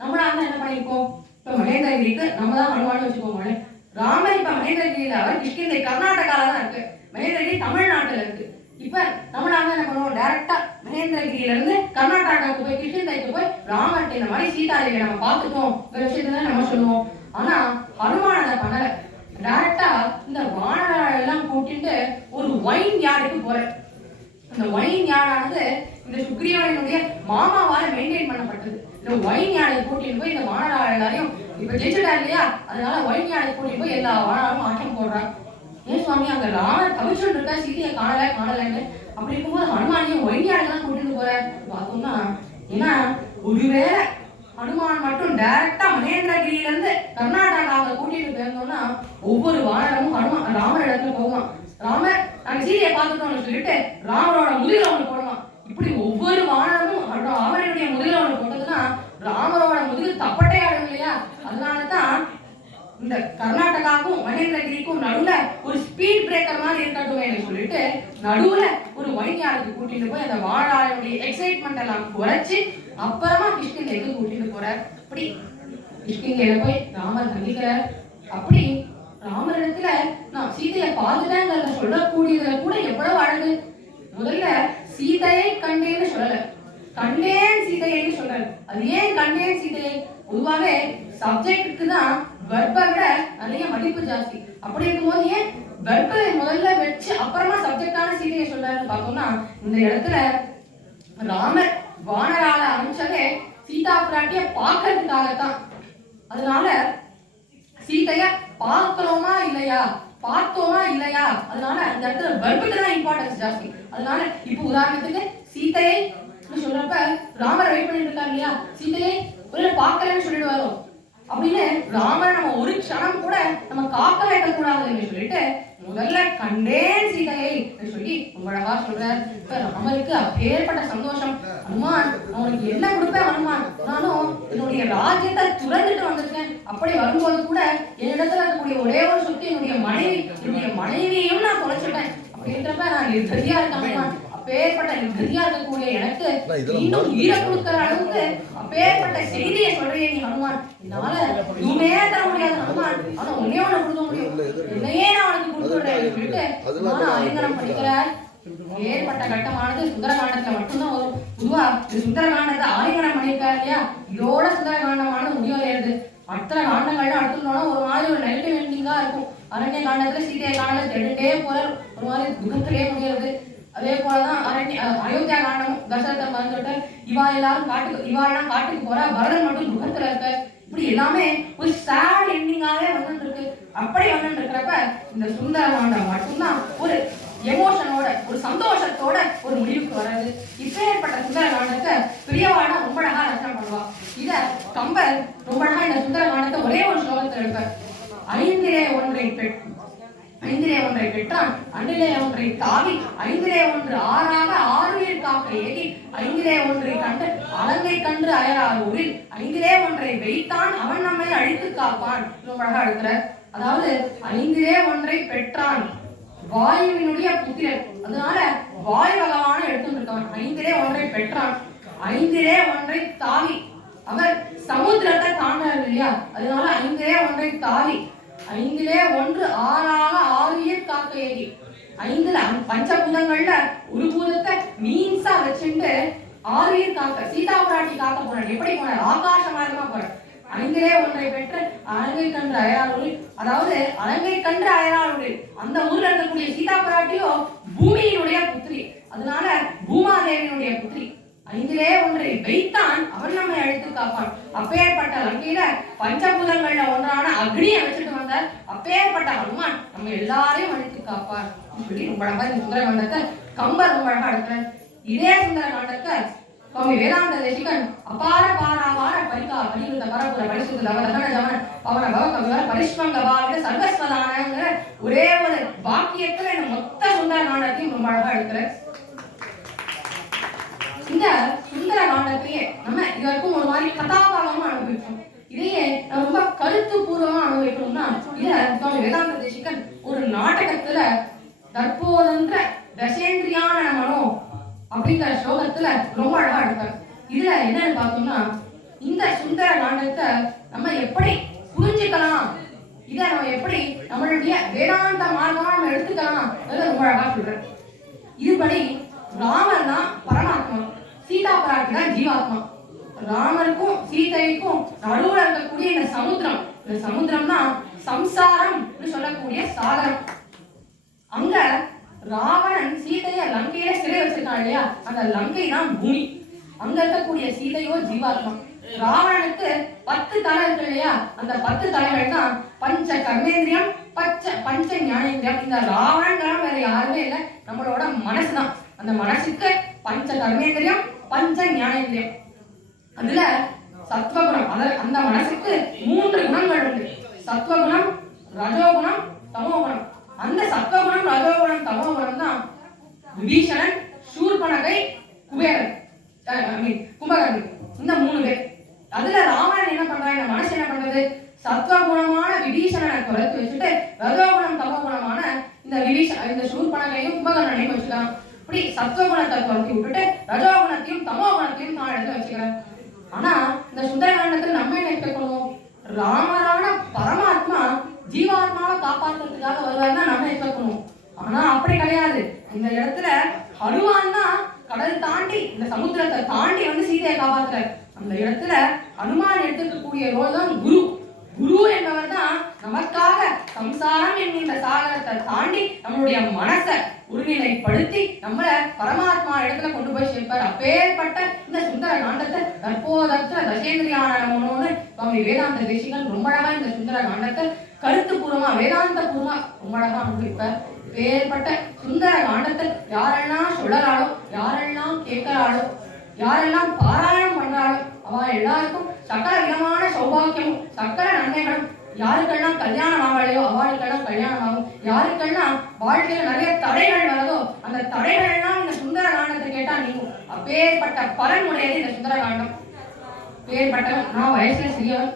நம்மளா தான் என்ன பண்ணிருக்கோம், இப்ப மகேந்திரகிரிக்கு நம்ம தான் ஹனுமானு வச்சுக்கோங்க. ராமர் இப்ப மகேந்திரகிரியில அவர் கிஷ்கிந்தை கர்நாடகால தான் இருக்கு, மகேந்திரகிரி தமிழ்நாட்டுல இருக்கு. இப்ப நம்மளாக என்ன பண்ணுவோம், டைரக்டா மகேந்திரகிரியில இருந்து கர்நாடகாவுக்கு போய் கிருஷ்ணந்தைக்கு போய் ராமர்கிட்ட இந்த மாதிரி சீதாதேவியை நம்ம பார்த்துட்டோம் விஷயத்த நம்ம சொல்லுவோம். ஆனா ஹனுமான் அதை பண்ணல. டைரக்டா இந்த வானரால் எல்லாம் கூட்டிட்டு ஒரு வைன் யார்டுக்கு போற. அந்த வைன் யார்டானது இந்த சுக்ரீவனுடைய மாமாவால மெயின்டைன் பண்ணப்பட்டது. இந்த வைன் யார்டை கூட்டிட்டு போய் இந்த வானரால் எல்லாரையும் இப்ப ஜெயிச்சுட்டா இல்லையா, அதனால வைன் யார்டை கூட்டிட்டு போய் எல்லா வானராலும் ஆட்டம் போடுறாங்க. ஏன் சுவாமி அங்க ராமர் தவிச்சுட்டு இருக்கா, சீதையை காணலன்னு அப்படி இருக்கும்போது ஹனுமானையும் ஒய்யாடுதான் கூட்டிட்டு போற பார்த்தோம்னா, ஏன்னா ஒருவேளை ஹனுமான் மட்டும் டைரக்டா மகேந்திரகிரியில இருந்து கர்நாடகாவை கூட்டிட்டு போயிருந்தோம்னா ஒவ்வொரு வானமும் ராமர் இடத்துல போவான். ராமர் நாங்க சீதையை பார்த்துட்டோம்னு சொல்லிட்டு ராமரோட முதுகில ஒண்ணு போடுவான். இப்படி ஒவ்வொரு வானமும் ராமனுடைய முதுகில ஒண்ணு போட்டதுன்னா ராமரோட முதுகு தப்பட்டையாடும் இல்லையா? அதனாலதான் இந்த கர்நாடகாவுக்கும் மகேந்திரகிரிக்கும் நடுவுல ஒரு ஸ்பீட் பிரேக்கர் மாதிரி இருக்கட்டும் சொல்லிட்டு நடுவுல ஒரு வைத்தியாருக்கு கூட்டிட்டு போய் அந்த வாழாளுடைய எக்ஸைட்மெண்ட் எல்லாம் குறைச்சு அப்புறமா கிஷ்கிந்தைக்கு கூட்டிட்டு போறார். அப்படி கிஷ்கிந்தையில போய் ராமர் சந்திக்கிறார். அப்படி ராமரிடத்துல நான் சீதையை பார்த்துட்டேங்கிறத சொல்லக்கூடியதுல கூட எவ்வளவு அழகு. முதல்ல சீதையை கண்டேன்னு சொல்லல, கண்டேன் சீதையைன்னு சொல்றாரு. அது ஏன் கண்டேன் சீதையை? பொதுவாகவே சப்ஜெக்டுக்கு தான் வெர்பை விட நிறைய மதிப்பு ஜாஸ்தி. அப்படி இருக்கும்போது ஏன் வெர்பை முதல்ல வச்சு அப்புறமா சப்ஜெக்டான சீதையை சொல்றாருன்னு பார்த்தோம்னா, இந்த இடத்துல ராமர் வானரால அனுப்பிச்சதே சீதா பிராட்டிய பார்க்கறதுக்காகத்தான். அதனால சீதைய பார்க்கிறோமா இல்லையா, பார்த்தோமா இல்லையா, அதனால அந்த இடத்துல வெர்புக்கு தான் இம்பார்ட்டன்ஸ் ஜாஸ்தி. அதனால இப்போ உதாரணத்துக்கு சீதையை சொல்றப்ப ராமர் வெயிட் பண்ணிட்டு இருக்காரு இல்லையா, சீதையை ஒரு பார்க்கலன்னு சொல்லிடுவாரோ அப்படின்னு ராமரை நம்ம ஒரு க்ஷணம் கூட நம்ம காக்க வைக்க கூடாதுன்னு சொல்லிட்டு முதல்ல கண்டேன் சீதையை சொல்லி ரொம்ப அழகா சொல்றார். இப்ப ராமருக்கு அப்பேற்பட்ட சந்தோஷம். ஹனுமான் அவனுக்கு என்ன கொடுப்பேன் ஹனுமான், நானும் என்னுடைய ராஜ்யத்தை துறந்துட்டு வந்திருக்கேன். அப்படி வரும்போது கூட என்னிடத்துல இருக்கக்கூடிய ஒரே ஒரு சொத்து என்னுடைய மனைவியையும் நான் தொலைச்சிட்டேன். அப்படின்றப்ப நான் நிர்கதியா இருக்கேன். அப்பேற்பட்ட நிர்கதியா இருக்கக்கூடிய எனக்கு இன்னும் உயிரை கொடுக்கிற அளவுக்கு அப்பேற்பட்ட செய்தியை சொல்றேன் நீ ஹனுமான். என்னால நீமே தர முடியாது ஹனுமான், ஆனா உன்னே ஒண்ணு கொடுக்க முடியும், என்னையே நான் உனக்கு கொடுத்துடுறேன் சொல்லிட்டு ஆலிங்கனம் பண்ணிக்கிறார். ஏற்பட்ட கட்டமானது சுந்தரகாண்டத்துல மட்டும்தான் வரும். பொதுவா சுந்தரகாண்டத்தை ஆலிங்கனம் பண்ணியிருக்காரு இல்லையா, இதோட சுந்தரகாண்டமானது முடிவடையாது. மற்ற காண்டங்கள்ல அடுத்துனோட ஒரு மாதிரி ஒரு நெகட்டிவ் எண்டிங்கா இருக்கும். அரண்ய காண்டத்துல சீதையை காணல தேடிட்டே போற ஒரு மாதிரி துக்கத்திலே முடியாது. அதே போலதான் அயோத்தியா காண்டம் தசரத்தை மறந்துட்டு இவாளெல்லாம் காட்டுக்கு போற, பரதன் மட்டும் துக்கத்துல இருக்க. இப்படி எல்லாமே ஒரு சேட் எண்டிங்காவே வந்துட்டு இருக்கு. அப்படி வந்துட்டு இருக்கிறப்ப இந்த சுந்தர காண்டம் மட்டும்தான் ஒரு எமோஷனோட ஒரு சந்தோஷத்தோட ஒரு முடிவுக்கு வராது. இப்பேற்பட்ட சுந்தர காண்டத்தை பிரியவானா ரொம்ப அழகா ரச்சனை பண்ணுவா. இத கம்பர் ரொம்ப அழகா இந்த சுந்தர காண்டத்தை ஒரே ஒரு ஸ்லோகத்தில் எடுப்பார். ஐந்திலே ஒன்றை பெற்றான், அன்றிலே ஒன்றை தாவி, ஐந்திலே ஒன்று ஆறாக ஆறுயிர் காக்க ஏகி, ஐந்திலே ஒன்றை கண்டு அலங்கை கன்று அயராரூரில், ஐந்திலே ஒன்றை வைத்தான் அவன் நம்மை அழித்து காப்பான். ரொம்ப அழகா எடுக்கிறார். அதாவது ஐந்திலே ஒன்றை பெற்றான், வாயுவினுடைய புத்திரன், அதனால வாயு பகவான எடுத்துட்டு இருக்கான். ஐந்திலே ஒன்றை பெற்றான், ஐந்திலே ஒன்றை தாவி, அவர் சமுத்திரத்தை தாண்டாரு இல்லையா, அதனால ஐந்திலே ஒன்றை தாவி, ஐந்திலே ஒன்று ஆறாக ஆறுயிர் காக்க ஏகி, ஐந்துல பஞ்சபூதங்கள்ல ஒரு பூதத்தை மீன்ஸா வச்சுட்டு ஆறுயிர் காக்க சீதா பிராட்டி காக்க போனார். எப்படி போனார்? ஆகாச மார்க்கமா போனார். ஐந்திலே ஒன்றை பெற்று அலங்கை கன்று அயராளூரில், அதாவது அலங்கை கன்று அயராளூரில் அந்த ஊர்ல இருக்கக்கூடிய சீதா பிராட்டியோ பூமியினுடைய புத்திரி, அதனால பூமாதேவியினுடைய புத்திரி. ஐந்திலே ஒன்றை வைத்தான் அவன் நம்மை அழித்து காப்பான். அப்பேற்பட்ட லங்கையில பஞ்சபூதங்கள்ல ஒன்றான அக்னியை வச்சுட்டு வந்தார். அப்பேற்பட்ட ஹனுமான் நம்ம எல்லாரையும் அழித்து காப்பார் சொல்லி ரொம்ப அழகா இந்த சுந்தர காண்டத்தை கம்பர் ரொம்ப அழகா எடுக்கிறார். இதே சுந்தர காண்டத்தை சுவாமி வேதாந்த தேசிகன் அபார பாராவார பரிகா பரிவிருத்த பரபுர பரிசுத்த லவதகன ஜவன பவன பவ கவிவர பரிஷ்மங்க பாவிட சர்வஸ்வதானங்கிற ஒரே ஒரு வாக்கியத்துல இந்த மொத்த சுந்தர காண்டத்தையும் ரொம்ப அழகா எடுக்கிறார். இந்த சுந்தர காண்டத்தையே நம்ம இது வரைக்கும் ஒரு மாதிரி கதாபாகமா அனுபவிப்போம். இதையே ரொம்ப கருத்து பூர்வமா அனுபவிக்கணும்னா இத சுவாமி வேதாந்த தேசிகன் ஒரு நாடகத்துல தற்போதென்ற தசேந்திரியான மனோ அப்படிங்கிற ஸ்லோகத்துல ரொம்ப அழகா எடுத்தார். இதுல என்னன்னு பார்த்தோம்னா இந்த சுந்தர காண்டத்தை நம்ம எப்படி புரிஞ்சுக்கலாம், இத நம்ம எப்படி நம்மளுடைய வேதாந்த மார்க்கமா நம்ம எடுத்துக்கலாம் ரொம்ப அழகா சொல்றேன். இதுபடி ராமர் தான் பரமாத்மா, சீதா பிராட்டி தான் ஜீவாத்மா. ராமருக்கும் சீதைக்கும் நடுவுல இருக்கக்கூடிய இந்த சமுத்திரம் தான் சம்சாரம் சொல்லக்கூடிய சாகரம். அங்க ராவணன் சீதைய லங்கையில சிறை வச்சிருக்கான் இல்லையா, அந்த லங்கை தான் பூமி. அங்க இருக்கக்கூடிய சீதையோ ஜீவாத்மா. ராவணனுக்கு 10 தலை இருக்கு இல்லையா, அந்த 10 தலைகள் தான் பஞ்ச கர்மேந்திரியம் பஞ்ச ஞானேந்திரியம். இந்த ராவணன் வேற யாருமே இல்லை, நம்மளோட மனசுதான். அந்த மனசுக்கு பஞ்ச கர்மேந்திரியம், பஞ்ச ஞானேந்திரியம். அதுல சத்வகுணம், அந்த மனசுக்கு 3 குணங்கள் உண்டு. சத்வகுணம், ரஜோகுணம், தமோகுணம். அந்த சத்வகுணம், ரஜோகுணம், தமோகுணம் தான் விபீஷணன், சூர்பனகை, குபேரன், கும்பகர்ணி, இந்த 3 பேர். அதுல ராவணன் என்ன பண்றான், இந்த மனசு என்ன பண்றது, சத்வகுணமான விபீஷணனை குறைத்து வச்சுட்டு ரஜோகுணம் தமோகுணமான இந்த சூர்பனகையும் கும்பகர்ணனையும் வச்சுக்கலாம். இப்படி சத்வகுணத்தை குறைத்தி விட்டுட்டு ரஜோகுணத்தையும் தமோகுணத்தையும் தான் எடுத்து வச்சுக்கிறேன். ஆனா இந்த சுந்தரகாண்டத்துல நம்ம என்ன எக்ஸ்பெக்ட் பண்ணுவோம், ராமரான பரமாத்மா ஜீவாத்மாவை காப்பாற்றுறதுக்காக வருவாருன்னா நம்ம எக்ஸ்பெக்ட் பண்ணுவோம். ஆனா அப்படி கிடையாது. இந்த இடத்துல ஹனுமான் தான் கடல் தாண்டி இந்த சமுத்திரத்தை தாண்டி வந்து சீதையை காப்பாற்றுறாரு. அந்த இடத்துல ஹனுமான் எடுத்துக்கக்கூடிய ரோல் தான் குரு. குரு என்பவர் தான் நமக்காக சம்சாரம் என்கின்ற சாகரத்தை தாண்டி நம்மளுடைய மனசை ஒருநிலைப்படுத்தி நம்மள பரமாத்மா இடத்துல கொண்டு போய் சேர்ப்பார். அப்பேற்பட்ட இந்த சுந்தர காண்டத்தை தற்போதற்ற தசேந்திரியானோன்னு சுவாமி வேதாந்த தேசிகன் ரொம்ப அழகா இந்த சுந்தர காண்டத்தை கருத்து பூர்வமா வேதாந்த பூர்வமா ரொம்ப அழகா அனுபவிப்பார். வேறுபட்ட சுந்தர காண்டத்தை யாரெல்லாம் சொல்லறாளோ, யாரெல்லாம் கேட்கிறாளோ, யாரெல்லாம் பாராயணம் பண்றாளோ அவ எல்லாருக்கும் சகல விதமான சௌபாக்கியமும் சகல நன்மைகளும், யாருக்கெல்லாம் கல்யாணம் ஆகலையோ அவளுக்கெல்லாம் கல்யாணம் ஆகும், யாருக்கெல்லாம் வாழ்க்கையில நிறைய தடைகள் வரதோ அந்த தடைகள் எல்லாம் இந்த சுந்தர காண்டத்தை கேட்டா நீங்கும். அப்பேற்பட்ட பலன் உடையது இந்த சுந்தர காண்டம். பேர்பட்டவன், நான் வயசுல சிறியவன்,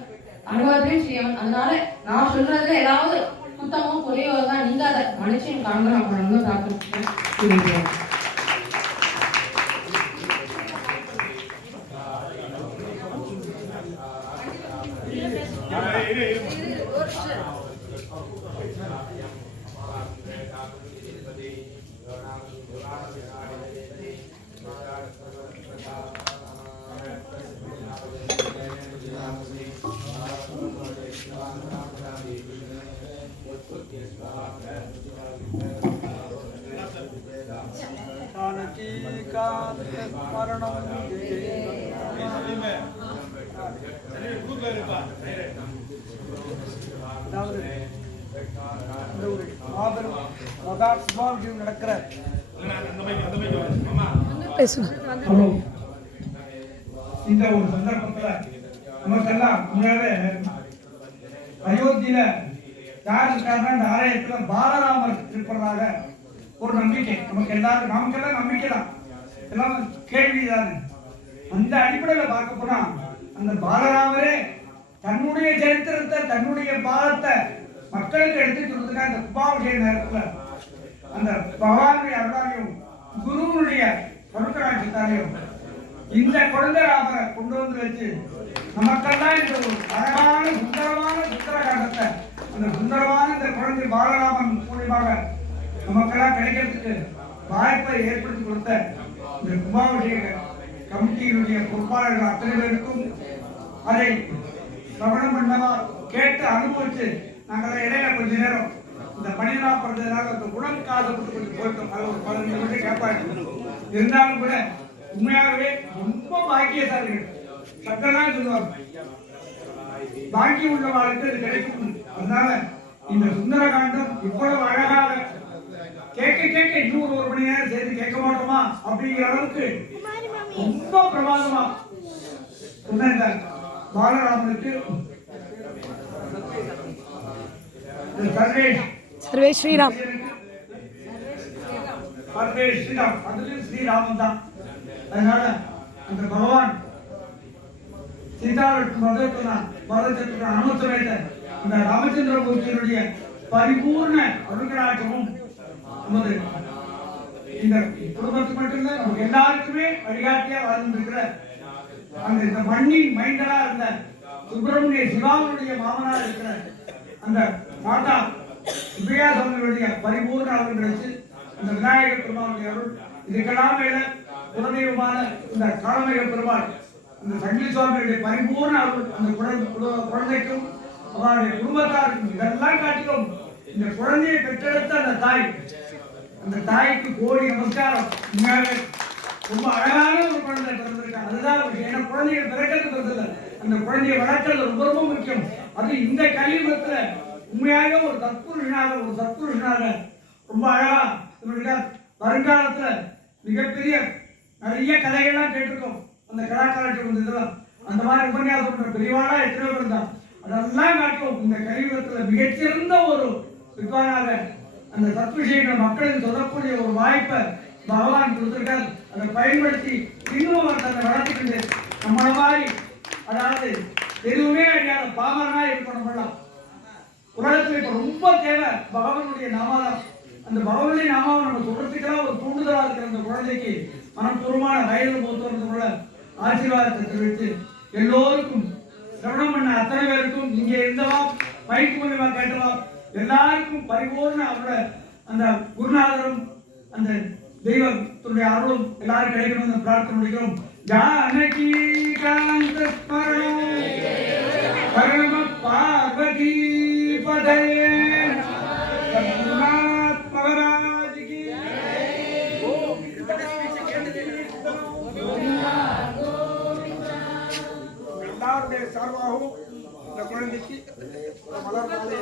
அனுபவத்திலையும் சிறியவன். அதனால நான் சொல்றதுல ஏதாவது சுத்தமோ குறையோ தான் நீங்க அதை மனுஷன் காண்கிறோம் அப்படின்னு பிரார்த்தனை. நடக்கிற இந்த ஒரு சந்தர்ப்பத்துல நமக்கெல்லாம் முன்னாலே அயோத்தியில யார் இருக்காருன்னா இந்த ஆலயத்துல பாலராமர் இருப்பதாக ஒரு நம்பிக்கை நமக்கெல்லாம் நம்பிக்கை தான், எல்லாம் கேள்விதானே. அந்த அடிப்படையில பார்க்க போனா அந்த பாலராமரே தன்னுடைய சரித்திரத்தை தன்னுடைய பாலத்தை மக்களுக்கு எடுத்து சொல்றதுக்காக அந்த கும்பாபிஷேக நேரத்துல அந்த பகவானுடைய அருளாலையும் குருவனுடைய கருத்தராட்சித்தாலையும் இந்த குழந்தை ராமரை கொண்டு வந்து வச்சு நமக்கெல்லாம் இந்த ஒரு அழகான சுந்தரமான சுந்தரகாண்டத்தை அந்த சுந்தரமான இந்த குழந்தை பாலராமன் மூலியமாக நமக்கெல்லாம் கிடைக்கிறதுக்கு வாய்ப்பை ஏற்படுத்தி கொடுத்த இந்த கும்பாபிஷேக கமிட்டியினுடைய பொறுப்பாளர்கள் அத்தனை பேருக்கும் அதை சிரவணம் பண்ணவா கேட்டு அனுபவிச்சு நாங்கள் இடையில கொஞ்ச நேரம் இந்த மனிதனா பிறந்ததுனால அந்த குணம் காசப்பட்டு கொஞ்சம் போயிட்டோம். அது ஒரு 15 நிமிஷம் கேட்பாங்க. இருந்தாலும் கூட உண்மையாகவே ரொம்ப பாக்கியசாலிகள் சட்டதான் சொல்லுவாங்க, பாக்கியம் உள்ளவாளுக்கு அது கிடைக்கும். அதனால இந்த சுந்தரகாண்டம் இவ்வளவு அழகாக கேட்க இன்னும் ஒரு மணி நேரம் சேர்த்து கேட்க மாட்டோமா அப்படிங்கிற அளவுக்கு ரொம்ப பிரமாதமா சொன்ன பாலராமனுக்கு சர்வே ஸ்ரீராம் ஸ்ரீராமன் தான். அதனால அந்த பகவான் சீதாரத்ன அனுமதித்த இந்த ராமச்சந்திரமூர்த்தியினுடைய பரிபூர்ண அனுகிரகமும் நமது இந்த குடும்பத்துக்கு மட்டும்தான் நமக்கு எல்லாருக்குமே வழிகாட்டியா வாழ்ந்துருக்கிற அந்த இந்த மண்ணின் மைந்தரா இருந்த சுப்பிரமணிய சிவாவுடைய மாமனா இருக்கிற அந்த மாதா சுப்பையாசவனுடைய பரிபூர்ண அருள் கிடைச்சு இந்த விநாயகர் பெருமானுடைய அருள் இதுக்கெல்லாம் மேல குலதெய்வமான இந்த காலமேக பெருமாள் இந்த சங்கிலி சுவாமியுடைய பரிபூர்ண அருள் அந்த குழந்தைக்கும் அவருடைய குடும்பத்தாருக்கும் இதெல்லாம் காட்டிலும் இந்த குழந்தையை பெற்றெடுத்த அந்த தாய்க்கு கோடி நமஸ்காரம். ரொம்ப அழகான ஒரு குழந்தை பிறந்திருக்காங்க, அதுதான் ஏன்னா குழந்தைகள் பிறக்கிறது இல்லை, அந்த குழந்தையை வளர்க்கறது ரொம்ப ரொம்ப முக்கியம். அது இந்த கலியுகத்துல உண்மையாக ஒரு சத்புருஷனாக ரொம்ப அழகா சொல்லியிருக்கார். வருங்காலத்துல மிகப்பெரிய நிறைய கதைகள்லாம் கேட்டிருக்கோம். அந்த கலாச்சாரத்தில் வந்து இதெல்லாம் அந்த மாதிரி உபன்யாசம் பண்ற பெரியவாளா எத்தனையோ பேர் இருந்தார். அதெல்லாம் காட்டும் இந்த கலியுகத்துல மிகச்சிறந்த ஒரு வித்வானாக அந்த சத்விஷயங்கள் மக்களுக்கு சொல்லக்கூடிய ஒரு வாய்ப்பை பகவான் கொடுத்திருக்கார். அதை பயன்படுத்தி இன்னும் அவர் தன்னை வளர்த்துக்கிட்டு நம்மள மாதிரி அதாவது எதுவுமே அழியாத பாமரனா இருக்கணும். நம்மளாம் உலகத்துல இப்ப ரொம்ப தேவை பகவானுடைய நாமாதான். அந்த பகவானுடைய நாமாவை நம்ம சொல்றதுக்கெல்லாம் ஒரு தூண்டுதலா இருக்கிற அந்த குழந்தைக்கு மனப்பூர்வமான வயது போத்துறதுக்குள்ள ஆசீர்வாதத்தை தெரிவித்து எல்லோருக்கும் சிரவணம் பண்ண அத்தனை பேருக்கும் இங்கே இருந்தவா பயிற்சி மூலியமா கேட்டவா எல்லாருக்கும் பரிபூர்ண அவரோட அந்த குருநாதரும் அந்த தெய்வத்துடைய அருளும் எல்லாரும் கிடைக்கணும் பிரார்த்தனை முடிக்கிறோம். ஜானகி காந்த ஸ்மரணம் பரம பார்வதி பதயே சத்குருநாத் மகாராஜ் கி எல்லாருடைய சார்பாகவும் இந்த குழந்தைக்கு மலர் மாலை